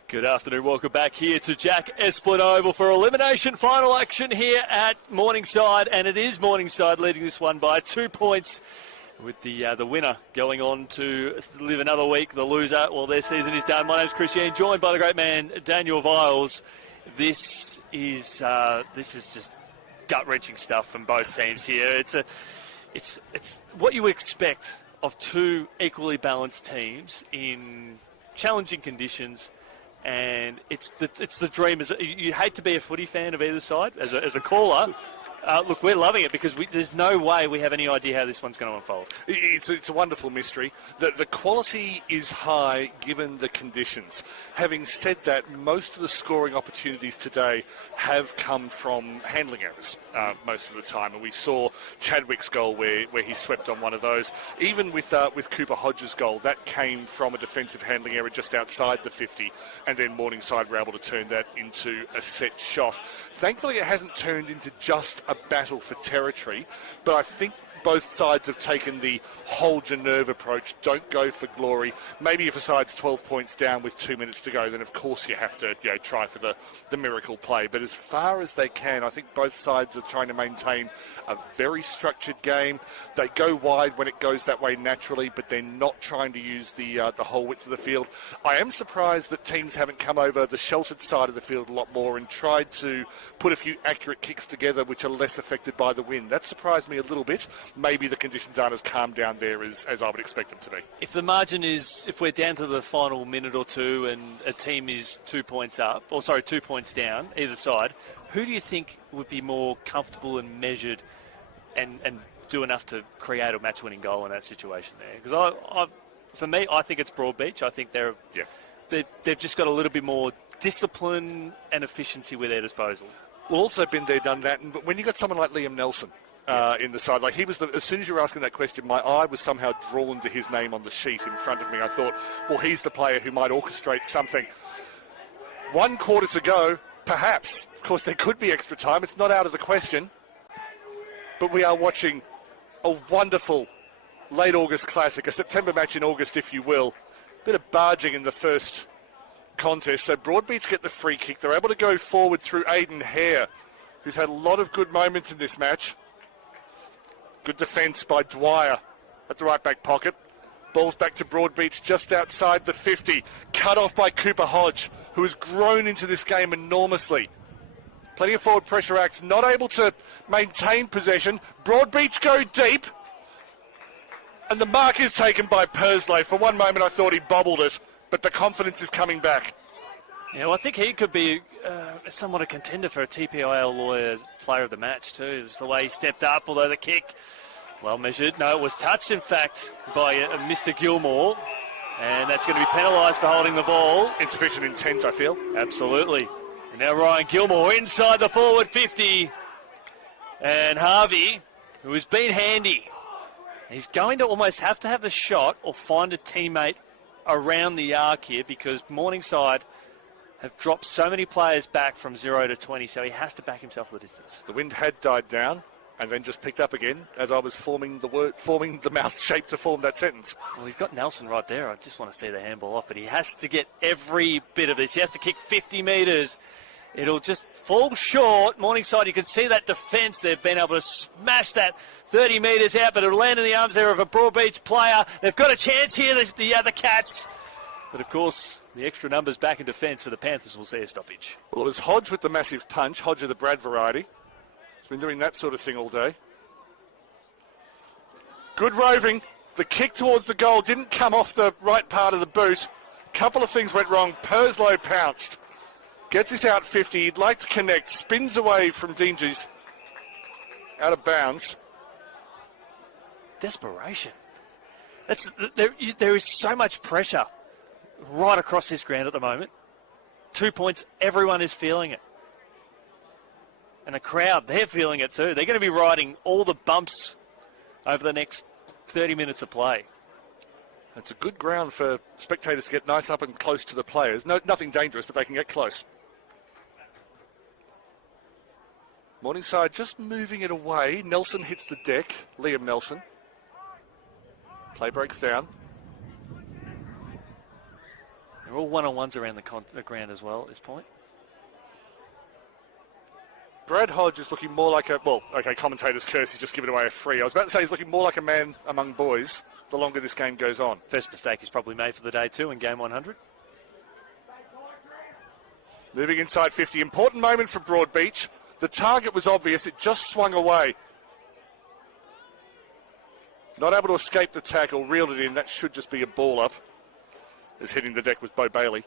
Good afternoon, welcome back here to Jack Esplin Oval for elimination final action here at Morningside, and it is Morningside leading this one by 2 points, with the winner going on to live another week. The loser, well, their season is done. My name's Christian, joined by the great man Daniel Viles. This is just gut-wrenching stuff from both teams here. It's what you expect of two equally balanced teams in challenging conditions. And it's the dream. You hate to be a footy fan of either side as a caller. Look, we're loving it because there's no way we have any idea how this one's going to unfold. It's a wonderful mystery. The quality is high given the conditions. Having said that, most of the scoring opportunities today have come from handling errors most of the time. And we saw Chadwick's goal where he swept on one of those. Even with Cooper Hodges' goal, that came from a defensive handling error just outside the 50. And then Morningside were able to turn that into a set shot. Thankfully, it hasn't turned into just a battle for territory, but I think both sides have taken the hold your nerve approach. Don't go for glory. Maybe if a side's 12 points down with 2 minutes to go, then of course you have to try for the miracle play. But as far as they can, I think both sides are trying to maintain a very structured game. They go wide when it goes that way naturally, but they're not trying to use the whole width of the field. I am surprised that teams haven't come over the sheltered side of the field a lot more and tried to put a few accurate kicks together which are less affected by the wind. That surprised me a little bit. Maybe the conditions aren't as calm down there as I would expect them to be. If the margin is, if we're down to the final minute or two and a team is 2 points up, 2 points down, either side, who do you think would be more comfortable and measured and do enough to create a match-winning goal in that situation there? Because for me, I think it's Broadbeach. I think they've just got a little bit more discipline and efficiency with their disposal. Well, also been there, done that. But when you got someone like Liam Nelson in the side, like he was, as soon as you were asking that question, my eye was somehow drawn to his name on the sheet in front of me. I thought, well, he's the player who might orchestrate something. 1 quarter to go, perhaps. Of course, there could be extra time. It's not out of the question. But we are watching a wonderful late August classic, a September match in August, if you will. Bit of barging in the first contest. So Broadbeach get the free kick. They're able to go forward through Aidan Hare, who's had a lot of good moments in this match. Good defence by Dwyer at the right back pocket. Ball's back to Broadbeach just outside the 50. Cut off by Cooper Hodge, who has grown into this game enormously. Plenty of forward pressure acts, not able to maintain possession. Broadbeach go deep. And the mark is taken by Perslow. For one moment I thought he bobbled it, but the confidence is coming back. Yeah, well, I think he could be somewhat a contender for a TPIL Lawyers player of the match too. It's the way he stepped up, although the kick, well measured. No, it was touched, in fact, by Mr. Gilmore. And that's going to be penalised for holding the ball. Insufficient intent, I feel. Absolutely. And now Ryan Gilmore inside the forward 50. And Harvey, who has been handy, he's going to almost have to have the shot or find a teammate around the arc here because Morningside have dropped so many players back from 0 to 20, so he has to back himself the distance. The wind had died down and then just picked up again as I was forming the mouth shape to form that sentence. Well, you've got Nelson right there. I just want to see the handball off, but he has to get every bit of this. He has to kick 50 metres. It'll just fall short. Morningside, you can see that defence. They've been able to smash that 30 metres out, but it'll land in the arms there of a Broadbeach player. They've got a chance here, the other Cats. But, of course, the extra numbers back in defence for the Panthers will see a stoppage. Well, it was Hodge with the massive punch, Hodge of the Brad variety. He's been doing that sort of thing all day. Good roving. The kick towards the goal didn't come off the right part of the boot. Couple of things went wrong. Perslow pounced. Gets this out 50. He'd like to connect. Spins away from Dinges. Out of bounds. Desperation. There is so much pressure right across this ground at the moment. 2 points, everyone is feeling it. And the crowd, they're feeling it too. They're going to be riding all the bumps over the next 30 minutes of play. It's a good ground for spectators to get nice up and close to the players. No, nothing dangerous, but they can get close. Morningside just moving it away. Nelson hits the deck. Liam Nelson. Play breaks down. They're all one-on-ones around the ground as well at this point. Brad Hodge is looking more like commentator's curse, he's just given away a free. I was about to say he's looking more like a man among boys the longer this game goes on. First mistake is probably made for the day too in game 100. Moving inside 50, important moment for Broadbeach. The target was obvious, it just swung away. Not able to escape the tackle, reeled it in, that should just be a ball up. As hitting the deck was Bo Bailey.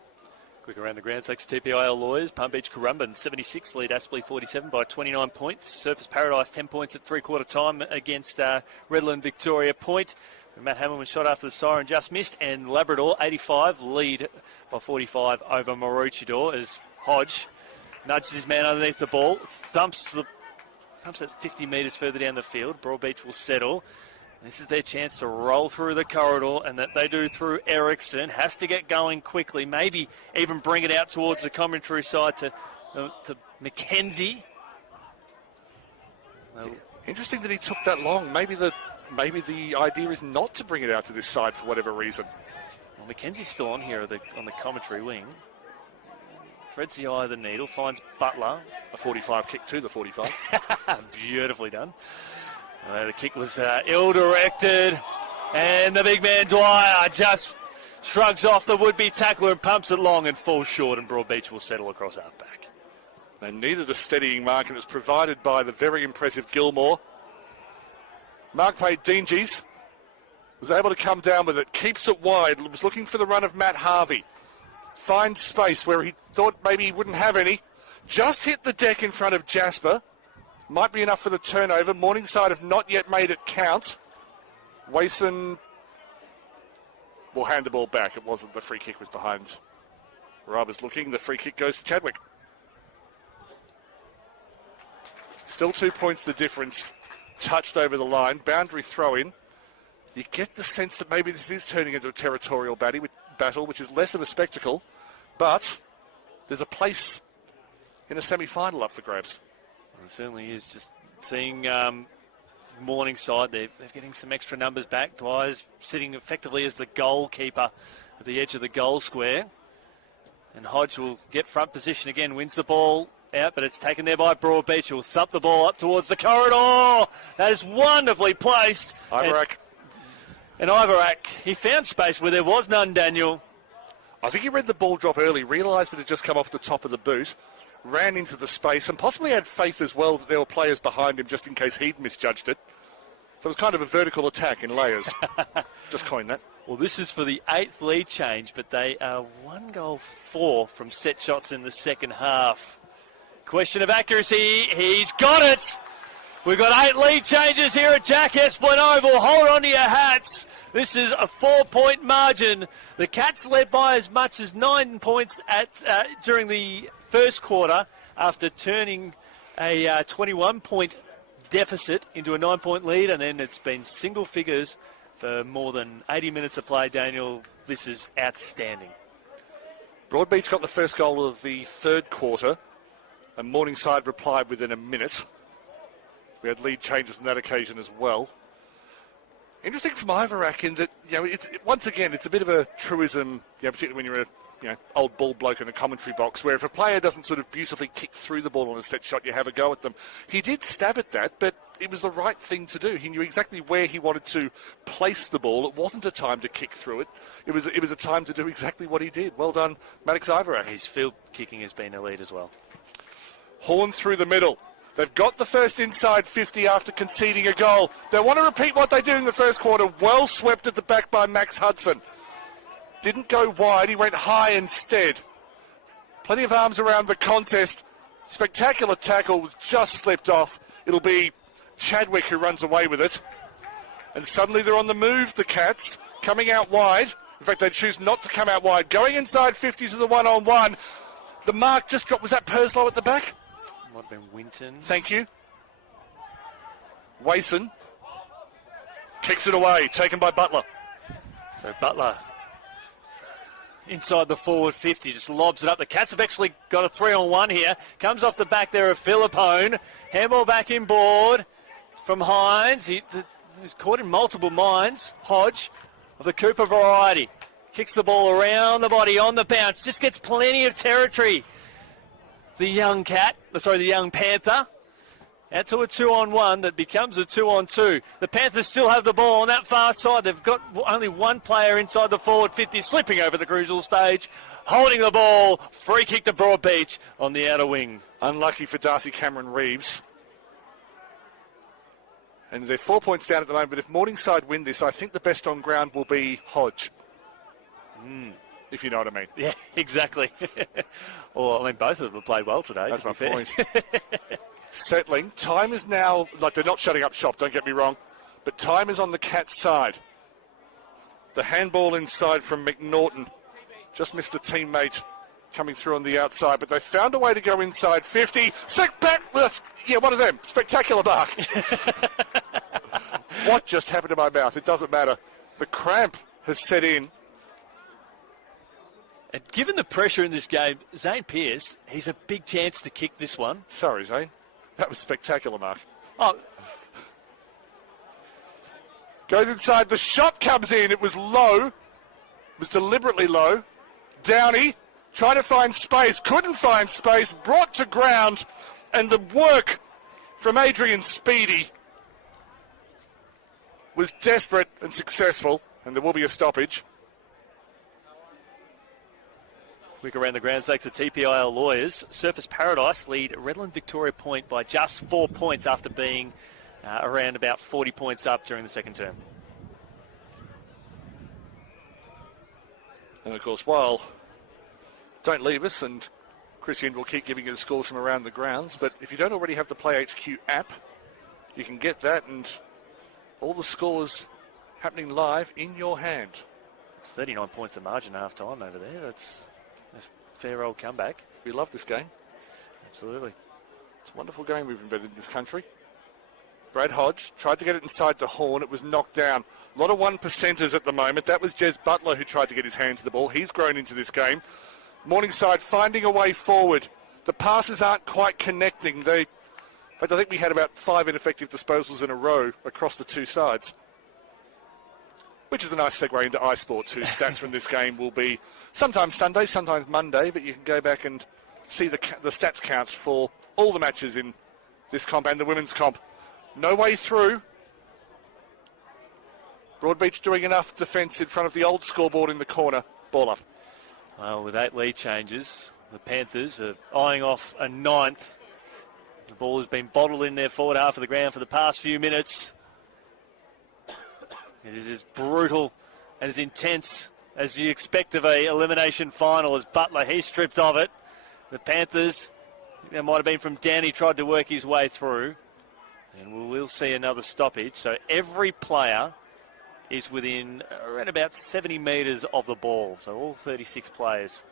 Quick around the ground, thanks to TPIL Lawyers. Palm Beach Currumbin 76 lead Aspley 47 by 29 points. Surfers Paradise 10 points at three-quarter time against Redland Victoria Point. Matt Hamilton shot after the siren just missed, and Labrador 85 lead by 45 over Maroochydore as Hodge nudges his man underneath the ball, thumps it 50 metres further down the field. Broadbeach will settle. This is their chance to roll through the corridor, and that they do through Ericsson. Has to get going quickly, maybe even bring it out towards the commentary side to Mackenzie. Interesting that he took that long. Maybe the idea is not to bring it out to this side for whatever reason. Well, Mackenzie's still on here on the commentary wing. Threads the eye of the needle, finds Butler. A 45 kick to the 45. Beautifully done. The kick was ill-directed, and the big man Dwyer just shrugs off the would-be tackler and pumps it long and falls short, and Broadbeach will settle across half-back. They needed a steadying mark, and it was provided by the very impressive Gilmore. Mark played Dinges, was able to come down with it, keeps it wide, was looking for the run of Matt Harvey. Finds space where he thought maybe he wouldn't have any. Just hit the deck in front of Jasper. Might be enough for the turnover. Morningside have not yet made it count. Wason will hand the ball back. It wasn't. The free kick was behind. Roberts looking. The free kick goes to Chadwick. Still 2 points the difference. Touched over the line. Boundary throw in. You get the sense that maybe this is turning into a territorial battle, which is less of a spectacle. But there's a place in a semi-final up for grabs. It certainly is. Just seeing Morningside, they're getting some extra numbers back. Dwyer's sitting effectively as the goalkeeper at the edge of the goal square. And Hodge will get front position again, wins the ball out, but it's taken there by Broadbeach, who will thump the ball up towards the corridor. That is wonderfully placed. Ivarak. And Ivarak, he found space where there was none, Daniel. I think he read the ball drop early, realised it had just come off the top of the boot, ran into the space, and possibly had faith as well that there were players behind him just in case he'd misjudged it. So it was kind of a vertical attack in layers. Just coined that. Well, this is for the 8th lead change, but they are 1-4 from set shots in the second half. Question of accuracy, he's got it! We've got 8 lead changes here at Jack Esplin Oval. Hold on to your hats. This is a 4-point margin. The Cats led by as much as 9 points during the first quarter after turning a 21-point deficit into a 9-point lead, and then it's been single figures for more than 80 minutes of play, Daniel. This is outstanding. Broadbeach got the first goal of the third quarter, and Morningside replied within a minute. We had lead changes on that occasion as well. Interesting from Ivarak in that, once again, it's a bit of a truism, particularly when you're a, old ball bloke in a commentary box, where if a player doesn't sort of beautifully kick through the ball on a set shot, you have a go at them. He did stab at that, but it was the right thing to do. He knew exactly where he wanted to place the ball. It wasn't a time to kick through it. It was a time to do exactly what he did. Well done, Maddox Ivarak. His field kicking has been elite as well. Horn through the middle. They've got the first inside 50 after conceding a goal. They want to repeat what they did in the first quarter. Well swept at the back by Max Hudson. Didn't go wide. He went high instead. Plenty of arms around the contest. Spectacular tackle, was just slipped off. It'll be Chadwick who runs away with it. And suddenly they're on the move, the Cats, coming out wide. In fact, they choose not to come out wide. Going inside 50 to the one-on-one. The mark just dropped. Was that Perslow at the back? Might have been Winton. Thank you. Wason kicks it away, taken by Butler. So Butler inside the forward 50, just lobs it up. The Cats have actually got a 3-on-1 here. Comes off the back there of Philippone. Handball back inboard from Hines. He's caught in multiple minds. Hodge of the Cooper variety. Kicks the ball around the body on the bounce. Just gets plenty of territory. The young Panther, out to a 2-on-1 that becomes a 2-on-2. The Panthers still have the ball on that far side. They've got only one player inside the forward 50, slipping over the crucial stage, holding the ball. Free kick to Broadbeach on the outer wing. Unlucky for Darcy Cameron-Reeves. And they're 4 points down at the moment, but if Morningside win this, I think the best on ground will be Hodge. if you know what I mean. Yeah, exactly. Well, I mean, both of them have played well today. That's my fair. point. Settling. Time is now, like, they're not shutting up shop, don't get me wrong, but time is on the Cats' side. The handball inside from McNaughton. Just missed the teammate coming through on the outside, but they found a way to go inside 50. Yeah, one of them. Spectacular mark. What just happened to my mouth? It doesn't matter. The cramp has set in. And given the pressure in this game, Zane Pearce, he's a big chance to kick this one. Sorry, Zane. That was spectacular, Mark. Oh, goes inside. The shot comes in. It was low. It was deliberately low. Downey trying to find space. Couldn't find space. Brought to ground. And the work from Adrian Speedy was desperate and successful. And there will be a stoppage. quick around the ground thanks to TPIL Lawyers. Surfers Paradise lead Redland Victoria Point by just 4 points after being around about 40 points up during the second term. And of course, while don't leave us, and Christian will keep giving you the scores from around the grounds, but if you don't already have the Play HQ app, you can get that and all the scores happening live in your hand. It's 39 points of margin half time over there. That's a fair old comeback. We love this game. Absolutely. It's a wonderful game we've invented in this country. Brad Hodge tried to get it inside to Horn. It was knocked down. A lot of 1%ers at the moment. That was Jez Butler who tried to get his hand to the ball. He's grown into this game. Morningside finding a way forward. The passes aren't quite connecting. In fact, I think we had about 5 ineffective disposals in a row across the two sides. Which is a nice segue into iSports, whose stats from this game will be sometimes Sunday, sometimes Monday, but you can go back and see the stats count for all the matches in this comp and the women's comp. No way through. Broadbeach doing enough defence in front of the old scoreboard in the corner. Ball up. Well, with 8 lead changes, the Panthers are eyeing off a 9th. The ball has been bottled in their forward half of the ground for the past few minutes. It is as brutal and as intense as you expect of a elimination final as Butler, he's stripped of it. The Panthers, that might have been from Danny, tried to work his way through. And we will see another stoppage. So every player is within around about 70 metres of the ball. So all 36 players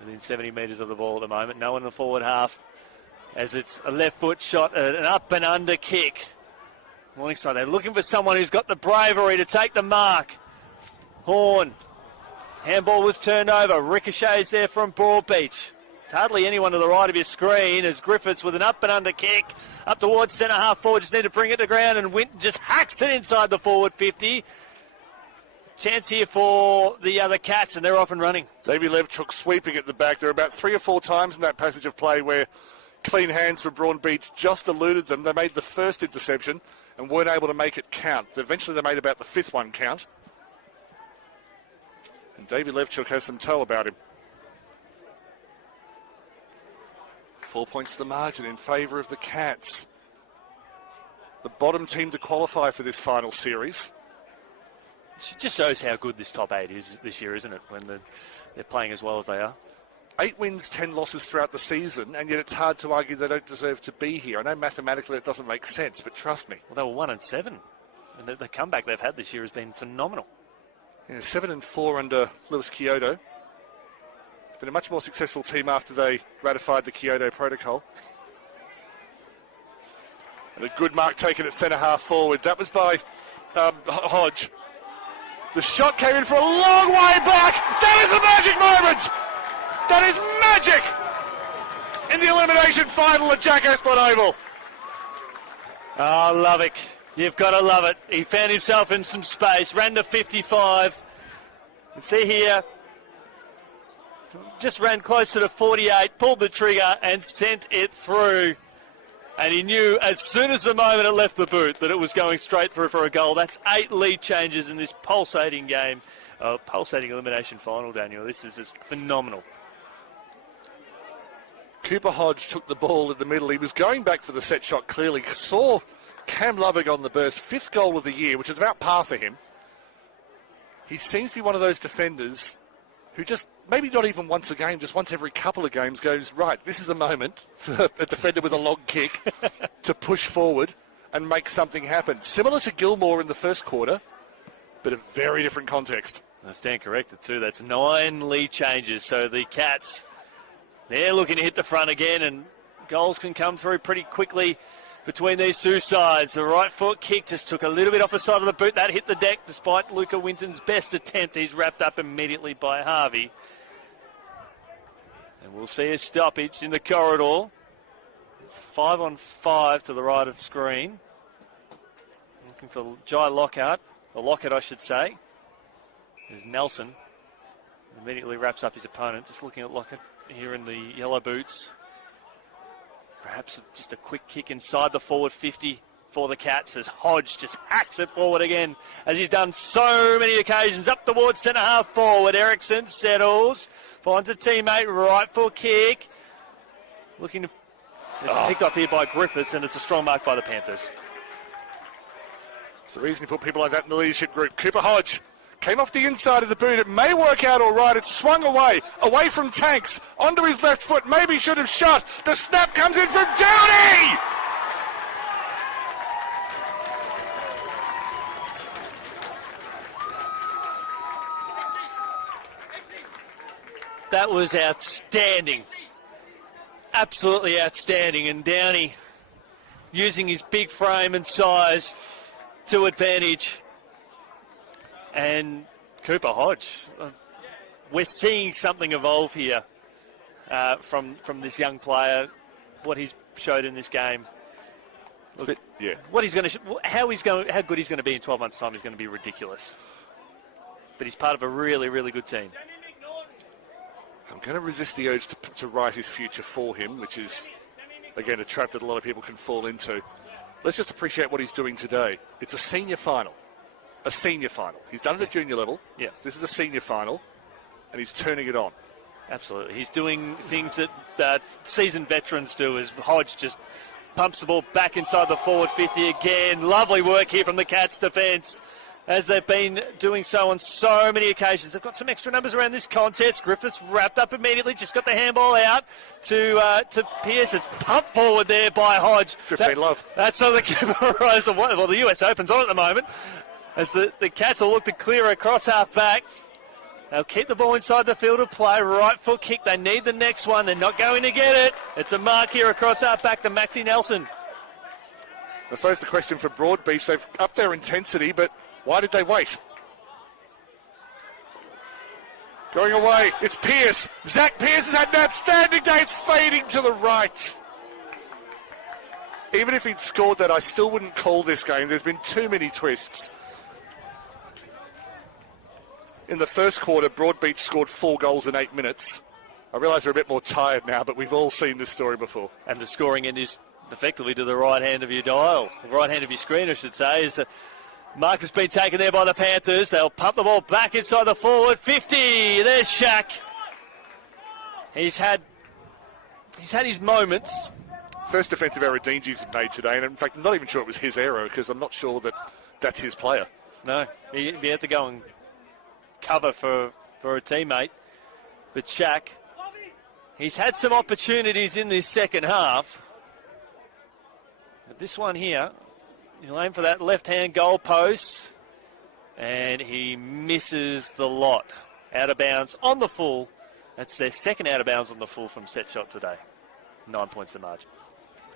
within 70 metres of the ball at the moment. No one in the forward half as it's a left foot shot, an up and under kick. Morningside, they're looking for someone who's got the bravery to take the mark. Horn. Handball was turned over. Ricochets there from Broadbeach. It's hardly anyone to the right of your screen as Griffiths with an up and under kick up towards centre half forward. Just need to bring it to ground and Winton just hacks it inside the forward 50. Chance here for the other Cats and they're off and running. Davey Levchuk sweeping at the back. There are about 3 or 4 times in that passage of play where clean hands for Broadbeach just eluded them. They made the first interception and weren't able to make it count. Eventually they made about the 5th one count. And Davey Levchuk has some toe about him. 4 points the margin in favour of the Cats. The bottom team to qualify for this final series. It just shows how good this top 8 is this year, isn't it, when they're playing as well as they are. 8 wins, 10 losses throughout the season, and yet it's hard to argue they don't deserve to be here. I know mathematically it doesn't make sense, but trust me. Well, they were 1-7, and the comeback they've had this year has been phenomenal. Yeah, 7-4 under Lewis Kyoto. It's been a much more successful team after they ratified the Kyoto Protocol. And a good mark taken at centre half forward. That was by Hodge. The shot came in for a long way back. That is a magic moment. That is magic in the elimination final at Jack Esplin Oval. Oh, Lovick, you've got to love it. He found himself in some space, ran to 55. And see here, just ran closer to 48, pulled the trigger and sent it through. And he knew as soon as the moment it left the boot that it was going straight through for a goal. That's 8 lead changes in this pulsating game, pulsating elimination final, Daniel. This is just phenomenal. Cooper Hodge took the ball in the middle. He was going back for the set shot clearly. Saw Cam Lovick on the burst. 5th goal of the year, which is about par for him. He seems to be one of those defenders who just, maybe not even once a game, just once every couple of games goes, right, this is a moment for a defender with a long kick to push forward and make something happen. Similar to Gilmore in the first quarter, but a very different context. I stand corrected too. That's 9 lead changes. So the Cats, they're looking to hit the front again, and goals can come through pretty quickly between these two sides. The right foot kick just took a little bit off the side of the boot. That hit the deck despite Luca Winton's best attempt. He's wrapped up immediately by Harvey. And we'll see a stoppage in the corridor. 5-on-5 to the right of screen. Looking for Jai Lockhart, or Lockett I should say. There's Nelson. Immediately wraps up his opponent. Just looking at Lockett here in the yellow boots. Perhaps just a quick kick inside the forward 50 for the Cats as Hodge just hacks it forward again, as he's done so many occasions. Up towards centre half forward. Ericsson settles, finds a teammate, right foot kick. Looking to... It's picked up here by Griffiths, and it's a strong mark by the Panthers. It's the reason you put people like that in the leadership group. Cooper Hodge came off the inside of the boot. It may work out all right. It swung away from Tanks, onto his left foot. Maybe should have shot. The snap comes in from Downey! That was outstanding. Absolutely outstanding. And Downey using his big frame and size to advantage. And Cooper Hodge, we're seeing something evolve here from this young player. What he's showed in this game, what he's going to, how good he's going to be in 12 months' time is going to be ridiculous. But he's part of a really, really good team. I'm going to resist the urge to write his future for him, which is, again, a trap that a lot of people can fall into. Let's just appreciate what he's doing today. It's a senior final. A senior final. He's done it at junior level. Yeah. This is a senior final, and he's turning it on. Absolutely. He's doing things that seasoned veterans do, as Hodge just pumps the ball back inside the forward 50 again. Lovely work here from the Cats defence, as they've been doing so on so many occasions. They've got some extra numbers around this contest. Griffiths wrapped up immediately, just got the handball out to Pearce. It's pumped forward there by Hodge. 15 love. That's on the well, the US Open's on at the moment, as the Cats will look to clear across half back. They'll keep the ball inside the field of play. Right foot kick. They need the next one. They're not going to get it. It's a mark here across half back to Maxi Nelson. I suppose the question for Broadbeach, they've upped their intensity, but why did they wait? Going away, it's Pearce. Zach Pearce has had an outstanding day. It's fading to the right. Even if he'd scored that, I still wouldn't call this game. There's been too many twists. In the first quarter, Broadbeach scored 4 goals in 8 minutes. I realise they're a bit more tired now, but we've all seen this story before. And the scoring end is effectively to the right hand of your dial, the right hand of your screen, I should say. Is mark has been taken there by the Panthers. They'll pump the ball back inside the forward 50. There's Shaq. He's had his moments. First defensive error Dingy's made today, and in fact, I'm not even sure it was his error, because I'm not sure that that's his player. No, he had to go and cover for a teammate. But Shaq, he's had some opportunities in this second half. But this one here, he'll aim for that left-hand goal post, and he misses the lot. Out of bounds on the full. That's their second out of bounds on the full from set shot today. 9 points the margin.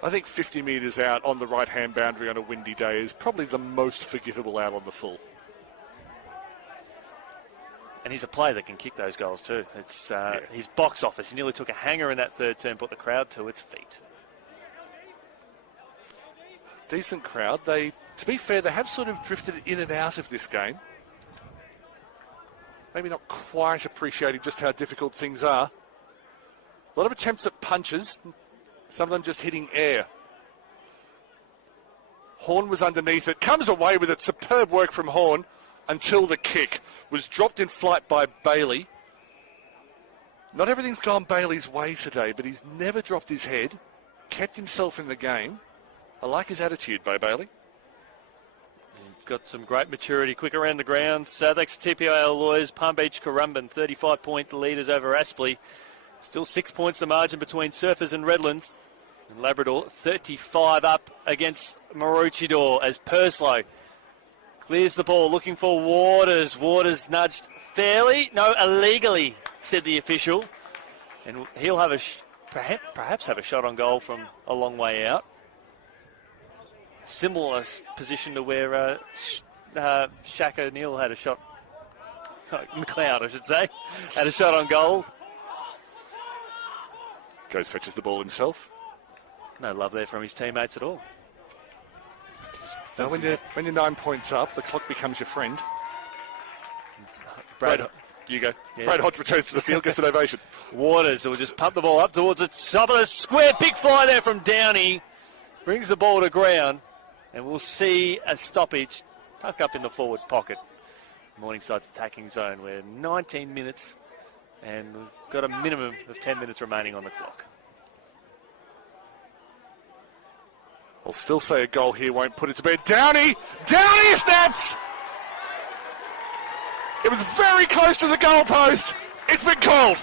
I think 50 metres out on the right-hand boundary on a windy day is probably the most forgivable out on the full. And he's a player that can kick those goals too. It's his box office. He nearly took a hanger in that third turn, put the crowd to its feet. Decent crowd. To be fair, they have sort of drifted in and out of this game. Maybe not quite appreciating just how difficult things are. A lot of attempts at punches, some of them just hitting air. Horn was underneath it, comes away with it. Superb work from Horn until the kick was dropped in flight by Bailey. Not everything's gone Bailey's way today, but he's never dropped his head, kept himself in the game. I like his attitude by Bailey. got some great maturity, quick around the grounds. Thanks to TPIL Lawyers, Palm Beach, Currumbin, 35-point leaders over Aspley. Still 6 points the margin between Surfers and Redlands. And Labrador 35 up against Maroochydore as Purslow clears the ball, looking for Waters. Waters nudged fairly, no, illegally, said the official. And he'll have perhaps have a shot on goal from a long way out. Similar position to where Shaq O'Neill had a shot. McLeod, I should say, had a shot on goal. Goes, fetches the ball himself. No love there from his teammates at all. Now, when you're 9 points up, the clock becomes your friend. Brad, you go. Yeah. Brad Hodge returns to the field, gets an ovation. Waters will just pump the ball up towards the top of the square. Big fly there from Downey. Brings the ball to ground. And we'll see a stoppage tuck up in the forward pocket. Morningside's attacking zone. We're 19 minutes and we've got a minimum of 10 minutes remaining on the clock. I'll still say a goal here won't put it to bed. Downey snaps! It was very close to the goalpost. It's been called.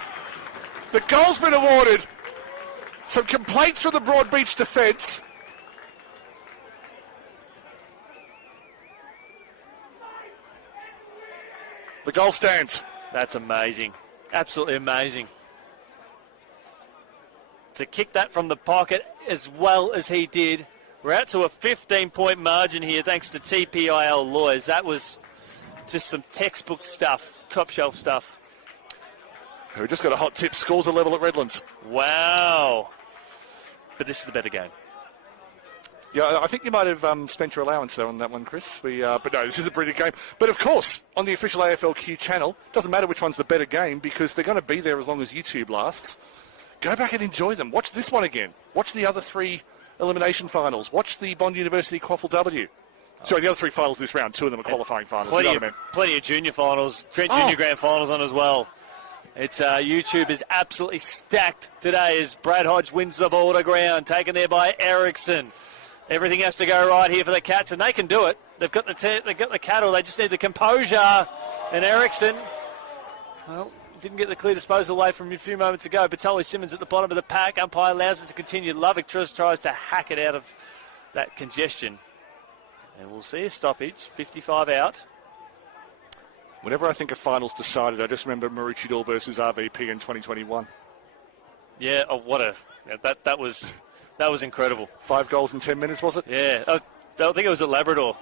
The goal's been awarded. Some complaints from the Broadbeach defence. The goal stands. That's amazing. Absolutely amazing. To kick that from the pocket as well as he did. We're out to a 15-point margin here thanks to TPIL Lawyers. That was just some textbook stuff, top-shelf stuff. We just got a hot tip. Scores are level at Redlands. Wow. But this is the better game. Yeah, I think you might have spent your allowance there on that one, Chris. But no, this is a brilliant game. But of course, on the official AFLQ channel, doesn't matter which one's the better game because they're going to be there as long as YouTube lasts. Go back and enjoy them. Watch this one again. Watch the other three elimination finals. Watch the Bond University QAFL W. Sorry, the other three finals this round. Two of them are qualifying finals. Plenty of junior finals, Trent Junior Grand Finals on as well. It's YouTube is absolutely stacked today as Brad Hodge wins the ball to ground, taken there by Ericsson. Everything has to go right here for the Cats, and they can do it. They've got the cattle. They just need the composure. And Ericsson, well, didn't get the clear disposal away from a few moments ago. Batoli Simmons at the bottom of the pack. Umpire allows it to continue. Lovick tries to hack it out of that congestion. And we'll see a stoppage. 55 out. Whenever I think of finals decided, I just remember Maroochydore versus RVP in 2021. Yeah, that was incredible. 5 goals in 10 minutes, was it? Yeah, I think it was at Labrador.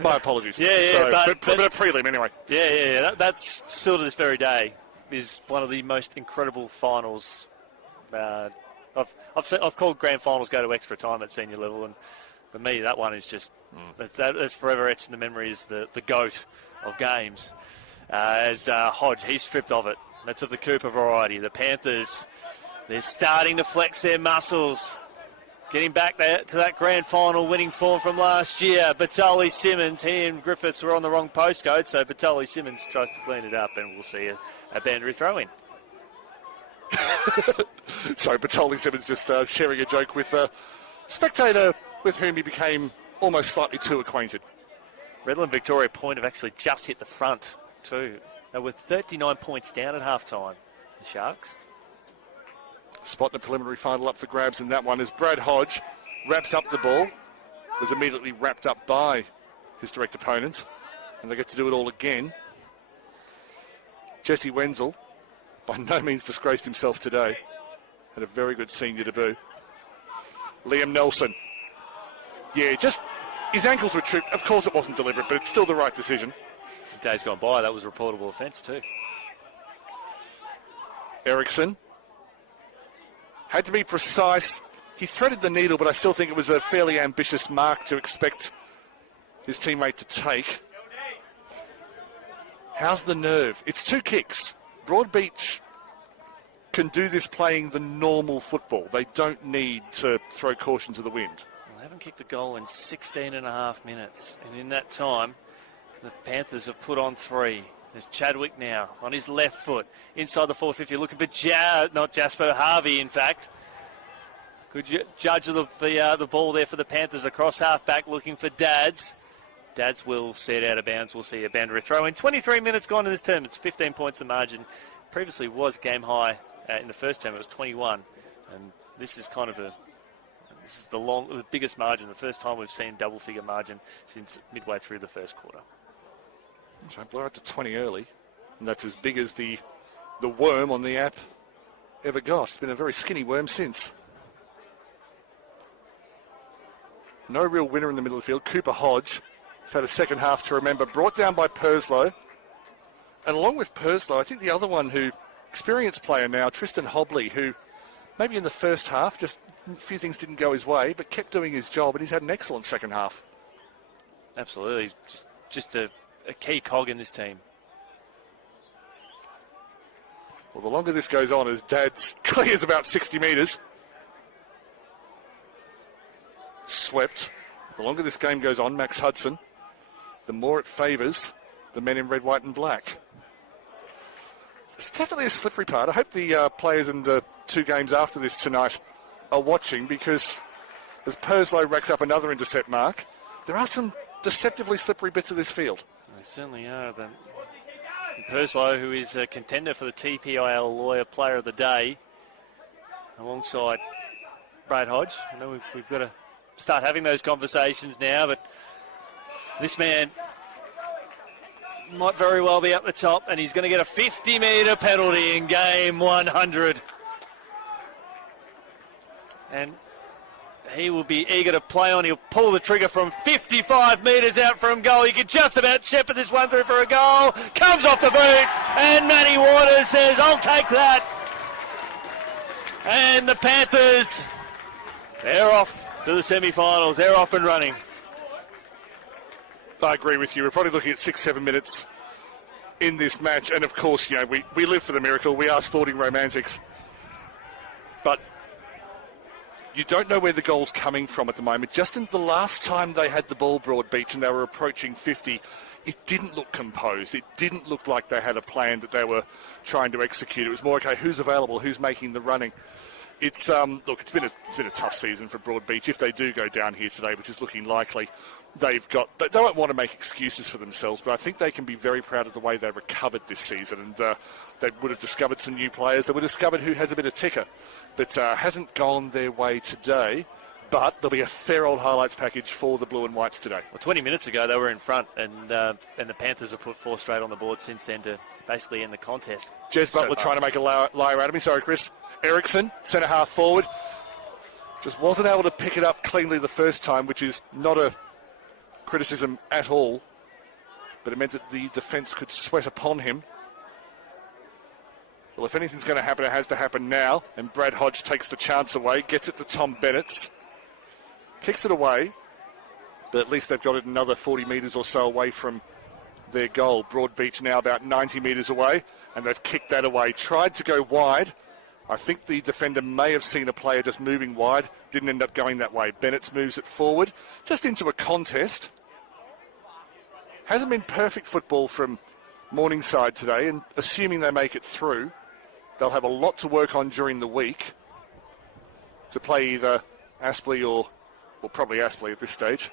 My apologies. Yeah, but a prelim anyway. Yeah. That's still to this very day is one of the most incredible finals. I've called grand finals go to extra time at senior level, and for me that one is just that's forever etched in the memory as the GOAT of games. As Hodge, he's stripped of it. That's of the Cooper variety. The Panthers, they're starting to flex their muscles. Getting back there to that grand final winning form from last year. Batoli Simmons, he and Griffiths were on the wrong postcode, so Batoli Simmons tries to clean it up, and we'll see a boundary throw-in. Sorry, Batoli Simmons just sharing a joke with a spectator with whom he became almost slightly too acquainted. Redland Victoria Point have actually just hit the front too. They were 39 points down at half-time, the Sharks. Spot in the preliminary final up for grabs in that one as Brad Hodge wraps up the ball. Was immediately wrapped up by his direct opponent. And they get to do it all again. Jesse Wenzel, by no means disgraced himself today. Had a very good senior debut. Liam Nelson. Yeah, just his ankles were tripped. Of course it wasn't deliberate, but it's still the right decision. Days gone by, that was a reportable offence too. Ericsson. Had to be precise. He threaded the needle, but I still think it was a fairly ambitious mark to expect his teammate to take. How's the nerve? It's 2 kicks. Broadbeach can do this playing the normal football. They don't need to throw caution to the wind. Well, they haven't kicked a goal in 16 and a half minutes. And in that time, the Panthers have put on 3. There's Chadwick now on his left foot inside the 450, looking for not Jasper Harvey, in fact. Good judge of the ball there for the Panthers across half back, looking for Dads. Dads will set out of bounds. We'll see a boundary throw in. 23 minutes gone in this term. It's 15 points the margin. Previously was game high in the first term. It was 21. And this is kind of the biggest margin. The first time we've seen double-figure margin since midway through the first quarter. So blow out to 20 early. And that's as big as the worm on the app ever got. It's been a very skinny worm since. No real winner in the middle of the field. Cooper Hodge has had a second half to remember. Brought down by Perslow. And along with Perslow, I think the other one who, experienced player now, Tristan Hobley, who maybe in the first half, just a few things didn't go his way, but kept doing his job, and he's had an excellent second half. Absolutely. Just a key cog in this team. Well, the longer this goes on, as Dads clears about 60 metres. Swept. The longer this game goes on, Max Hudson, the more it favours the men in red, white and black. It's definitely a slippery part. I hope the players in the two games after this tonight are watching, because as Perslow racks up another intercept mark, there are some deceptively slippery bits of this field. They certainly are. Perslow, who is a contender for the TPIL Lawyer Player of the Day, alongside Brad Hodge. I know we've got to start having those conversations now, but this man might very well be up the top, and he's going to get a 50-metre penalty in game 100. And he will be eager to play on. He'll pull the trigger from 55 metres out from goal. He can just about shepherd this one through for a goal. Comes off the boot, and Matty Waters says, I'll take that. And the Panthers, they're off to the semi-finals. They're off and running. I agree with you. We're probably looking at 6-7 minutes in this match. And, of course, you know, we live for the miracle. We are sporting romantics. But you don't know where the goal's coming from at the moment. Just in the last time they had the ball, Broadbeach, and they were approaching 50, it didn't look composed. It didn't look like they had a plan that they were trying to execute. It was more, okay, who's available, who's making the running. It's it's been a tough season for Broadbeach. If they do go down here today, which is looking likely, they don't want to make excuses for themselves, but I think they can be very proud of the way they recovered this season. And they would have discovered some new players. They would have discovered who has a bit of ticker, but hasn't gone their way today. But there'll be a fair old highlights package for the Blue and Whites today. Well, 20 minutes ago they were in front, and the Panthers have put 4 straight on the board since then to basically end the contest. Jez Butler trying to make a liar out of me. Sorry, Chris. Ericsson, centre half forward, just wasn't able to pick it up cleanly the first time, which is not a criticism at all, but it meant that the defence could sweat upon him. Well, if anything's going to happen, it has to happen now, and Brad Hodge takes the chance away, gets it to Tom Bennett, kicks it away, but at least they've got it another 40 metres or so away from their goal. Broadbeach now about 90 metres away, and they've kicked that away. Tried to go wide. I think the defender may have seen a player just moving wide, didn't end up going that way. Bennett moves it forward, just into a contest. Hasn't been perfect football from Morningside today, and assuming they make it through, they'll have a lot to work on during the week to play either Aspley or probably Aspley at this stage.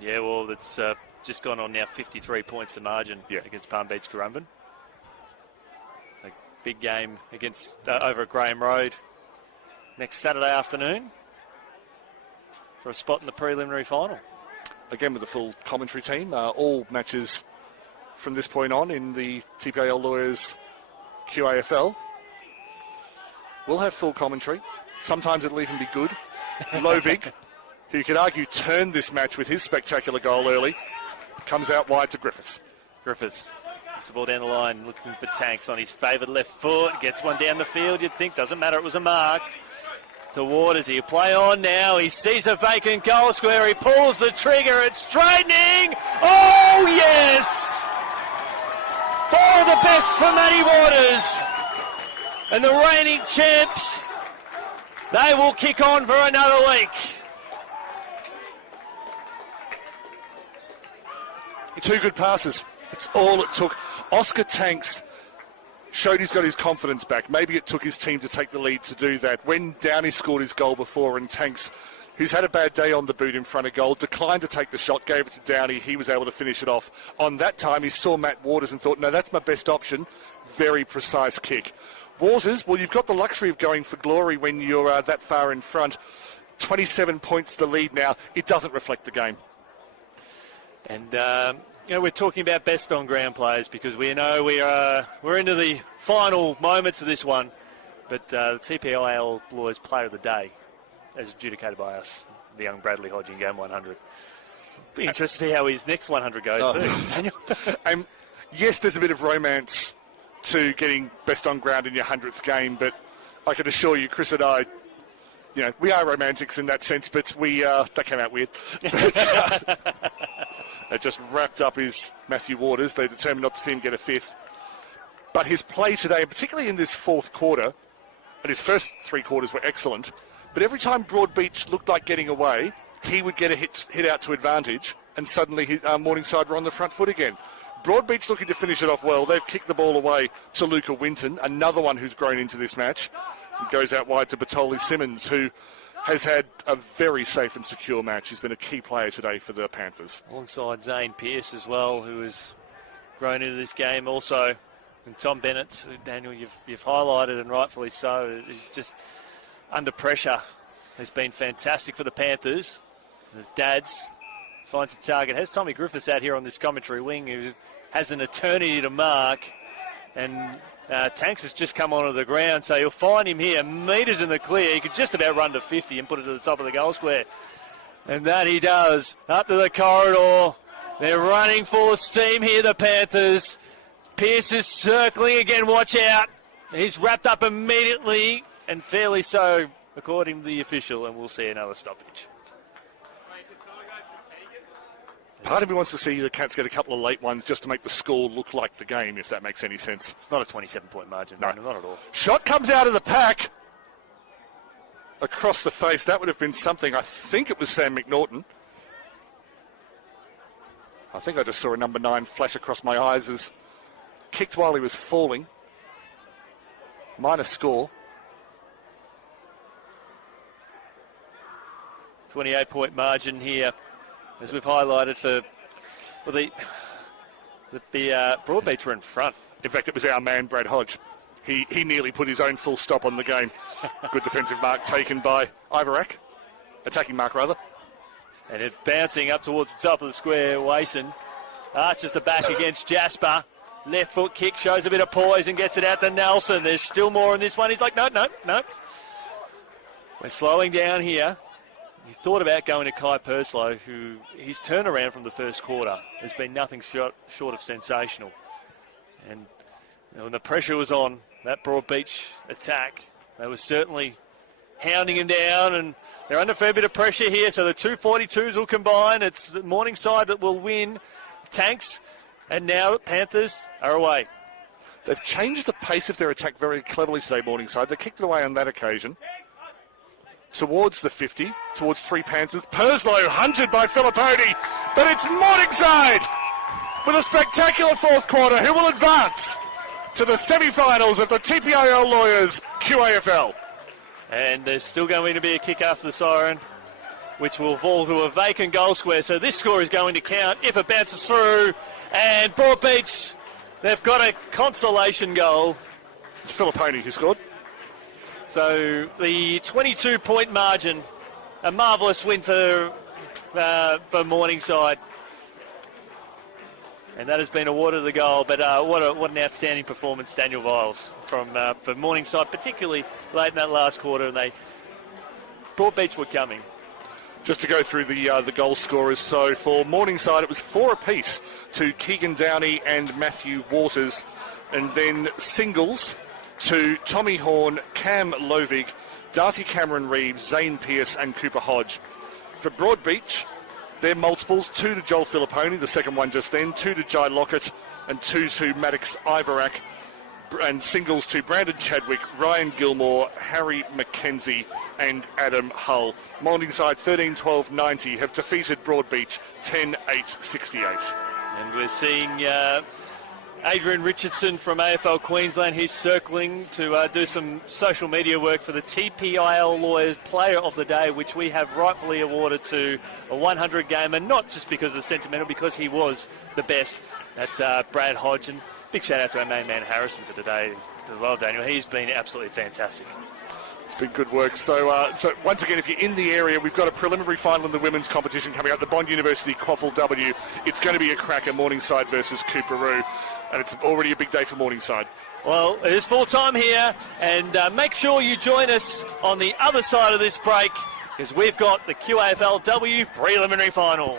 Yeah, well, it's just gone on now 53 points the margin against Palm Beach Currumbin. A big game against over at Graham Road next Saturday afternoon for a spot in the preliminary final. Again with the full commentary team. All matches from this point on in the TPIL Lawyers QAFL will have full commentary. Sometimes it'll even be good. Lovig, who you could argue turned this match with his spectacular goal early, comes out wide to Griffiths. Griffiths gets the ball down the line, looking for Tanks on his favoured left foot. Gets one down the field, you'd think. Doesn't matter, it was a mark. To Waters, he'll play on now. He sees a vacant goal square. He pulls the trigger. It's straightening. Oh, yes! 4 of the best for Matty Waters. And the reigning champs, they will kick on for another week. Two good passes. It's all it took. Oscar Tanks showed he's got his confidence back. Maybe it took his team to take the lead to do that. When Downey scored his goal before and Tanks who's had a bad day on the boot in front of goal, declined to take the shot, gave it to Downey. He was able to finish it off. On that time, he saw Matt Waters and thought, no, that's my best option. Very precise kick. Waters, well, you've got the luxury of going for glory when you're that far in front. 27 points the lead now. It doesn't reflect the game. And, we're talking about best on-ground players because we know we're into the final moments of this one. But the TPIL Lawyers Player of the Day, as adjudicated by us, the young Bradley Hodge in game 100. Be interested to see how his next 100 goes too, Daniel. And yes, there's a bit of romance to getting best on ground in your 100th game, but I can assure you, Chris and I, we are romantics in that sense, but that came out weird. But, it just wrapped up his Matthew Waters. They determined not to see him get a fifth. But his play today, and particularly in this fourth quarter, and his first three quarters were excellent, but every time Broadbeach looked like getting away, he would get a hit out to advantage, and suddenly Morningside were on the front foot again. Broadbeach looking to finish it off well. They've kicked the ball away to Luca Winton, another one who's grown into this match. It goes out wide to Batoli Simmons, who has had a very safe and secure match. He's been a key player today for the Panthers. Alongside Zane Pearce as well, who has grown into this game also. And Tom Bennett, Daniel, you've highlighted, and rightfully so. He's just under pressure has been fantastic for the Panthers. As Dads finds a target. Has Tommy Griffiths out here on this commentary wing, who has an eternity to mark. And Tanks has just come onto the ground, so you'll find him here, metres in the clear. He could just about run to 50 and put it to the top of the goal square. And that he does. Up to the corridor. They're running full steam here, the Panthers. Pearce is circling again, watch out. He's wrapped up immediately, and fairly so, according to the official, and we'll see another stoppage. Part of me wants to see the Cats get a couple of late ones just to make the score look like the game, if that makes any sense. It's not a 27-point margin. No, not at all. Shot comes out of the pack. Across the face. That would have been something. I think it was Sam McNaughton. I think I just saw a number 9 flash across my eyes as kicked while he was falling. Minor score. 28-point margin here, as we've highlighted for the Broadbeach were in front. In fact, it was our man, Brad Hodge. He nearly put his own full stop on the game. Good defensive mark taken by Ivarak. Attacking mark, rather. And it bouncing up towards the top of the square. Wason arches the back against Jasper. Left foot kick, shows a bit of poise and gets it out to Nelson. There's still more in this one. He's like, no. We're slowing down here. He thought about going to Kai Purslow, who his turnaround from the first quarter has been nothing short of sensational. And when the pressure was on that Broadbeach attack, they were certainly hounding him down, and they're under a fair bit of pressure here, so the 242s will combine. It's the Morningside that will win. Tanks, and now the Panthers are away. They've changed the pace of their attack very cleverly today, Morningside. They kicked it away on that occasion. Towards the 50, towards 3 Panthers. Purslow hunted by Filipponi, but it's Morningside with a spectacular fourth quarter who will advance to the semi-finals of the TPIL Lawyers QAFL. And there's still going to be a kick after the siren, which will fall to a vacant goal square. So this score is going to count if it bounces through. And Broadbeach, they've got a consolation goal. It's Filipponi who scored. So the 22-point margin, a marvellous win for Morningside. And that has been awarded the goal. But what an outstanding performance, Daniel Viles, for Morningside, particularly late in that last quarter. And Broadbeach were coming. Just to go through the goal scorers, so for Morningside it was 4 apiece to Keegan Downey and Matthew Waters, and then singles to Tommy Horn, Cam Lovig, Darcy Cameron Reeves, Zane Pearce and Cooper Hodge. For Broadbeach, their multiples, 2 to Joel Filipponi, the second one just then, 2 to Jai Lockett and 2 to Maddox Ivarak, and singles to Brandon Chadwick, Ryan Gilmore, Harry McKenzie and Adam Hull. Morningside 13-12-90 have defeated Broadbeach 10-8-68. And we're seeing Adrian Richardson from AFL Queensland. He's circling to do some social media work for the TPIL Lawyers Player of the Day, which we have rightfully awarded to a 100 gamer, not just because of the sentimental, because he was the best. That's Brad Hodge, and big shout out to our main man Harrison for today as well, Daniel. He's been absolutely fantastic. It's been good work. So once again, if you're in the area, we've got a preliminary final in the women's competition coming up, the Bond University QAFL W. It's going to be a cracker, Morningside versus Cooperoo, and it's already a big day for Morningside. Well, it is full time here, and make sure you join us on the other side of this break, because we've got the QAFL W preliminary final.